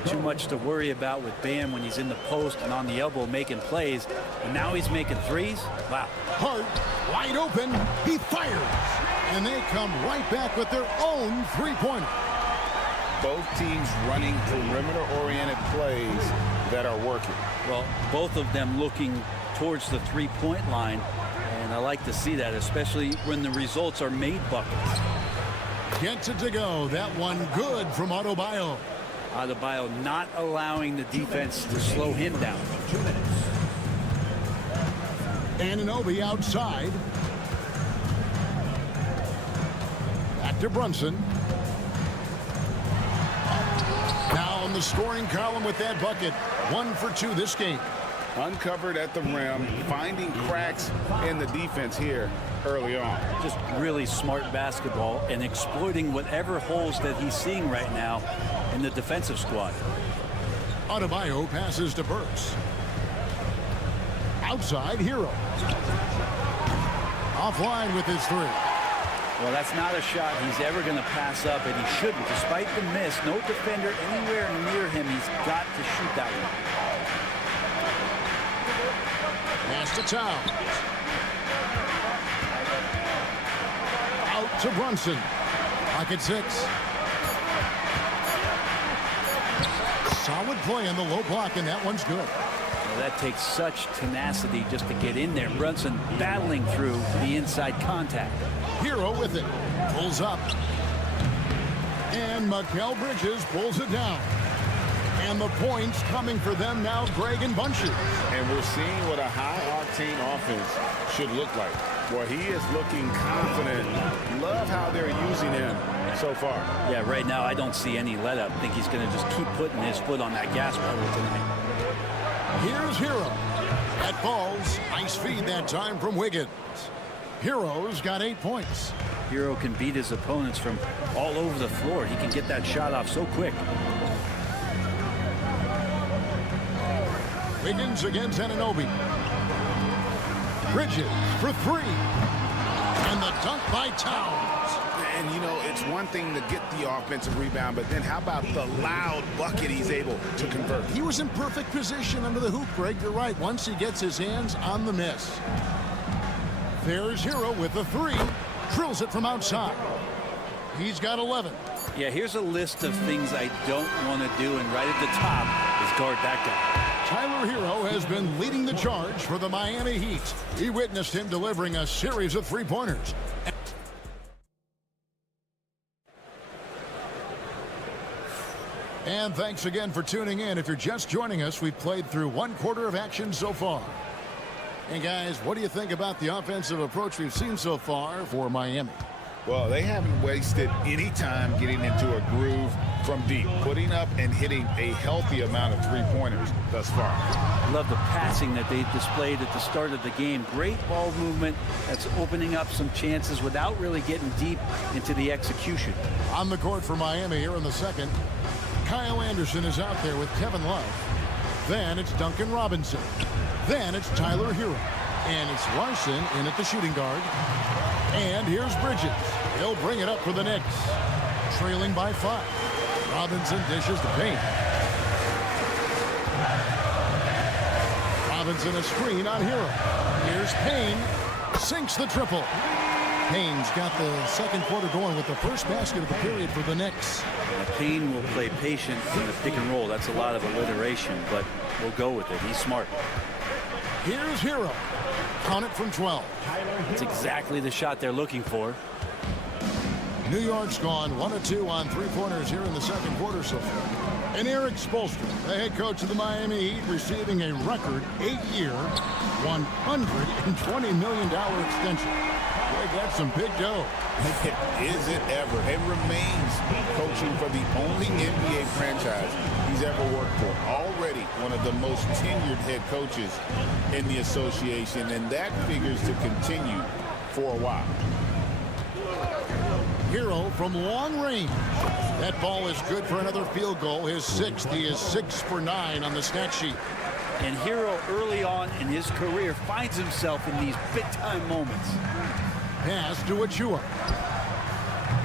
Too much to worry about with Bam when he's in the post and on the elbow making plays. And now he's making threes. Wow. Hart, wide open. He fires. And they come right back with their own three-pointer. Both teams running perimeter-oriented plays that are working. Well, both of them looking towards the three-point line. And I like to see that, especially when the results are made buckets. Gets it to go. That one good from Adebayo. Adebayo not allowing the defense to slow him down. Anunoby outside. Back to Brunson. Now on the scoring column with that bucket. 1 for 2 this game. Uncovered at the rim, finding cracks in the defense here early on. Just really smart basketball and exploiting whatever holes that he's seeing right now in the defensive squad. Adebayo passes to Burks. Outside, Hero. Offline with his three. Well, that's not a shot he's ever going to pass up, and he shouldn't. Despite the miss, no defender anywhere near him. He's got to shoot that one. Pass to Towns. Out to Brunson. Pocket 6. Solid play in the low block, and that one's good. Well, that takes such tenacity just to get in there. Brunson battling through the inside contact. Hero with it. Pulls up. And Mikal Bridges pulls it down. And the points coming for them now, Greg and Bunches. And we're seeing what a high-octane offense should look like. Boy, he is looking confident. Love how they're using him so far. Yeah, right now I don't see any let-up. I think he's going to just keep putting his foot on that gas pedal tonight. Here's Hero. That falls. Nice feed that time from Wiggins. Hero's got 8 points. Hero can beat his opponents from all over the floor. He can get that shot off so quick. Wiggins against Anunoby. Bridges for 3. And the dunk by Towns. And, you know, it's one thing to get the offensive rebound, but then how about the loud bucket he's able to convert? He was in perfect position under the hoop, Greg. You're right. Once he gets his hands on the miss. There's Hero with the 3. Drills it from outside. He's got 11. Yeah, here's a list of things I don't want to do, and right at the top is guard that guy. Tyler Hero has been leading the charge for the Miami Heat. He witnessed him delivering a series of three-pointers. And thanks again for tuning in. If you're just joining us, we've played through 1 quarter of action so far. And guys, what do you think about the offensive approach we've seen so far for Miami? Well, they haven't wasted any time getting into a groove from deep, putting up and hitting a healthy amount of three-pointers thus far. I love the passing that they displayed at the start of the game. Great ball movement that's opening up some chances without really getting deep into the execution. On the court for Miami here in the second, Kyle Anderson is out there with Kevin Love. Then it's Duncan Robinson. Then it's Tyler Hero. And it's Larson in at the shooting guard. And here's Bridges. He'll bring it up for the Knicks. Trailing by 5. Robinson dishes to Payne. Robinson a screen on Hero. Here's Payne. Sinks the triple. Payne's got the second quarter going with the first basket of the period for the Knicks. Payne will play patient in the pick and roll. That's a lot of alliteration, but we'll go with it. He's smart. Here's Hero. Count it from 12. It's exactly the shot they're looking for. New York's gone 1 of 2 on three-pointers here in the second quarter so far. And Eric Spoelstra, the head coach of the Miami Heat, receiving a record 8-year, $120 million extension. Boy, that's some big dough. Is it ever? It remains coaching for the only NBA franchise he's ever worked for. Already one of the most tenured head coaches in the association, and that figures to continue for a while. Hero from long range. That ball is good for another field goal. His 6th. He is 6 for 9 on the stat sheet. And Hero early on in his career finds himself in these big-time moments. Pass to Achua.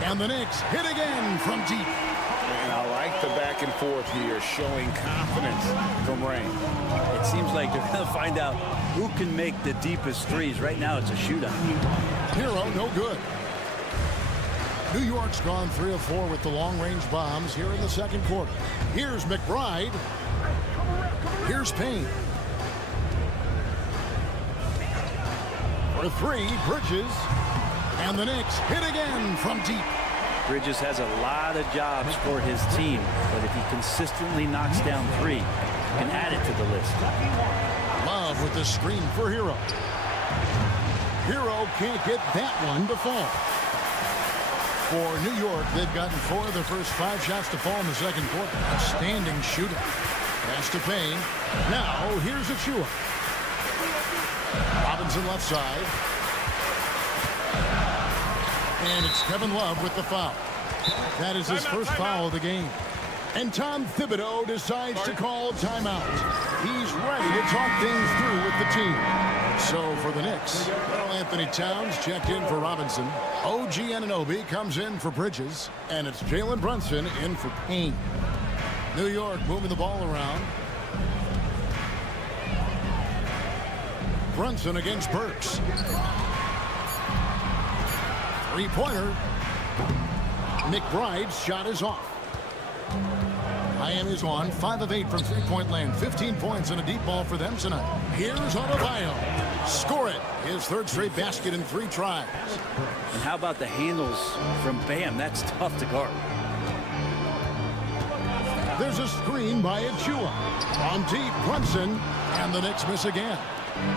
And the Knicks hit again from deep. And I like the back and forth here, showing confidence from Rain. It seems like they're going to find out who can make the deepest threes. Right now it's a shootout. Hero no good. New York's gone 3 of 4 with the long-range bombs here in the second quarter. Here's McBride. Here's Payne. For 3, Bridges. And the Knicks hit again from deep. Bridges has a lot of jobs for his team, but if he consistently knocks down 3, he can add it to the list. Love with the screen for Hero. Hero can't get that one to fall. For New York, they've gotten 4 of the first 5 shots to fall in the second quarter. Outstanding shooting. Pass to Payne. Now, here's Achua. Robinson left side. And it's Kevin Love with the foul. That is his first foul of the game. And Tom Thibodeau decides to call timeout. He's ready to talk things through with the team. So for the Knicks, Anthony Towns checked in for Robinson. OG Anunoby comes in for Bridges. And it's Jalen Brunson in for Payne. New York moving the ball around. Brunson against Burks. Three-pointer. McBride's shot is off. Miami's on 5 of 8 from three-point land. 15 points and a deep ball for them tonight. Here's Adebayo. Score it. His 3rd straight basket in 3 tries. And how about the handles from Bam? That's tough to guard. There's a screen by Achua. On deep, Brunson. And the Knicks miss again.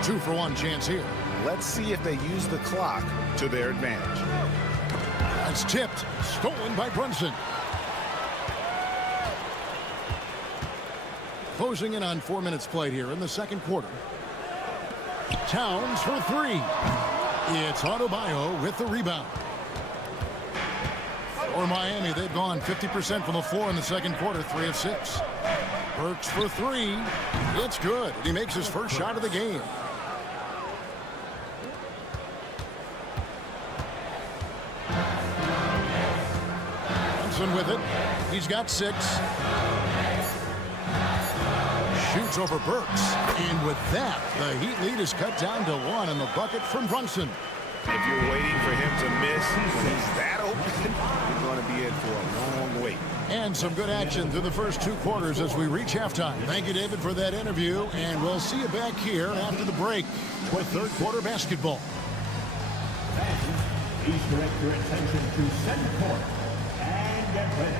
2-for-1 chance here. Let's see if they use the clock to their advantage. That's tipped. Stolen by Brunson. Closing in on 4 minutes played here in the second quarter. Towns for 3. It's Adebayo with the rebound. For Miami, they've gone 50% from the floor in the second quarter, 3 of 6. Burks for 3. It's good. He makes his first shot of the game. Brunson with it. He's got 6. Shoots over Burks. And with that, the Heat lead is cut down to 1 in the bucket from Brunson. If you're waiting for him to miss when he's that open, you're going to be in for a long wait. And some good action through the first 2 quarters as we reach halftime. Thank you, David, for that interview. And we'll see you back here after the break with third quarter basketball. Please direct your attention to center court and get ready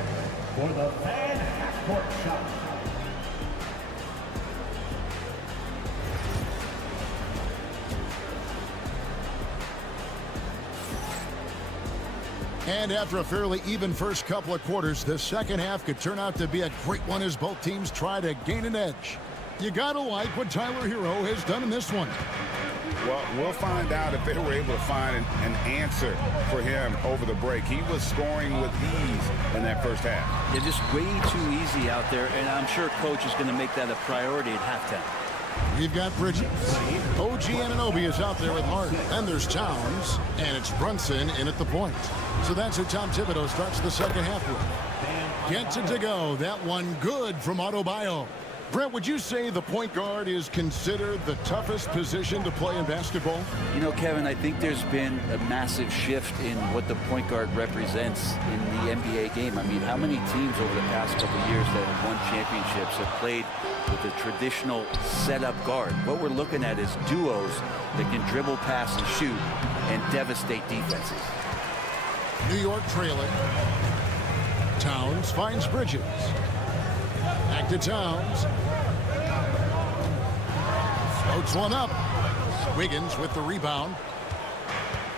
for the fan half-court shot. And after a fairly even first couple of quarters, the second half could turn out to be a great one as both teams try to gain an edge. You gotta like what Tyler Hero has done in this one. Well, we'll find out if they were able to find an answer for him over the break. He was scoring with ease in that first half. Yeah, just way too easy out there, and I'm sure coach is going to make that a priority at halftime. We've got Bridges. OG Anunoby is out there with Hart. And there's Towns, and it's Brunson in at the point. So that's who Tom Thibodeau starts the second half with. Gets it to go. That one good from Adebayo. Brent, would you say the point guard is considered the toughest position to play in basketball? You know, Kevin, I think there's been a massive shift in what the point guard represents in the NBA game. I mean, how many teams over the past couple of years that have won championships have played with a traditional setup guard? What we're looking at is duos that can dribble, pass, and shoot and devastate defenses. New York trailing. Towns finds Bridges. Back to Towns. Floats one up. Wiggins with the rebound.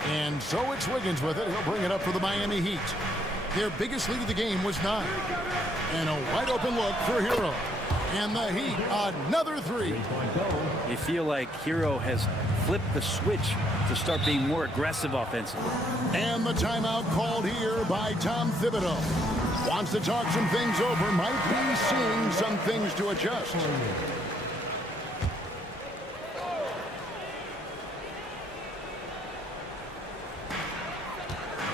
And so it's Wiggins with it. He'll bring it up for the Miami Heat. Their biggest lead of the game was 9. And a wide open look for Hero. And the Heat, another 3. You feel like Hero has flipped the switch to start being more aggressive offensively. And the timeout called here by Tom Thibodeau. Wants to talk some things over. Might be seeing some things to adjust.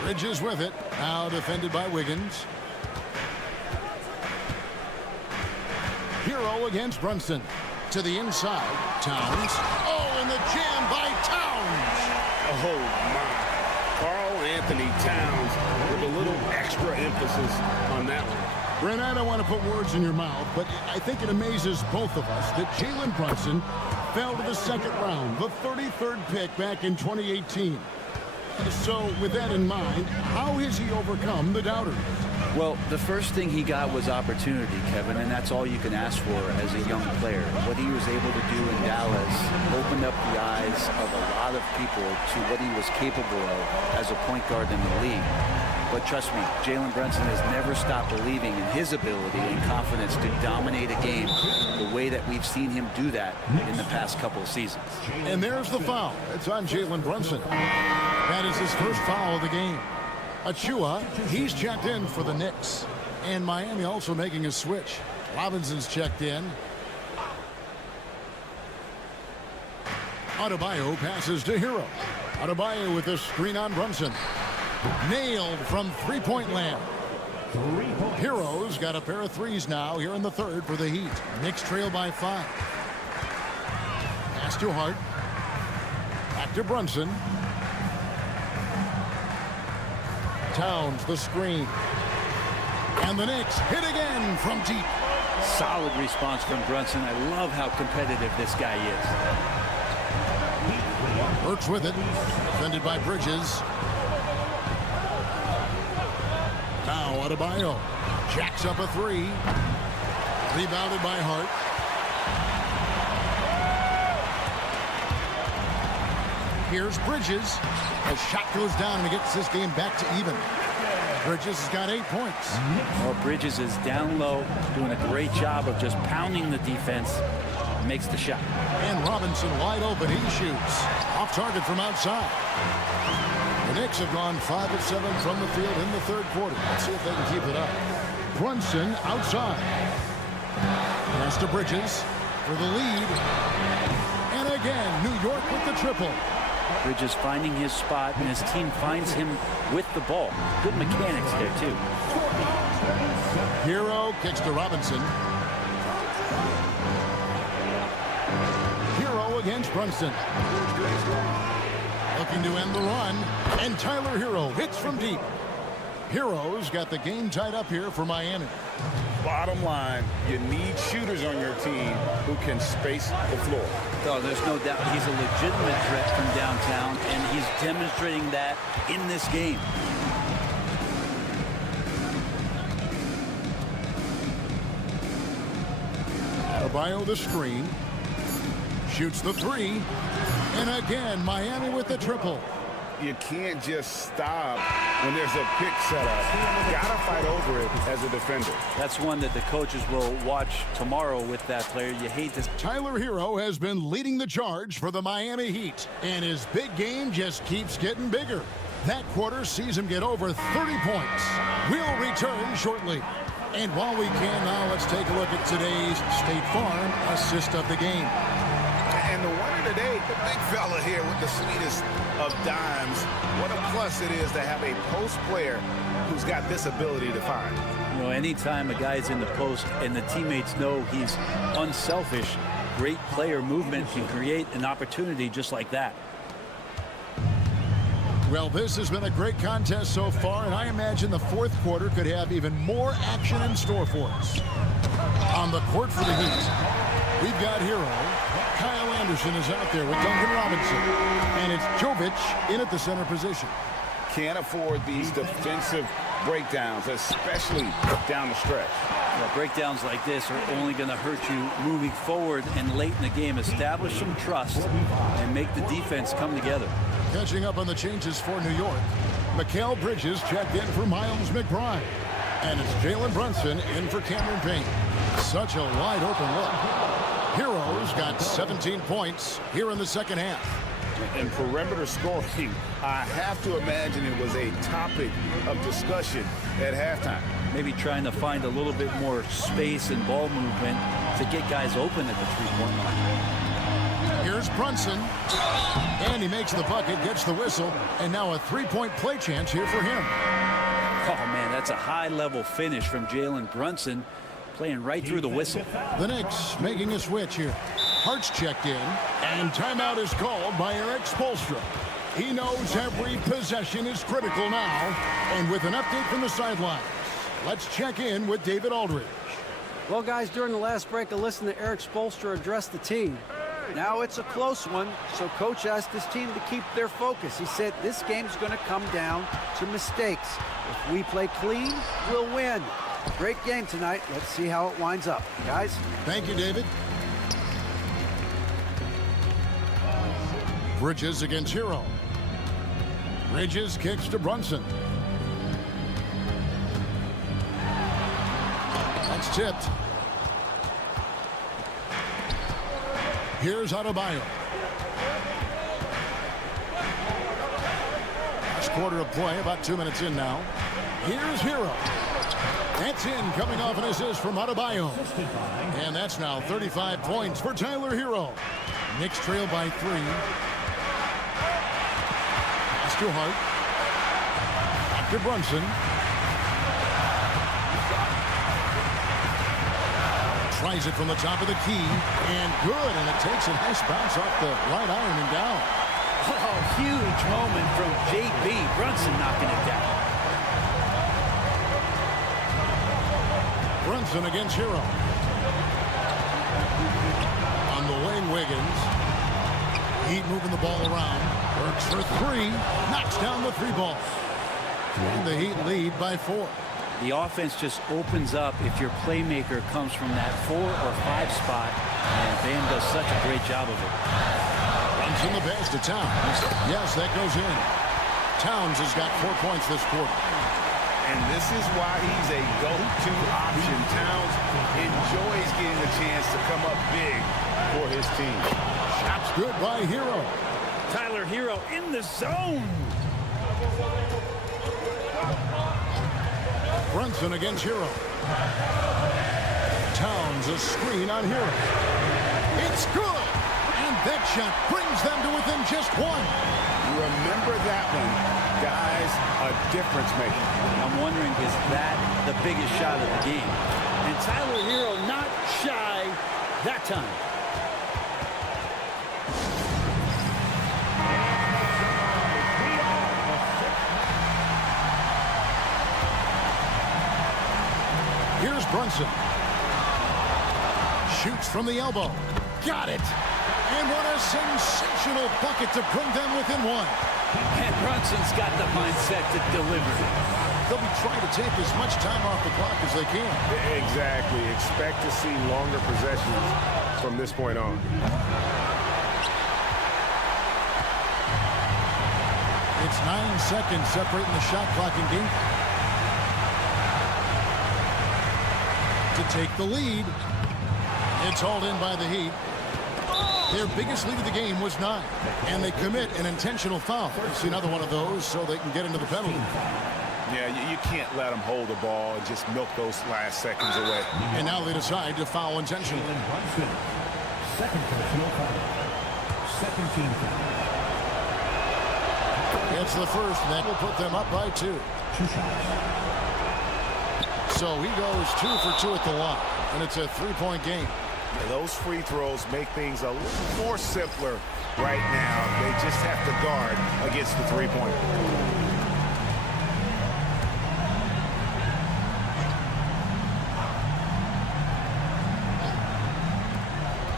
Bridges with it. Now defended by Wiggins. Hero against Brunson. To the inside. Towns. Oh, and the jam by Towns. Oh, my. Karl Anthony Towns with a little extra emphasis on that one. Brent, I don't want to put words in your mouth, but I think it amazes both of us that Jalen Brunson fell to the second round, the 33rd pick back in 2018. So with that in mind, how has he overcome the doubters? Well, the first thing he got was opportunity, Kevin, and that's all you can ask for as a young player. What he was able to do in Dallas opened up the eyes of a lot of people to what he was capable of as a point guard in the league. But trust me, Jalen Brunson has never stopped believing in his ability and confidence to dominate a game the way that we've seen him do that in the past couple of seasons. And there's the foul. It's on Jalen Brunson. That is his first foul of the game. Achua, he's checked in for the Knicks. And Miami also making a switch. Robinson's checked in. Adebayo passes to Hero. Adebayo with a screen on Brunson. Nailed from three-point land. Hero's got a pair of threes now here in the third for the Heat. Knicks trail by 5. Pass to Hart. Back to Brunson. Towns the screen. And the Knicks hit again from deep. Solid response from Brunson. I love how competitive this guy is. Works with it. Defended by Bridges. Now Adebayo. Jacks up a 3. Rebounded by Hart. Here's Bridges. A shot goes down and he gets this game back to even. Bridges has got 8 points. Well, Bridges is down low, doing a great job of just pounding the defense. Makes the shot. And Robinson wide open. He shoots. Off target from outside. The Knicks have gone 5 of 7 from the field in the third quarter. Let's see if they can keep it up. Brunson outside. Pass to Bridges for the lead. And again, New York with the triple. Bridges finding his spot, and his team finds him with the ball. Good mechanics there, too. Hero kicks to Robinson. Hero against Brunson. Looking to end the run. And Tyler Hero hits from deep. Hero's got the game tied up here for Miami. Bottom line, you need shooters on your team who can space the floor. Oh, there's no doubt he's a legitimate threat from downtown, and he's demonstrating that in this game. Adebayo the screen. Shoots the 3. And again, Miami with the triple. You can't just stop when there's a pick set up. You gotta fight over it as a defender. That's one that the coaches will watch tomorrow with that player. You hate to. Tyler Hero has been leading the charge for the Miami Heat, and his big game just keeps getting bigger. That quarter sees him get over 30 points. We'll return shortly. And while we can now, let's take a look at today's State Farm assist of the game. And the winner today, the big fella here with the sweetest of dimes. What a plus it is to have a post player who's got this ability to find. You know, anytime a guy's in the post and the teammates know he's unselfish, great player movement can create an opportunity just like that. Well, this has been a great contest so far, and I imagine the fourth quarter could have even more action in store for us. On the court for the Heat, we've got Hero. Kyle Anderson is out there with Duncan Robinson. And it's Jovic in at the center position. Can't afford these defensive breakdowns, especially down the stretch. Well, breakdowns like this are only going to hurt you moving forward and late in the game. Establish some trust and make the defense come together. Catching up on the changes for New York, Mikal Bridges checked in for Miles McBride. And it's Jalen Brunson in for Cameron Payne. Such a wide open look. Heroes got 17 points here in the second half. And perimeter scoring, I have to imagine it was a topic of discussion at halftime. Maybe trying to find a little bit more space and ball movement to get guys open at the three-point line. Here's Brunson. And he makes the bucket, gets the whistle, and now a three-point play chance here for him. Oh, man, that's a high-level finish from Jalen Brunson, playing right through the whistle. The Knicks making a switch here. Hart's checked in, and timeout is called by Eric Spoelstra. He knows every possession is critical now, and with an update from the sidelines, let's check in with David Aldridge. Well, guys, during the last break, I listened to Eric Spoelstra address the team. Now it's a close one, so coach asked his team to keep their focus. He said this game's going to come down to mistakes. If we play clean, we'll win. Great game tonight. Let's see how it winds up. Guys? Thank you, David. Bridges against Hero. Bridges kicks to Brunson. That's tipped. Here's Adebayo. Last quarter of play, about 2 minutes in now. Here's Hero. That's in, coming off an assist from Adebayo. And that's now 35 points for Tyler Hero. Knicks trail by 3. Pass to Hart. Back to Brunson. Tries it from the top of the key. And good, and it takes a nice bounce off the right iron and down. Oh, huge moment from J.B. Brunson knocking it down. Brunson against Hero. On the wing, Wiggins. Heat moving the ball around. Works for 3. Knocks down the 3 ball. And the Heat lead by 4. The offense just opens up if your playmaker comes from that 4 or 5 spot. And Bam does such a great job of it. Runs in the pass to Towns. Yes, that goes in. Towns has got 4 points this quarter. And this is why he's a go-to option. Towns enjoys getting a chance to come up big for his team. Shots good by Hero. Tyler Hero in the zone. Brunson against Hero. Towns a screen on Hero. It's good. And that shot brings them to within just 1. Remember that one, guys, a difference maker. I'm wondering, is that the biggest shot of the game? And Tyler Hero not shy that time. Here's Brunson. Shoots from the elbow. Got it. And what a sensational bucket to bring them within 1. And Brunson's got the mindset to deliver. They'll be trying to take as much time off the clock as they can. Exactly. Expect to see longer possessions from this point on. It's It's 9 seconds separating the shot clock and game to take the lead. It's hauled in by the Heat. Their biggest lead of the game was 9, and they commit an intentional foul. See another one of those so they can get into the penalty. Yeah, you can't let them hold the ball and just milk those last seconds away. And now they decide to foul intentionally. Second personal foul. Second team foul. It's the first, and that will put them up by 2. 2 shots. So he goes 2 for 2 at the line, and it's a 3-point game. Yeah, those free throws make things a little more simpler right now. They just have to guard against the three-point.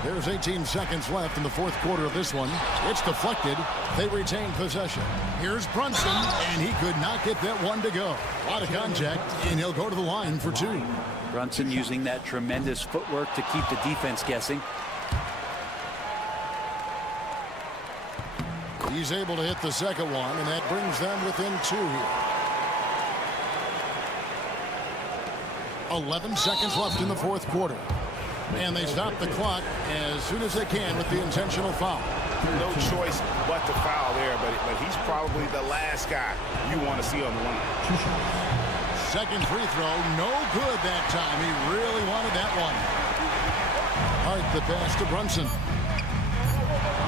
There's 18 seconds left in the fourth quarter of this one. It's deflected. They retain possession. Here's Brunson, and he could not get that one to go. A lot of contact, and he'll go to the line for 2. Brunson using that tremendous footwork to keep the defense guessing. He's able to hit the second one, and that brings them within 2 here. 11 seconds left in the fourth quarter. And they stop the clock as soon as they can with the intentional foul. No choice but to foul there, but he's probably the last guy you want to see on the line. Second free throw, no good that time. He really wanted that one. Hart the pass to Brunson.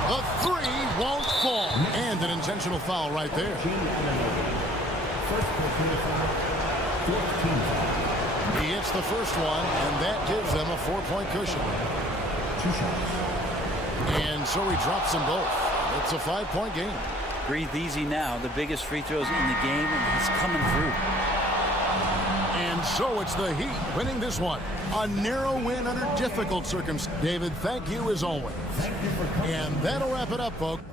The 3 won't fall. And an intentional foul right there. First personal foul. 14 foul. He hits the first one, and that gives them a 4-point cushion. 2 shots. And so he drops them both. It's a 5-point game. Breathe easy now. The biggest free throws in the game, and he's coming through. And so it's the Heat winning this one. A narrow win under difficult circumstances. David, thank you as always. And that'll wrap it up, folks.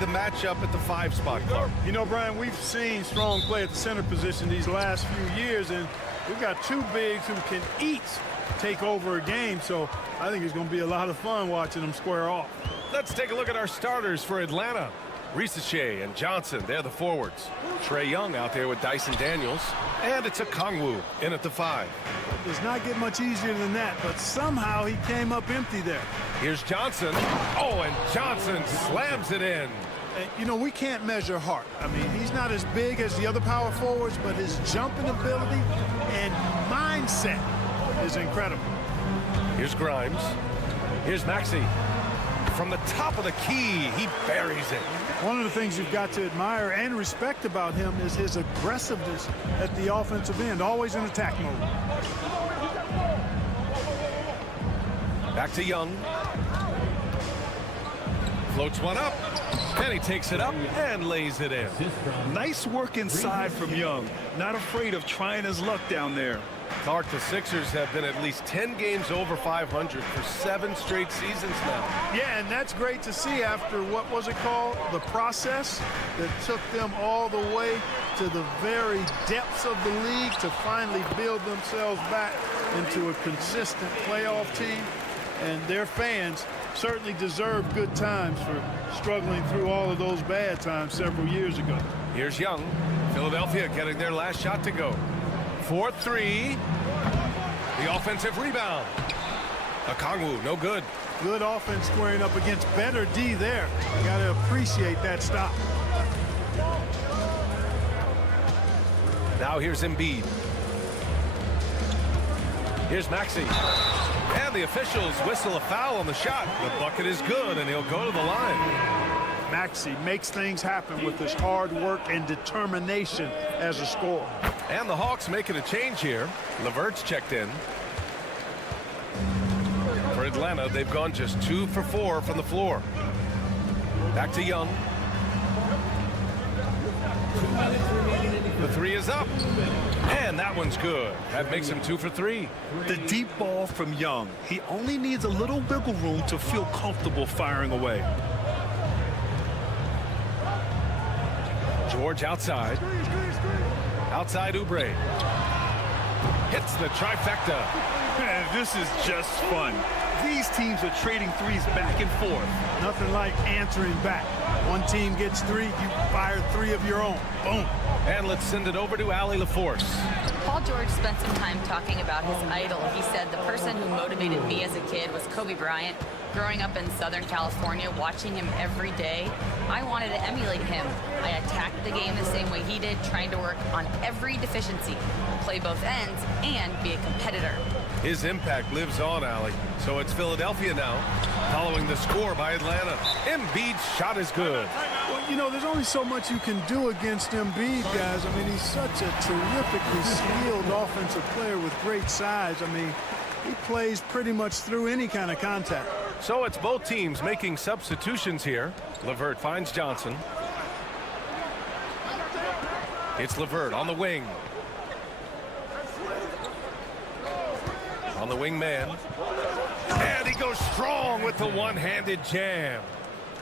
the matchup at the 5 spot, Clark? You know, Brian, we've seen strong play at the center position these last few years, and we've got two bigs who can each take over a game, so I think it's going to be a lot of fun watching them square off. Let's take a look at our starters for Atlanta. Risache and Johnson, they're the forwards. Trae Young out there with Dyson Daniels. And it's a Kongwu in at the 5. It does not get much easier than that, but somehow he came up empty there. Here's Johnson. Oh, and Johnson slams it in. You know, we can't measure heart. I mean, he's not as big as the other power forwards, but his jumping ability and mindset is incredible. Here's Grimes. Here's Maxey. From the top of the key, he buries it. One of the things you've got to admire and respect about him is his aggressiveness at the offensive end, always in attack mode. Back to Young. Floats one up, and he takes it up and lays it in. Nice work inside from Young. Not afraid of trying his luck down there. Clark, the Sixers have been at least 10 games over 500 for 7 straight seasons now. Yeah, and that's great to see after what was it called? The process that took them all the way to the very depths of the league to finally build themselves back into a consistent playoff team. And their fans certainly deserve good times for struggling through all of those bad times several years ago. Here's Young. Philadelphia getting their last shot to go. 4-3. The offensive rebound. Okongwu, no good. Good offense squaring up against better D there. You got to appreciate that stop. Now here's Embiid. Here's Maxey. And the officials whistle a foul on the shot. The bucket is good, and he'll go to the line. Maxey makes things happen with his hard work and determination as a scorer. And the Hawks making a change here. LeVert's checked in. For Atlanta, they've gone just 2 for 4 from the floor. Back to Young. The 3 is up. And that one's good. That makes him 2 for 3. The deep ball from Young. He only needs a little wiggle room to feel comfortable firing away. George outside. Outside Oubre. Hits the trifecta. Man, this is just fun. These teams are trading threes back and forth. Nothing like answering back. One team gets 3, you fire 3 of your own. Boom. And let's send it over to Allie LaForce. Paul George spent some time talking about his idol. He said, the person who motivated me as a kid was Kobe Bryant. Growing up in Southern California, watching him every day, I wanted to emulate him. I attacked the game the same way he did, trying to work on every deficiency, play both ends, and be a competitor. His impact lives on, Allie. So it's Philadelphia now, following the score by Atlanta. Embiid's shot is good. Well, you know, there's only so much you can do against Embiid, guys. I mean, he's such a terrifically skilled offensive player with great size. I mean, he plays pretty much through any kind of contact. So it's both teams making substitutions here. LeVert finds Johnson. It's LeVert on the wing. On the wing man. And he goes strong with the one-handed jam.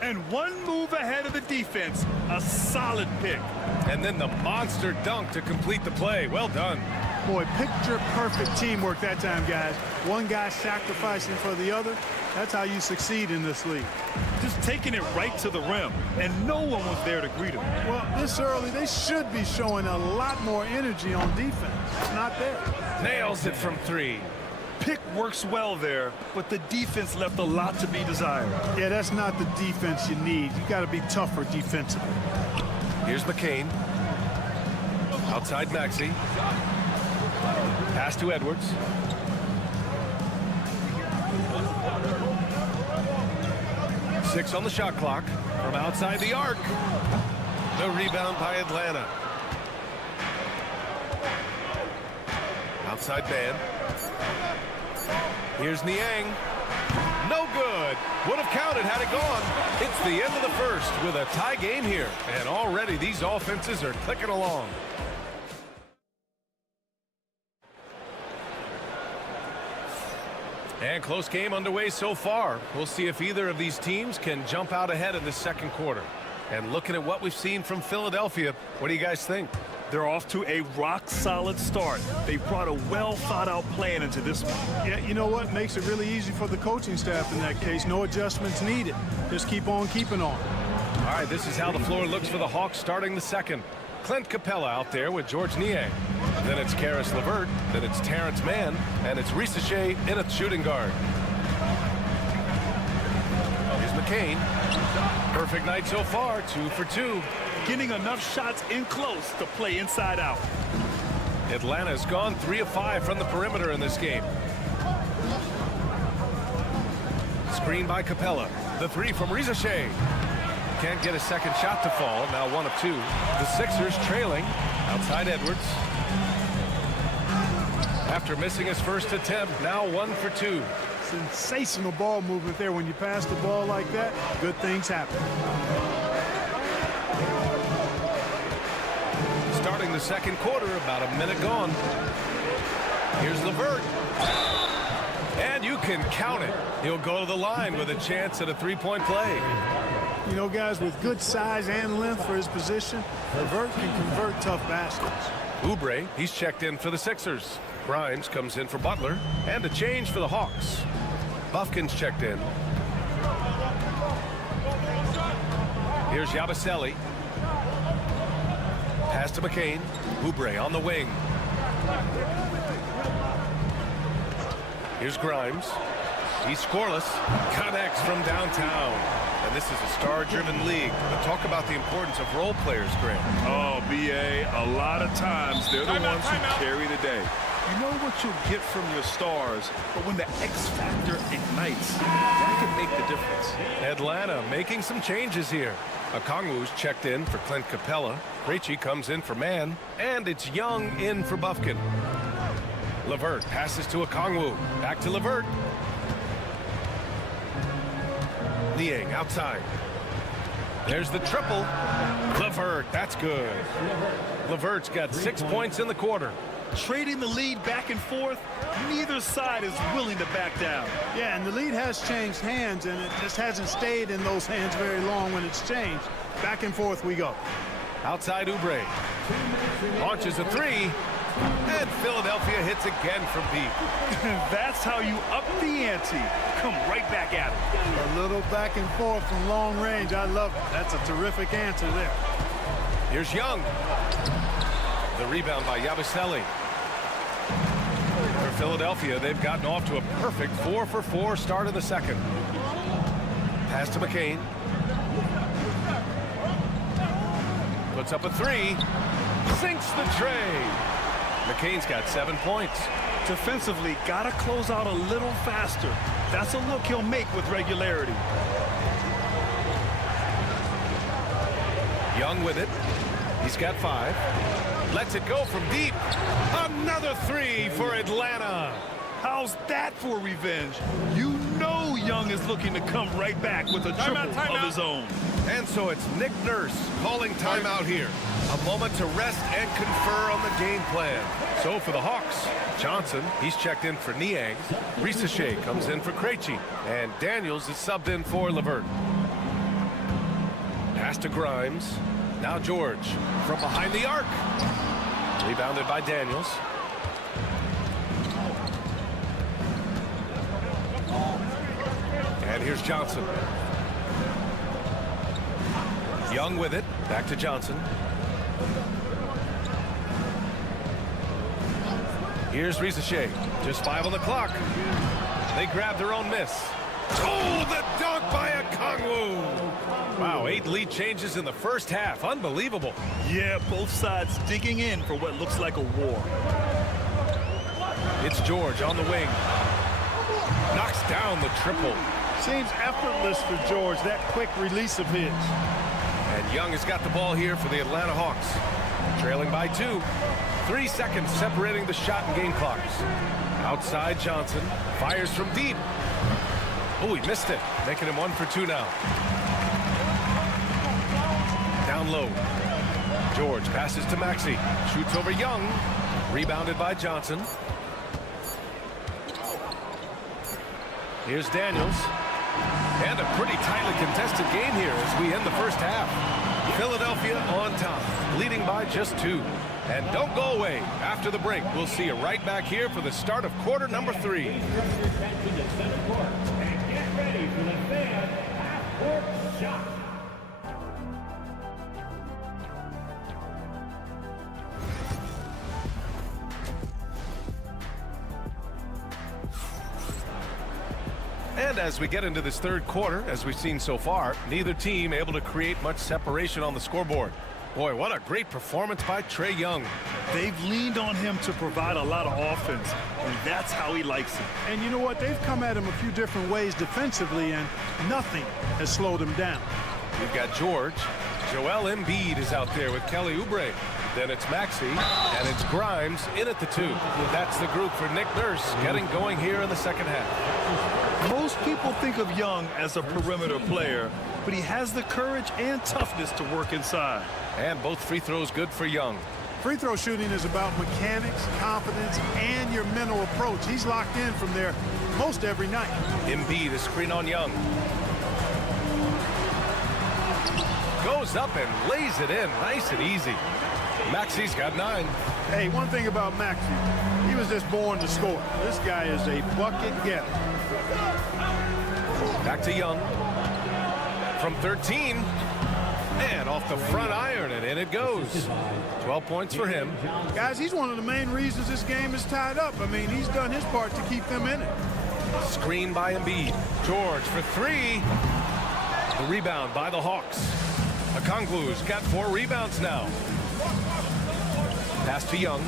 And one move ahead of the defense. A solid pick. And then the monster dunk to complete the play. Well done. Boy, picture-perfect teamwork that time, guys. One guy sacrificing for the other. That's how you succeed in this league. Just taking it right to the rim, and no one was there to greet him. Well, this early, they should be showing a lot more energy on defense. It's not there. Nails it from 3. Pick works well there, but the defense left a lot to be desired. Yeah, that's not the defense you need. You got to be tougher defensively. Here's McCain. Outside Maxey. Pass to Edwards. Six on the shot clock from outside the arc. The rebound by Atlanta. Outside man. Here's Niang. No good. Would have counted had it gone. It's the end of the first with a tie game here. And already these offenses are clicking along. And close game underway so far. We'll see if either of these teams can jump out ahead in the second quarter. And looking at what we've seen from Philadelphia, what do you guys think? They're off to a rock-solid start. They brought a well-thought-out plan into this one. Yeah, you know what? Makes it really easy for the coaching staff in that case. No adjustments needed. Just keep on keeping on. All right, this is how the floor looks for the Hawks starting the second. Clint Capella out there with George Niang. Then it's Karis LeVert. Then it's Terrence Mann. And it's Risacher in a shooting guard. Here's McCain. Perfect night so far, 2 for 2. Getting enough shots in close to play inside out. Atlanta's gone 3 of 5 from the perimeter in this game. Screen by Capella. The 3 from Risacher. Can't get a second shot to fall. Now 1 of 2. The Sixers trailing. Outside Edwards. After missing his first attempt, now 1 for 2. Sensational ball movement there. When you pass the ball like that, good things happen. Starting the second quarter, about a minute gone. Here's LeVert. And you can count it. He'll go to the line with a chance at a three-point play. You know, guys, with good size and length for his position, LeVert can convert tough baskets. Oubre, he's checked in for the Sixers. Grimes comes in for Butler. And a change for the Hawks. Bufkin's checked in. Here's Yabusele. Pass to McCain. Oubre on the wing. Here's Grimes. He's scoreless. Connects from downtown. And this is a star-driven league. But talk about the importance of role players, Grant. Oh, B.A., a lot of times they're the ones who carry the day. You know what you'll get from your stars, but when the X factor ignites, that can make the difference. Atlanta making some changes here. Okongwu's checked in for Clint Capella. Krejci comes in for Mann. And it's Young in for Bufkin. LeVert passes to Okongwu. Back to LeVert. Niang outside. There's the triple. LeVert, that's good. LeVert's got 6 points in the quarter. Trading the lead back and forth, neither side is willing to back down. Yeah, and the lead has changed hands, and it just hasn't stayed in those hands very long when it's changed. Back and forth we go. Outside Oubre. Launches a 3. And Philadelphia hits again from deep. That's how you up the ante. Come right back at it. A little back and forth from long range. I love it. That's a terrific answer there. Here's Young. The rebound by Yabusele. For Philadelphia, they've gotten off to a perfect 4 for 4 start of the second. Pass to McCain. Puts up a 3. Sinks the tray. McCain's got 7 points. Defensively, gotta close out a little faster. That's a look he'll make with regularity. Young with it. He's got 5. Lets it go from deep. Another 3 for Atlanta. How's that for revenge? You know Young is looking to come right back with a triple of his own. And so it's Nick Nurse calling timeout here. A moment to rest and confer on the game plan. So for the Hawks, Johnson, he's checked in for Niang. Risacher comes in for Krejci. And Daniels is subbed in for LeVert. Pass to Grimes. Now George from behind the arc. Rebounded by Daniels. And here's Johnson. Young with it. Back to Johnson. Here's Risacher. Just 5 on the clock. They grab their own miss. Oh, the dunk by Okongwu. Wow, 8 lead changes in the first half. Unbelievable. Yeah, both sides digging in for what looks like a war. It's George on the wing. Knocks down the triple. Seems effortless for George, that quick release of his. And Young has got the ball here for the Atlanta Hawks. Trailing by 2. 3 seconds separating the shot and game clocks. Outside Johnson. Fires from deep. Oh, he missed it. Making him 1 for 2 now. Down low. George passes to Maxey. Shoots over Young. Rebounded by Johnson. Here's Daniels. And a pretty tightly contested game here as we end the first half. Philadelphia on top, leading by just 2. And don't go away. After the break, we'll see you right back here for the start of quarter number 3. And get ready for the fan half-court shot. And as we get into this third quarter, as we've seen so far, neither team able to create much separation on the scoreboard. Boy, what a great performance by Trae Young. They've leaned on him to provide a lot of offense, and that's how he likes it. And you know what? They've come at him a few different ways defensively, and nothing has slowed him down. We've got George. Joel Embiid is out there with Kelly Oubre. Then it's Maxey, and it's Grimes in at the 2. That's the group for Nick Nurse getting going here in the second half. Most people think of Young as a perimeter player, but he has the courage and toughness to work inside. And both free throws good for Young. Free throw shooting is about mechanics, confidence, and your mental approach. He's locked in from there most every night. Embiid, a screen on Young. Goes up and lays it in nice and easy. Maxey's got 9. Hey, one thing about Maxey, he was just born to score. This guy is a bucket getter. Back to Young. From 13. And off the front iron, and in it goes. 12 points for him. Guys, he's one of the main reasons this game is tied up. I mean, he's done his part to keep them in it. Screen by Embiid. George for 3. The rebound by the Hawks. Okongwu's got 4 rebounds now. Pass to Young.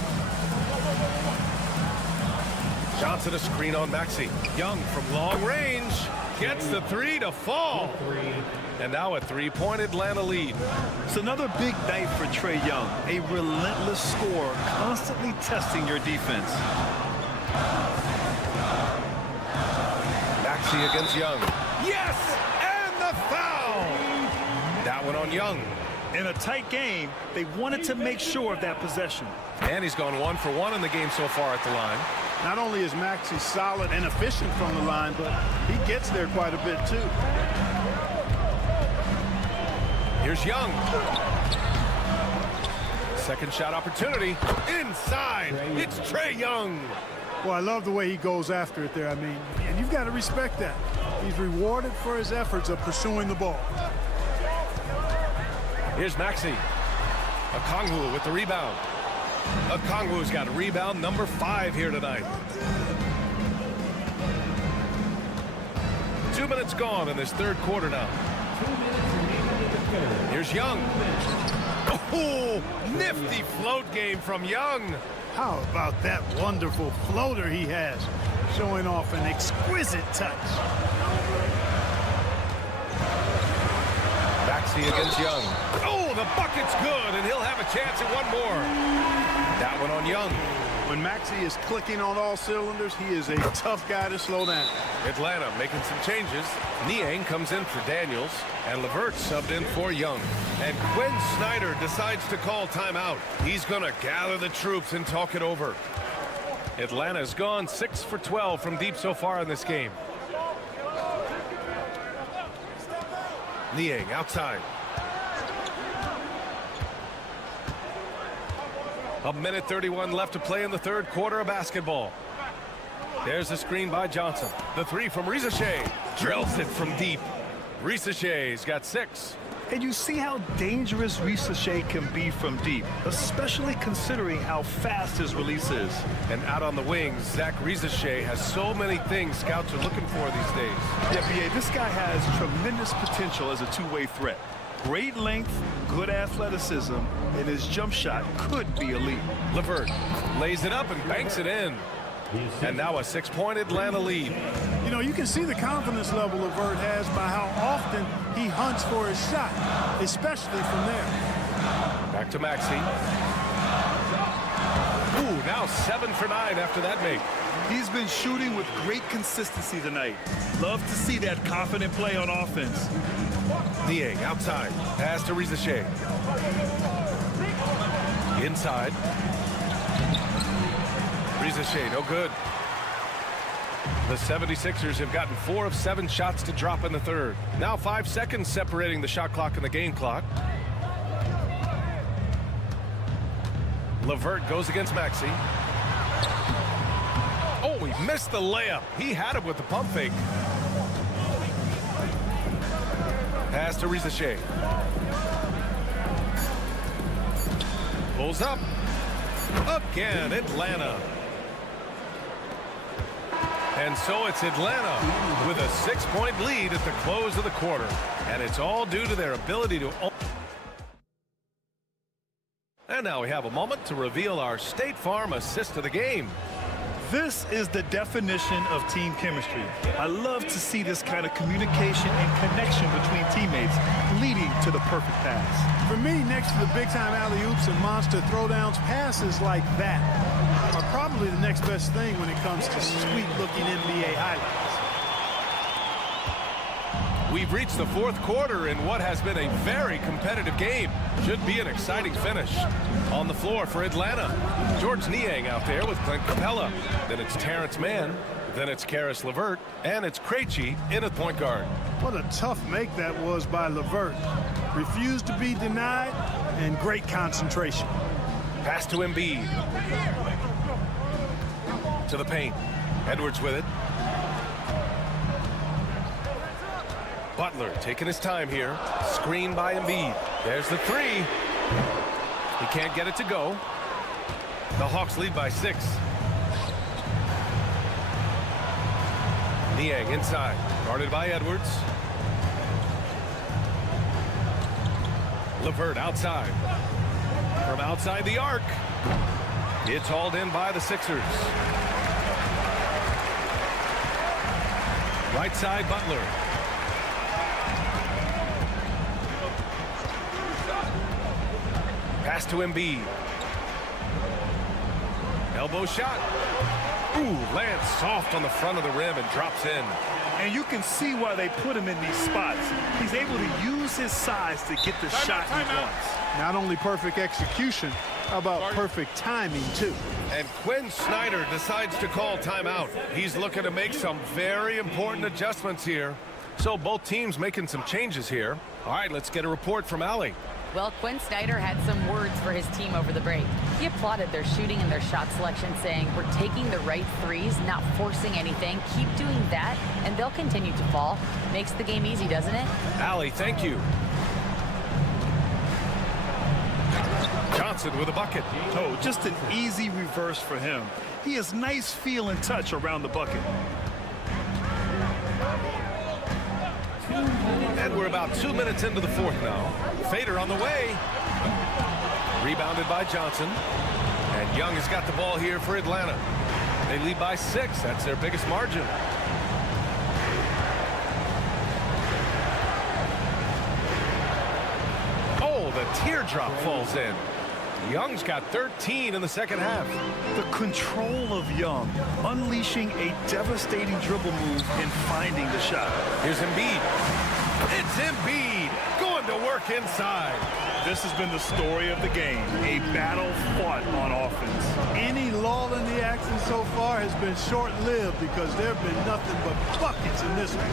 Johnson a screen on Maxey. Young from long range gets the 3 to fall. And now a 3-point Atlanta lead. It's another big night for Trae Young, a relentless scorer, constantly testing your defense. Maxey against Young. Yes! And the foul! That one on Young. In a tight game, they wanted to make sure of that possession. And he's gone 1 for 1 in the game so far at the line. Not only is Maxey solid and efficient from the line, but he gets there quite a bit too. Here's Young. Second shot opportunity. Inside. It's Trae Young. Well, I love the way he goes after it there. I mean, and you've got to respect that. He's rewarded for his efforts of pursuing the ball. Here's Maxey. Okongwu with the rebound. Okongwu's got rebound number 5 here tonight. 2 minutes gone in this third quarter now. Here's Young. Oh, nifty float game from Young. How about that wonderful floater he has, showing off an exquisite touch. Maxey against Young. Oh, the bucket's good, and he'll have a chance at one more. That one on Young. When Maxey is clicking on all cylinders, he is a tough guy to slow down. Atlanta making some changes. Niang comes in for Daniels, and LeVert subbed in for Young. And Quinn Snyder decides to call timeout. He's going to gather the troops and talk it over. Atlanta's gone 6 for 12 from deep so far in this game. Niang outside. A minute 31 left to play in the third quarter of basketball. There's the screen by Johnson. The 3 from Risache. Drills it from deep. Risache's got 6. And you see how dangerous Risache can be from deep, especially considering how fast his release is. And out on the wings, Zach Risache has so many things scouts are looking for these days. Yeah, B.A., this guy has tremendous potential as a two-way threat. Great length, good athleticism, and his jump shot could be elite. LeVert lays it up and banks it in. And now a 6-point Atlanta lead. You know, you can see the confidence level LeVert has by how often he hunts for his shot, especially from there. Back to Maxey. Ooh, now 7 for 9 after that make. He's been shooting with great consistency tonight. Love to see that confident play on offense. Niang outside. Pass to Risache. Inside. Risache, no good. The 76ers have gotten 4 of 7 shots to drop in the third. Now 5 seconds separating the shot clock and the game clock. LeVert goes against Maxey. Oh, he missed the layup. He had it with the pump fake. Pass to Risache. Pulls up. Again, Atlanta. And so it's Atlanta with a 6-point lead at the close of the quarter. And it's all due to their ability to... And now we have a moment to reveal our State Farm assist of the game. This is the definition of team chemistry. I love to see this kind of communication and connection between teammates leading to the perfect pass. For me, next to the big-time alley-oops and monster throwdowns, passes like that are probably the next best thing when it comes to sweet-looking NBA highlights. We've reached the fourth quarter in what has been a very competitive game. Should be an exciting finish. On the floor for Atlanta, George Niang out there with Clint Capella. Then it's Terrence Mann. Then it's Karis LeVert. And it's Krejci in at point guard. What a tough make that was by LeVert. Refused to be denied, and great concentration. Pass to Embiid. To the paint. Edwards with it. Butler taking his time here. Screen by Embiid. There's the three. He can't get it to go. The Hawks lead by 6. Niang inside. Guarded by Edwards. LeVert outside. From outside the arc. It's hauled in by the Sixers. Right side, Butler. Pass to Embiid. Elbow shot. Ooh, lands soft on the front of the rim and drops in. And you can see why they put him in these spots. He's able to use his size to get the shot he wants. Not only perfect execution, how about perfect timing, too? And Quinn Snyder decides to call timeout. He's looking to make some very important adjustments here. So both teams making some changes here. All right, let's get a report from Allie. Well, Quinn Snyder had some words for his team over the break. He applauded their shooting and their shot selection, saying, "We're taking the right threes, not forcing anything. Keep doing that, and they'll continue to fall." Makes the game easy, doesn't it? Allie, thank you. Johnson with a bucket. Oh, just an easy reverse for him. He has nice feel and touch around the bucket. And we're about 2 minutes into the fourth now. Fader on the way. Rebounded by Johnson. And Young has got the ball here for Atlanta. They lead by 6. That's their biggest margin. Oh, the teardrop falls in. Young's got 13 in the second half. The control of Young, unleashing a devastating dribble move and finding the shot. Here's Embiid. It's Embiid going to work inside. This has been the story of the game, a battle fought on offense. Any lull in the action so far has been short-lived because there have been nothing but buckets in this one.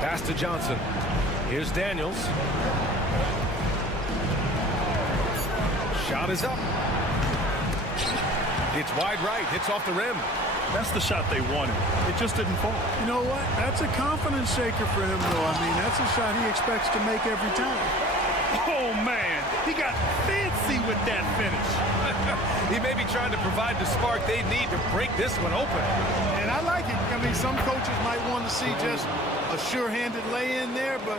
Pass to Johnson. Here's Daniels. Shot is up. It's wide right. Hits off the rim. That's the shot they wanted. It just didn't fall. You know what? That's a confidence shaker for him, though. I mean, that's a shot he expects to make every time. Oh, man. He got fancy with that finish. He may be trying to provide the spark they need to break this one open. And I like it. I mean, some coaches might want to see just a sure-handed lay-in there, but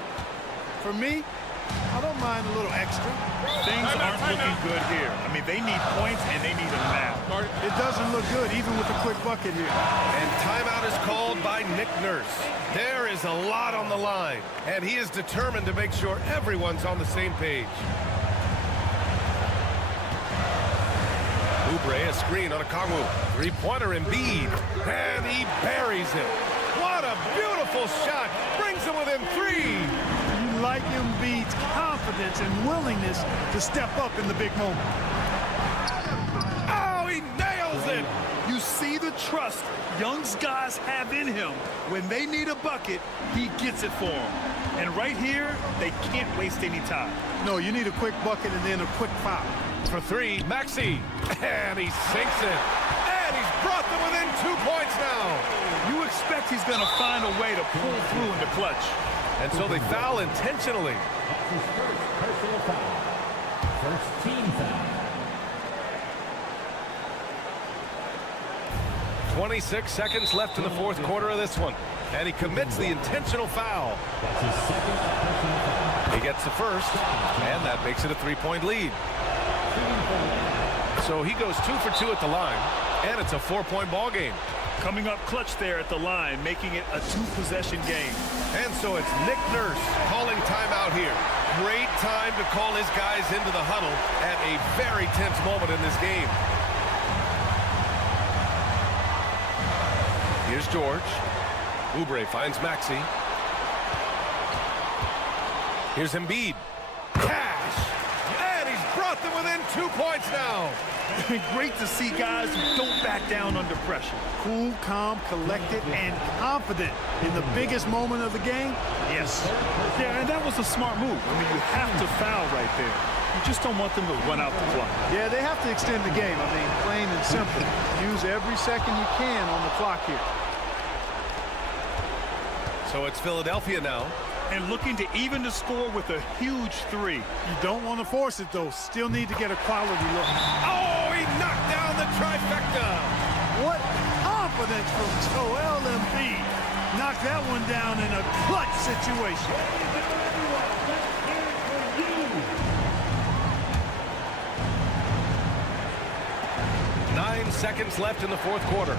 for me, I don't mind a little extra. Things aren't looking good here. I mean, they need points, and they need them now. It doesn't look good, even with a quick bucket here. And timeout is called by Nick Nurse. There is a lot on the line, and he is determined to make sure everyone's on the same page. Oubre, a screen on a Kongwu. Three-pointer Embiid, and he buries it. What a beautiful shot. Brings him within 3. Like Embiid's confidence and willingness to step up in the big moment. Oh, he nails it! trust Young's guys have in him. When they need a bucket, he gets it for them. And right here, they can't waste any time. No, you need a quick bucket and then a quick foul. For three, Maxey. And he sinks it. And he's brought them within 2 points now. You expect he's going to find a way to pull through in the clutch. And so they foul intentionally. Personal foul. First team foul. 26 seconds left in the fourth quarter of this one. And he commits the intentional foul. That's his second personal foul. He gets the first, and that makes it a 3-point lead. So he goes 2 for 2 at the line, and it's a 4-point ball game. Coming up clutch there at the line, making it a 2-possession game. And so it's Nick Nurse calling timeout here. Great time to call his guys into the huddle at a very tense moment in this game. Here's George. Oubre finds Maxey. Here's Embiid. Cash! And he's brought them within 2 points now. Great to see guys who don't back down under pressure. Cool, calm, collected, and confident in the biggest moment of the game. Yes. Yeah, and that was a smart move. I mean, you have to foul right there. You just don't want them to run out the clock. Yeah, they have to extend the game. I mean, plain and simple. Use every second you can on the clock here. So it's Philadelphia now. And looking to even the score with a huge three. You don't want to force it, though. Still need to get a quality look. Oh, he knocked down the trifecta. What confidence from Joel Embiid. Knocked that one down in a clutch situation. 9 seconds left in the fourth quarter.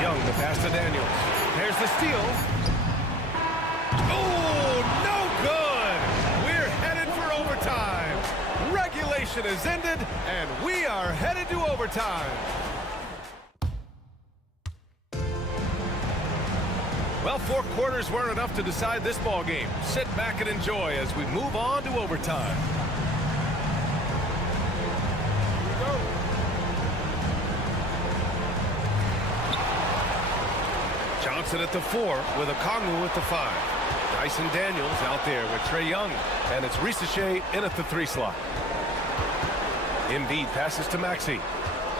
Young, the pass to Daniels. There's the steal. Oh, no good. We're headed for overtime. Regulation is ended, and we are headed to overtime. Well, 4 quarters weren't enough to decide this ball game. Sit back and enjoy as we move on to overtime. Johnson at the 4 with a Kongwu at the 5. Dyson Daniels out there with Trae Young. And it's Risache in at the 3 slot. Embiid passes to Maxey.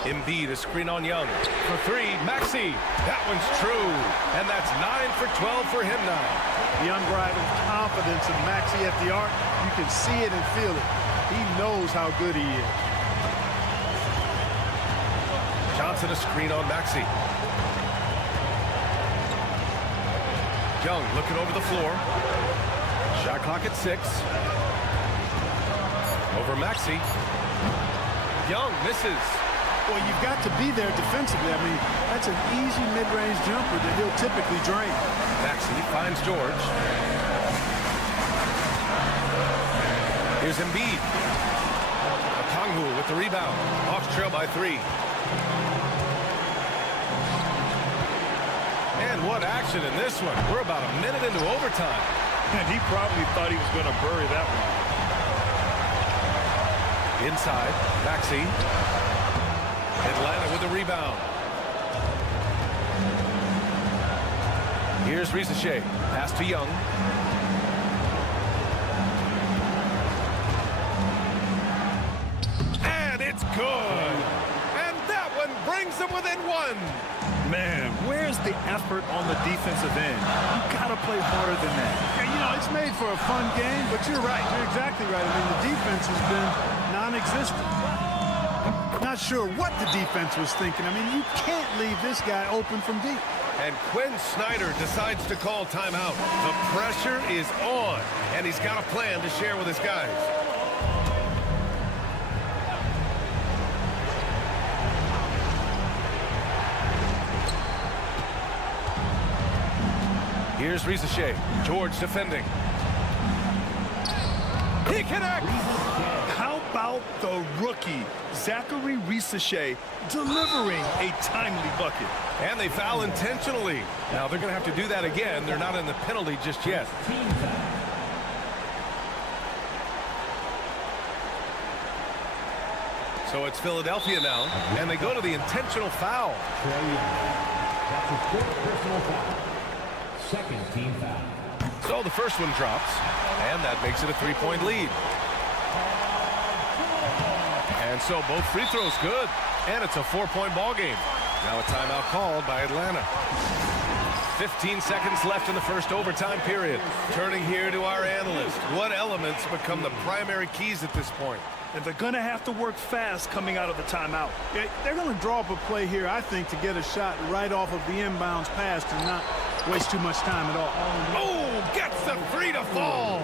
Embiid a screen on Young. For 3, Maxey. That one's true. And that's 9 for 12 for him now. Young rider's confidence in Maxey at the arc. You can see it and feel it. He knows how good he is. Johnson a screen on Maxey. Young looking over the floor. Shot clock at 6. Over Maxey. Young misses. Well, you've got to be there defensively. I mean, that's an easy mid-range jumper that he'll typically drain. Maxey finds George. Here's Embiid. Okongwu with the rebound. Hawks trail by 3. And what action in this one. We're about a minute into overtime. And he probably thought he was going to bury that one. Inside, Maxey. Atlanta with the rebound. Here's Risache. Pass to Young. And it's good. And that one brings them within 1. Man, where's the effort on the defensive end? You got to play harder than that. And, you know, it's made for a fun game, but you're right. You're exactly right. I mean, the defense has been non-existent. Not sure what the defense was thinking. I mean, you can't leave this guy open from deep. And Quinn Snyder decides to call timeout. The pressure is on, and he's got a plan to share with his guys. Here's Risache. George defending. He connects! How about the rookie, Zachary Risache, delivering a timely bucket? And they foul intentionally. Now they're going to have to do that again. They're not in the penalty just yet. So it's Philadelphia now, and they go to the intentional foul. That's a fourth personal foul. Second team foul. So the first one drops, and that makes it a 3-point lead. And so both free throws good, and it's a 4-point ball game. Now a timeout called by Atlanta. 15 seconds left in the first overtime period. Turning here to our analyst. What elements become the primary keys at this point? And they're going to have to work fast coming out of the timeout. Yeah, they're going to draw up a play here, I think, to get a shot right off of the inbounds pass and not waste too much time at all. Oh, gets the three to fall.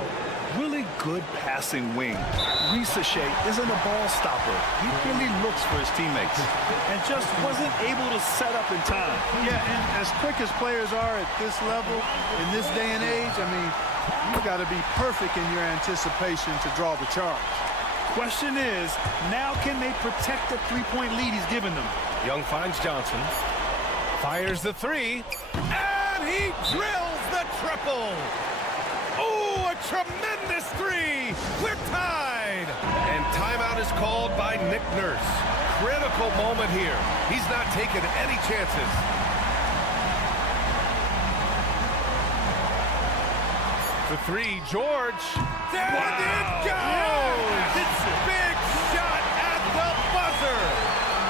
Really good passing wing. Ricochet isn't a ball stopper. He really looks for his teammates and just wasn't able to set up in time. Yeah, and as quick as players are at this level, in this day and age, I mean, you've got to be perfect in your anticipation to draw the charge. Question is, now can they protect the 3-point lead he's given them? Young finds Johnson, fires the three, and he drills the triple. Oh, a tremendous three. We're tied. And timeout is called by Nick Nurse. Critical moment here. He's not taking any chances. The three, George. There it goes! It's a big shot at the buzzer.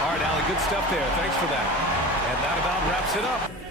All right, Allie, good stuff there. Thanks for that. And that about wraps it up.